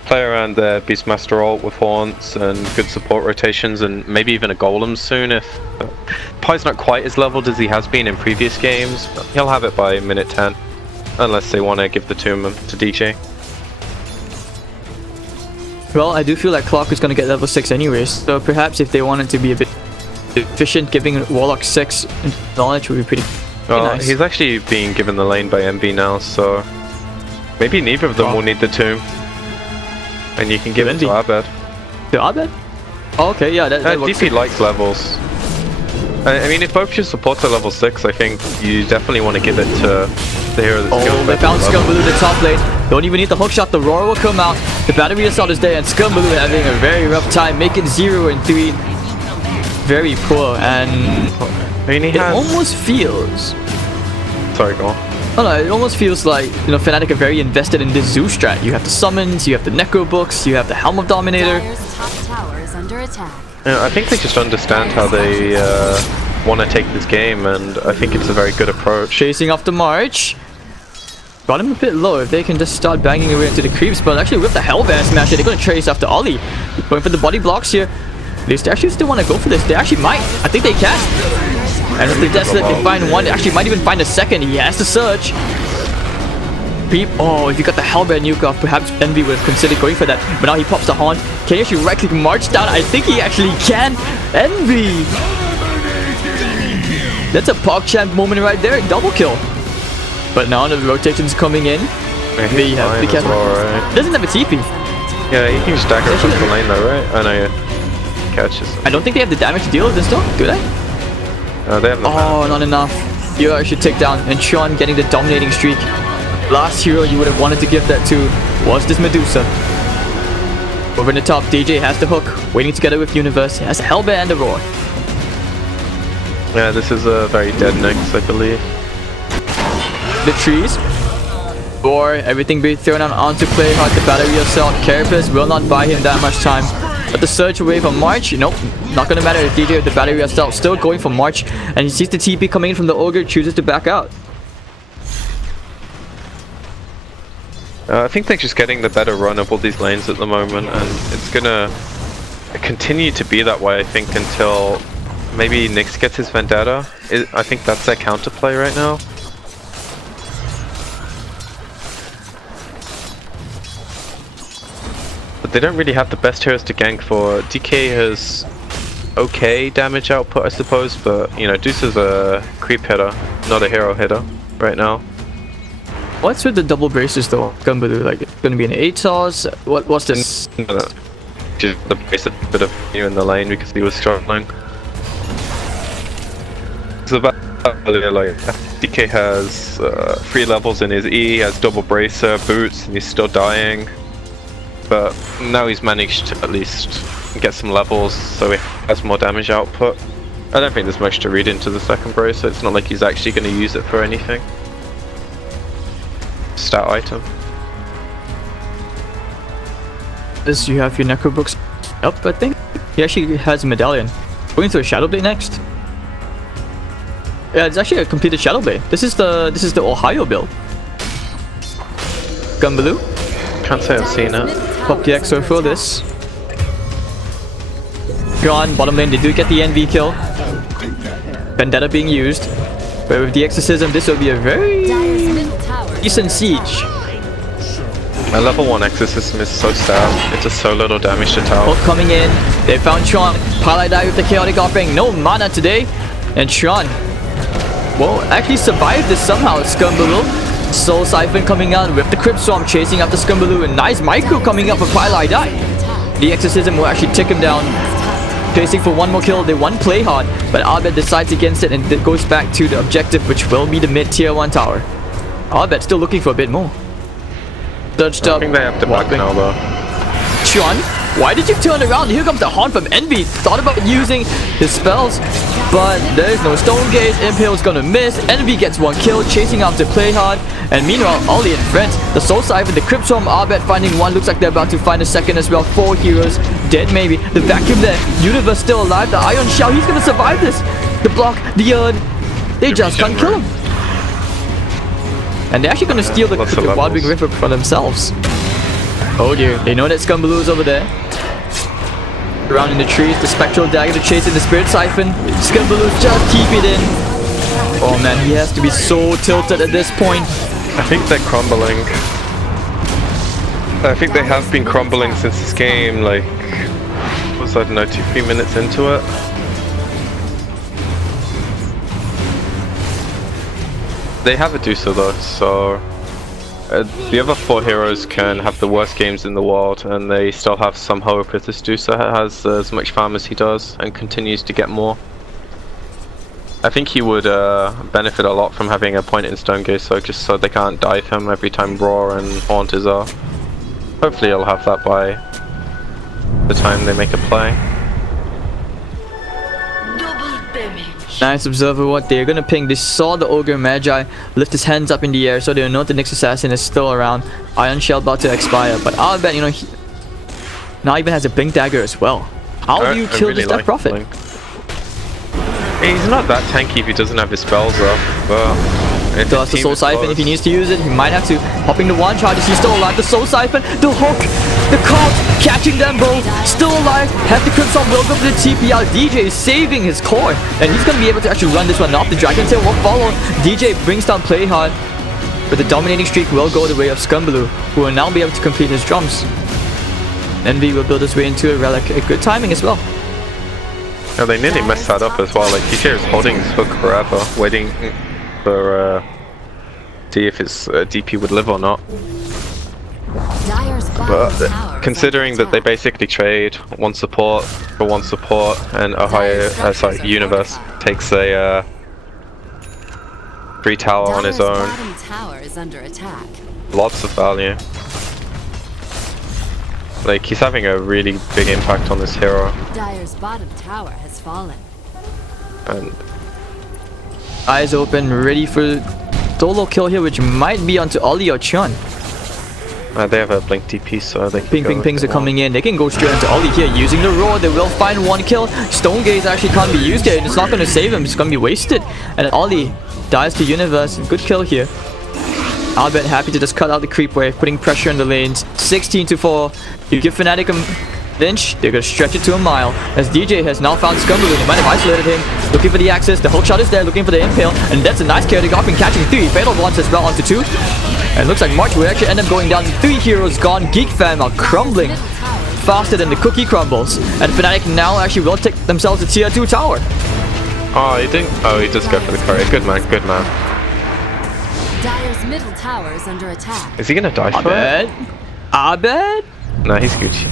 play around their Beastmaster ult with haunts and good support rotations and maybe even a golem soon, if Pai's not quite as leveled as he has been in previous games, but he'll have it by minute 10 unless they want to give the tomb to DJ. Well, I do feel like Clock is going to get level 6 anyways, so perhaps if they wanted to be a bit efficient, giving Warlock 6 knowledge would be pretty nice. He's actually being given the lane by MB now, so maybe neither of them will need the tomb. And you can give it to Arbet. To Arbet? Oh, okay, yeah, that works. DP likes levels. I mean, if both your supports are level 6, I think you definitely want to give it to the hero that's Oh, they found Scumbaloo the top lane. Don't even need the hookshot, the roar will come out. The battery assault is there, and Scumbaloo having a very rough time, making 0 and 3. Very poor, and I mean, it almost feels... Sorry, go on. Oh no, it almost feels like, you know, Fnatic are very invested in this Zoo strat. You have the summons, you have the Necro books, you have the Helm of Dominator. Top tower is under attack. Yeah, I think they just understand how they want to take this game, and I think it's a very good approach. Chasing off the March. Got him a bit low. If they can just start banging away into the creeps, but actually with the Hellbear Smasher, they're going to chase after Ollie. Going for the body blocks here. They actually still want to go for this. They actually might. I think they can. And with the Desolate, they find one. They actually might even find a second. He has to surge. Oh, if you got the Hellbear nuke off, perhaps Envy would have considered going for that. But now he pops the Haunt. Can he actually right-click March down? I think he actually can. Envy! That's a PogChamp moment right there. Double kill. But now the rotation's coming in. He doesn't have a TP. Yeah, he can just dagger across the lane though, right? I know, yeah. Catches. I don't think they have the damage to deal with this though, do they? They have not enough. You should take down, and Sean getting the dominating streak. Last hero you would have wanted to give that to was this Medusa. Over in the top, DJ has the hook, waiting together with Universe. He has a Hellbear and a Roar. Yeah, this is a very dead Nyx, I believe. The trees. Roar, everything being thrown onto play hard. The battery assault. Carapace will not buy him that much time. But the surge away from March, nope, not gonna matter if DJ with the battery assault still going for March, and he sees the TP coming in from the Ogre, chooses to back out. I think they're just getting the better run of all these lanes at the moment, and it's gonna continue to be that way, I think, until maybe Nyx gets his Vendetta. I think that's their counterplay right now. But they don't really have the best heroes to gank for. DK has okay damage output, I suppose, but you know, Deuce is a creep hitter, not a hero hitter right now. What's with the double braces though? Scumbaloo, like, it's gonna be an 8 toss? What's this? Just the brace a bit of you in the lane because he was struggling. So like DK has 3 levels in his E, has double bracer, boots, and he's still dying. but now he's managed to at least get some levels, so he has more damage output. I don't think there's much to read into the second bro, so it's not like he's actually going to use it for anything. Stat item. This you have your necro books up, I think. He actually has a medallion. Going to a shadow blade next. Yeah, it's actually a completed shadow blade. This is the Ohio build. Gumbaloo. Can't say I've seen it. Pop the XO for this. Gone, bottom lane, they do get the NV kill. Vendetta being used. But with the Exorcism, this will be a very decent siege. My level 1 Exorcism is so sad. It does so little damage to tower. Both coming in. They found Tron. Pally die with the chaotic offering. No mana today. And Tron will actually survive this somehow. Scumbaloo. Soul Siphon coming out with the Crypt Swarm chasing after Scumbaloo. And nice micro coming up for Pally die. The Exorcism will actually tick him down. Chasing for one more kill. They want play hard, but Abed decides against it and it goes back to the objective, which will be the mid tier 1 tower. Abed still looking for a bit more. Dodged up. I think they have to back now though. Chuan, why did you turn around? Here comes the Haunt from Envy. Thought about using his spells, but there's no Stone Gaze. Impale's gonna miss. Envy gets one kill, chasing after play hard. And meanwhile, Ollie and friends, the Soul Siphon, the Crypt Swarm, Abed finding one. Looks like they're about to find a second as well. 4 heroes dead maybe. The vacuum there. Universe still alive. The Iron Shell, he's gonna survive this. The block, the urn. They just can't kill him. And they're actually gonna steal the Wildwing River for themselves. Oh dear, they know that Scumbaloo is over there. Around in the trees, the Spectral Dagger to chase in the Spirit Siphon. Scumbaloo just keep it in. Oh man, he has to be so tilted at this point. I think they're crumbling. I think they have been crumbling since this game, like, was I don't know, 2-3 minutes into it. They have a Dusa though, so the other 4 heroes can have the worst games in the world and they still have some hope if this Dusa has as much farm as he does and continues to get more. I think he would benefit a lot from having a point in Stone Gaze, so just so they can't dive him every time Roar and Haunt is off. Hopefully he'll have that by the time they make a play. Nice observer what they're gonna ping. They saw the Ogre Magi lift his hands up in the air, so they know the next assassin is still around. Iron Shell about to expire, but I'll bet, you know, he now even has a Blink Dagger as well. How do you kill this Death Prophet? Blink. He's not that tanky if he doesn't have his spells up, but does the Soul Siphon if he needs to use it. He might have to. Hopping the one charges, he's still alive. The Soul Siphon, the hook, the cult, catching them both, still alive. Have the Crimson will go for the TPL. DJ is saving his core, and he's gonna be able to actually run this one off. The Dragon Tail will follow. DJ brings down Play Hard, but the dominating streak will go the way of Scumbaloo, who will now be able to complete his drums. Envy will build his way into a relic. A good timing as well. Oh, they nearly messed that up as well. Like, DJ is holding his hook forever, waiting for see if his DP would live or not. But considering that they basically trade one support for one support, and Ohio, Universe takes a free tower on his own, lots of value. Like, he's having a really big impact on this hero. Dire's bottom tower has fallen. And eyes open, ready for solo kill here, which might be onto Ollie or Chun. they have a blink DP, so they can pings are coming in. They can go straight into Ollie here using the roar. They will find one kill. Stone Gaze actually can't be used here, and it's not going to save him. It's going to be wasted. And Ollie dies to Universe. Good kill here. Albert happy to just cut out the creep wave, putting pressure on the lanes. 16-4. You give Fnatic a Lynch, they're going to stretch it to a mile. As DJ has now found Scumbaloo, they might have isolated him. Looking for the access, the hook shot is there, looking for the impale. And that's a nice chaotic offering, catching 3. Fatal ones as well onto 2. And looks like March will actually end up going down. 3 heroes gone. Geek fam are crumbling faster than the cookie crumbles. And Fnatic now actually will take themselves a tier 2 tower. Oh, he didn't. Oh, he does go for the curry. Good man, good man. Dire's middle tower is under attack. Is he gonna die for it? Abed? No, he's Gucci.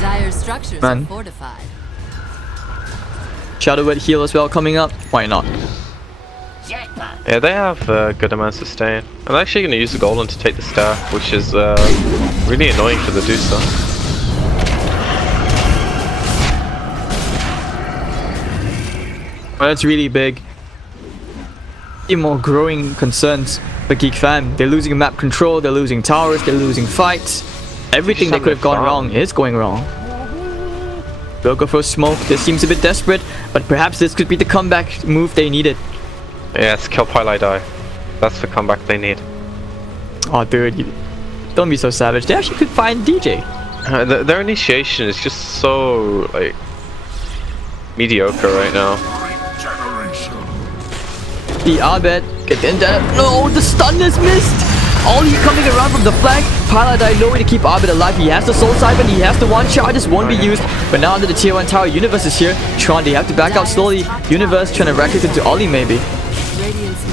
Dire's structures are fortified. Shadow Wet heal as well coming up. Why not? Yeah, they have good amounts of sustain. I'm actually going to use the golem to take the staff, which is really annoying for the Deucer. Well, that's really big. Even more growing concerns for Geek fam. They're losing map control, they're losing towers, they're losing fights. Everything that could have gone wrong is going wrong. They'll go for a smoke. This seems a bit desperate, but perhaps this could be the comeback move they needed. Yes, kill Pilot Die. That's the comeback they need. Oh dude, don't be so savage. They actually could find DJ. Their initiation is just so like mediocre right now. The Abed, get in there. No, the stun is missed. Ollie coming around from the flank. Paladai no way to keep Abed alive. He has the soul siphon, he has the one charge, this won't be used. But now under the tier 1 tower, Universe is here. Tron, they have to back out slowly. Universe trying to rack it into Ollie maybe.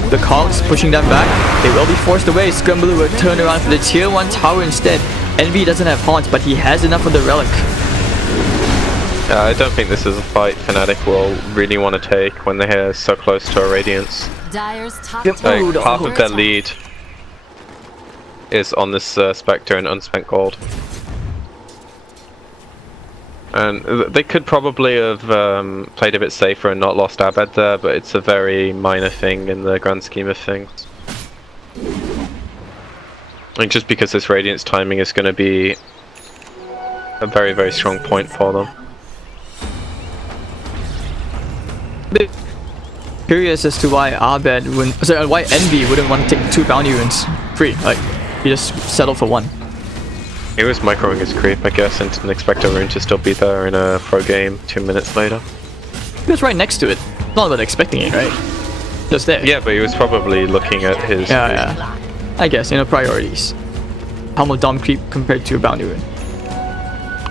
The Cogs pushing them back. They will be forced away. Scumblue will turn around for the tier 1 tower instead. Envy doesn't have Haunt, but he has enough of the relic. I don't think this is a fight Fnatic will really want to take when they're so close to a Radiance. Like, half of their lead is on this Spectre and unspent gold. And they could probably have played a bit safer and not lost Abed there, but it's a very minor thing in the grand scheme of things. And just because this Radiance timing is going to be a very, very strong point for them. Curious as to why Abed wouldn't, sorry, why Envy wouldn't want to take 2 bounty runes free. Like, he just settled for 1. He was microing his creep, I guess, and didn't expect a rune to still be there in a pro game 2 minutes later. He was right next to it. Not about expecting it, right? Just there. Yeah, but he was probably looking at his... Yeah. I guess, you know, priorities. Helmet Dom creep compared to a bounty rune.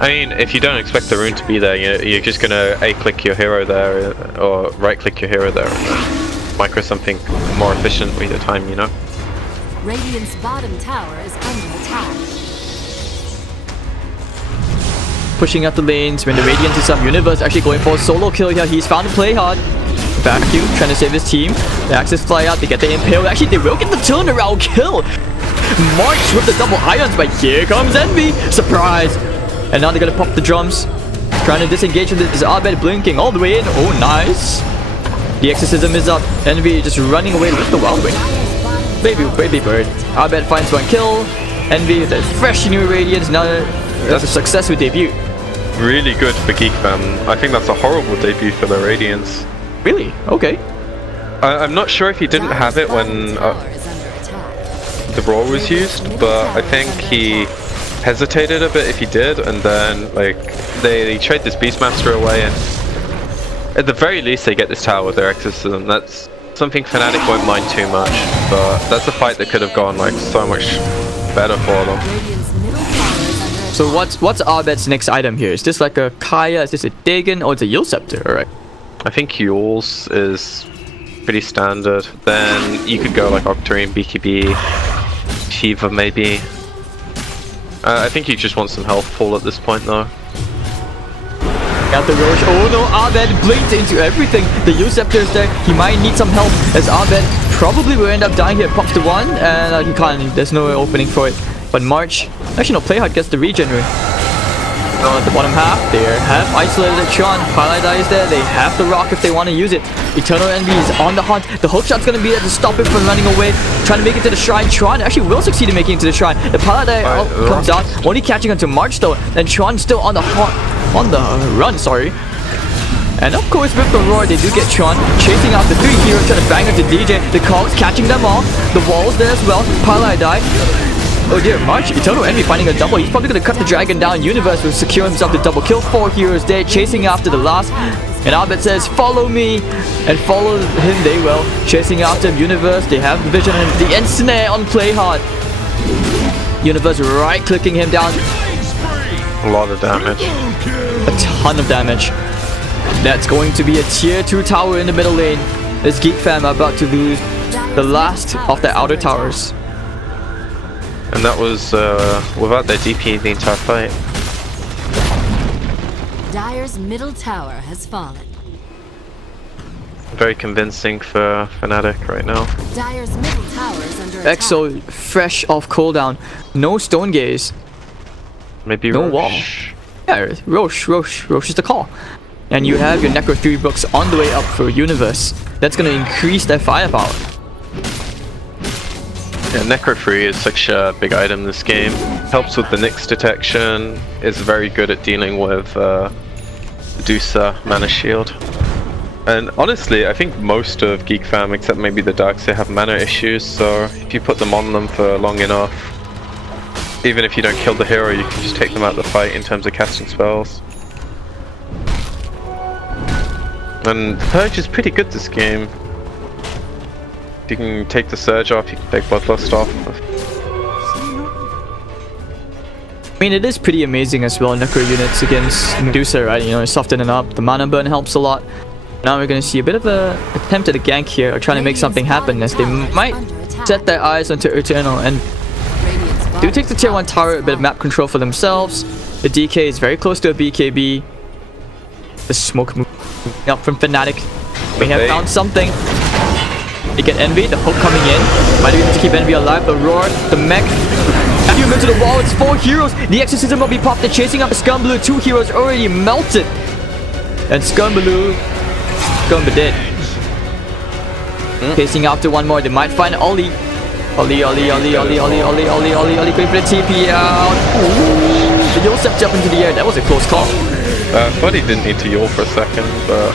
I mean, if you don't expect the rune to be there, you're just gonna A-click your hero there, or right-click your hero there, and micro something more efficient with your time, you know? Radiant's bottom tower is under attack. Pushing out the lanes when the Radiant is up. Universe actually going for a solo kill here. He's found to play hard. Vacuum trying to save his team. The Axis fly out. They get the impale. Actually, they will get the turnaround kill. March with the double ions, but here comes Envy. Surprise. And now they're gonna pop the drums. Trying to disengage with this Abed blinking all the way in. Oh, nice. The Exorcism is up. Envy just running away with the Wild Wing. Baby bird. Abed finds 1 kill. Envy with a fresh new Radiance. Now that's a successful debut. Really good for Geek fam. I think that's a horrible debut for the Radiance. Really? Okay. I'm not sure if he didn't have it when the Roar was used, but I think he hesitated a bit if he did, and then like they trade this Beastmaster away, and at the very least they get this tower with their Exorcism. That's something Fnatic won't mind too much, but that's a fight that could have gone like so much better for them. So what's Abed's next item here? Is this like a Kaya? Is this a Dagon? Or it's a Yule Scepter? Alright. I think Yule's is pretty standard. Then you could go like Octarine, BKB, Shiva maybe. I think you just want some health pull at this point though. Got the Roche. Oh no, Abed blinked into everything. The Yule Scepter is there. He might need some help as Abed probably will end up dying here. Pops the 1 and he can't. There's no opening for it. But March, actually no, Playhard gets the regen rune. At the bottom half, they have isolated Tron. Paladai is there. They have the rock if they want to use it. Eternal Envy is on the hunt. The hook shot's going to be there to stop him from running away. Trying to make it to the shrine. Tron actually will succeed in making it to the shrine. The Paladai comes out, only catching onto March though. And Tron still on the run, sorry. And of course with the Roar, they do get Tron chasing after 3 heroes, trying to bang into DJ. The Cogs catching them all. The wall's there as well. Paladai. Oh dear, March, Eternal Envy finding a double. He's probably going to cut the dragon down. Universe will secure himself the double kill. 4 heroes dead, chasing after the last. And Abed says, follow me. And follow him they will. Chasing after him, Universe. They have the vision and the ensnare on Playhard. Universe right-clicking him down. A lot of damage. A ton of damage. That's going to be a tier 2 tower in the middle lane. This Geek fam are about to lose the last of the outer towers. And that was without their DP the entire fight. Dire's middle tower has fallen. very convincing for Fnatic right now. Dire's middle tower is under attack. Exo fresh off cooldown. No stone gaze. Maybe No Roche. wall. Yeah, Roche is the call. And you have your Necro 3 books on the way up for Universe. That's gonna increase their firepower. Yeah, Necro 3 is such a big item in this game. Helps with the Nyx detection. Is very good at dealing with Medusa, Mana Shield. And honestly, I think most of Geek fam, except maybe the Darks, they have mana issues. So if you put them on them for long enough, even if you don't kill the hero, you can just take them out of the fight in terms of casting spells. And Purge is pretty good this game. You can take the Surge off, you can take Bloodlust off. I mean, it is pretty amazing as well, Necro units against Medusa, right? You know, softening up. The mana burn helps a lot. Now we're going to see a bit of a attempt at a gank here, or trying to make something happen, as they might set their eyes onto Eternal and do take the tier 1 tower, a bit of map control for themselves. The DK is very close to a BKB. The smoke moving up from Fnatic. We have found something. They get Envy, the hook coming in. Might be able to keep Envy alive. The Roar, the mech. And you move to the wall, it's 4 heroes. The Exorcism will be popped. They're chasing up Scumblue. 2 heroes already melted. And Scumblue dead. Chasing after one more. They might find Ollie. Ollie, going for the TP out. Ooh, the Yosef jump into the air. That was a close call. I thought he didn't need to yawl for a second, but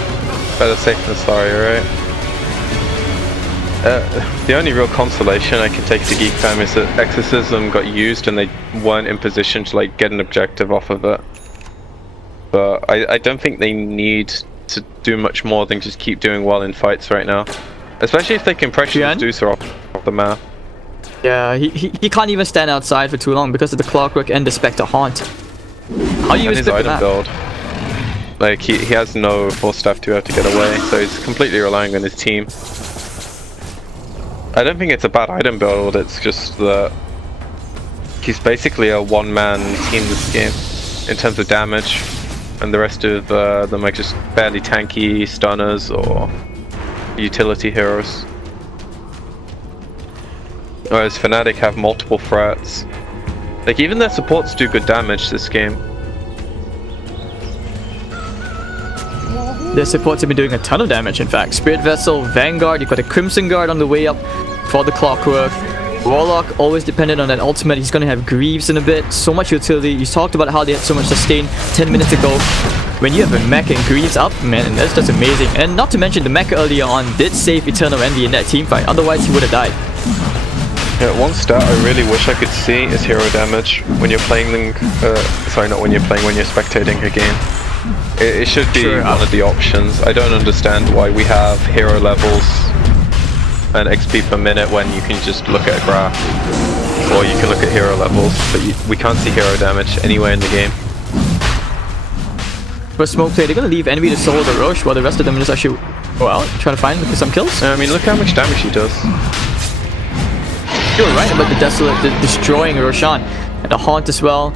better safe than sorry, right? The only real consolation I can take to Geek fam is that Exorcism got used and they weren't in position to like get an objective off of it. But I don't think they need to do much more than just keep doing well in fights right now. Especially if they can pressure Medusa off the map. Yeah, he can't even stand outside for too long because of the Clockwork and the Spectre Haunt. How do you his item build? Like he has no force staff to have to get away, so he's completely relying on his team. I don't think it's a bad item build, it's just that he's basically a one-man team this game in terms of damage, and the rest of them are just barely tanky stunners or utility heroes. Whereas Fnatic have multiple threats. Like even their supports do good damage this game. Their supports have been doing a ton of damage, in fact. Spirit Vessel, Vanguard, you've got a Crimson Guard on the way up for the Clockwork. Warlock, always dependent on that ultimate. He's going to have Greaves in a bit. So much utility. You talked about how they had so much sustain 10 minutes ago. When you have a mech and Greaves up, man, that's just amazing. And not to mention the mech earlier on did save Eternal Envy in that team fight. Otherwise, he would have died. Yeah, one stat I really wish I could see is hero damage when you're playing, sorry, not when you're playing, when you're spectating a game. It should be one of the options. I don't understand why we have hero levels and XP per minute when you can just look at a graph. Or you can look at hero levels, but we can't see hero damage anywhere in the game. For smoke play, they're going to leave Envy to solo the Roche while the rest of them just actually go out, trying to find some kills. I mean, look how much damage he does. You're right about the Desolate destroying Roshan. And the Haunt as well.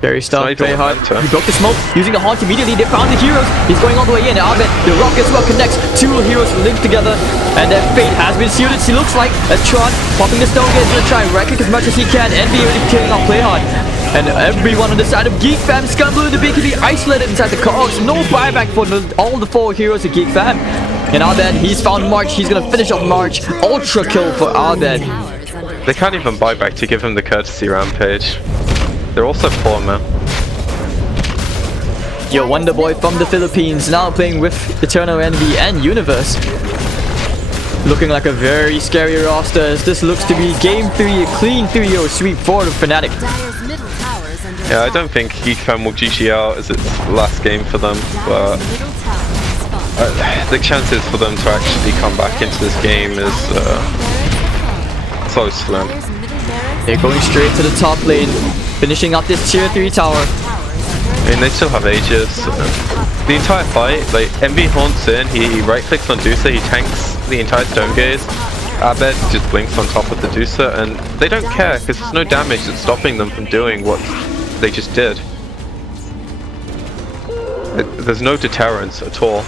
Very stuck, very hard. He broke the smoke, using the Haunt immediately. They found the heroes. He's going all the way in. Abed, the rocket as well connects. 2 heroes linked together. And their fate has been sealed. It looks like as Tron popping the stone gate. He's gonna try and right click as much as he can. Envy already killing off Playhard. And everyone on the side of Geek fam, Scumblue and the BKB isolated inside the cogs. No buyback for all the 4 heroes of Geek fam. And Abed, he's found March. He's gonna finish off March. Ultra kill for Abed. They can't even buy back to give him the courtesy rampage. They're also poor, man. Yo, Wonder Boy from the Philippines now playing with Eternal Envy and Universe. Looking like a very scary roster as this looks to be game 3, a clean 3-0 sweep for the Fnatic. Yeah, I don't think Geek fam will GG out as its last game for them, but the chances for them to actually come back into this game is so slim. They're going straight to the top lane, finishing up this tier 3 tower. I mean, they still have ages. The entire fight, like, Envy haunts in, he right-clicks on Dusa, he tanks the entire Stone Gaze. Abed just blinks on top of the Dusa, and they don't care, because there's no damage that's stopping them from doing what they just did. There's no deterrence at all.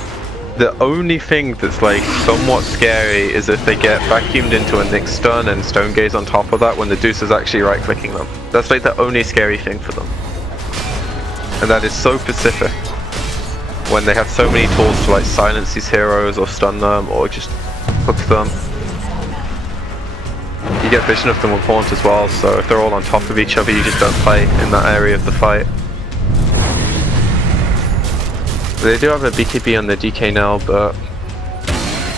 The only thing that's like somewhat scary is if they get vacuumed into a Nyx stun and Stone Gaze on top of that when the Deuce is actually right-clicking them. That's like the only scary thing for them. And that is so specific. When they have so many tools to like silence these heroes or stun them or just hook them. You get vision of them with Haunt as well, so if they're all on top of each other you just don't play in that area of the fight. They do have a BKB on the DK now, but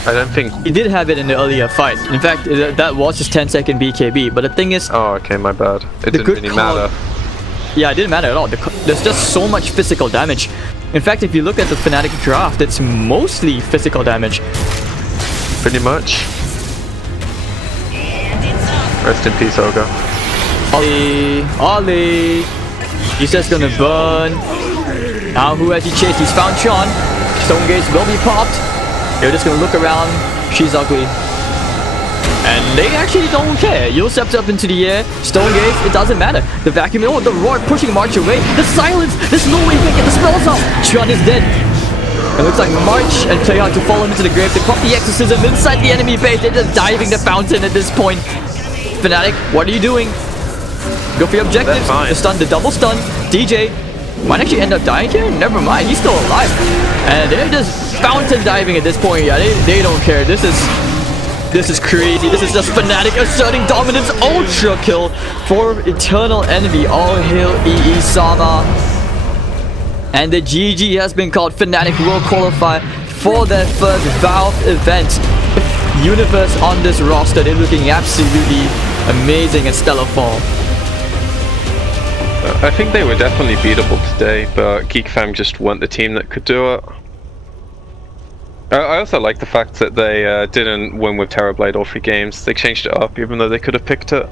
I don't think... He did have it in the earlier fight. In fact, that was his 10-second BKB, but the thing is... Oh, okay, my bad. It didn't really matter. Yeah, it didn't matter at all. There's just so much physical damage. In fact, if you look at the Fnatic draft, it's mostly physical damage. Pretty much. Rest in peace, Ogre. Ollie! He's just gonna burn. Now who has he chased? He's found Sean. Stone Gaze will be popped. They're just gonna look around. She's ugly. And they actually don't care. You'll step up into the air. Stone Gaze, it doesn't matter. The vacuum, oh, the roar pushing March away. The silence, there's no way he can get the spells off. Sean is dead. It looks like March and Playhard to follow him into the grave. They pop the exorcism inside the enemy base. They're just diving the fountain at this point. Fnatic, what are you doing? Go for your objectives. The stun, the double stun. DJ might actually end up dying here. Never mind, he's still alive. And they're just fountain diving at this point. Yeah, they don't care. This is crazy. This is just Fnatic asserting dominance. Ultra kill for Eternal Envy. All hail EE Sama. And the GG has been called. Fnatic will qualify for their first Valve event. Universe on this roster, they're looking absolutely amazing at Stellar Fall. I think they were definitely beatable today, but Geek Fam just weren't the team that could do it. I also like the fact that they didn't win with Terrorblade all 3 games. They changed it up even though they could have picked it.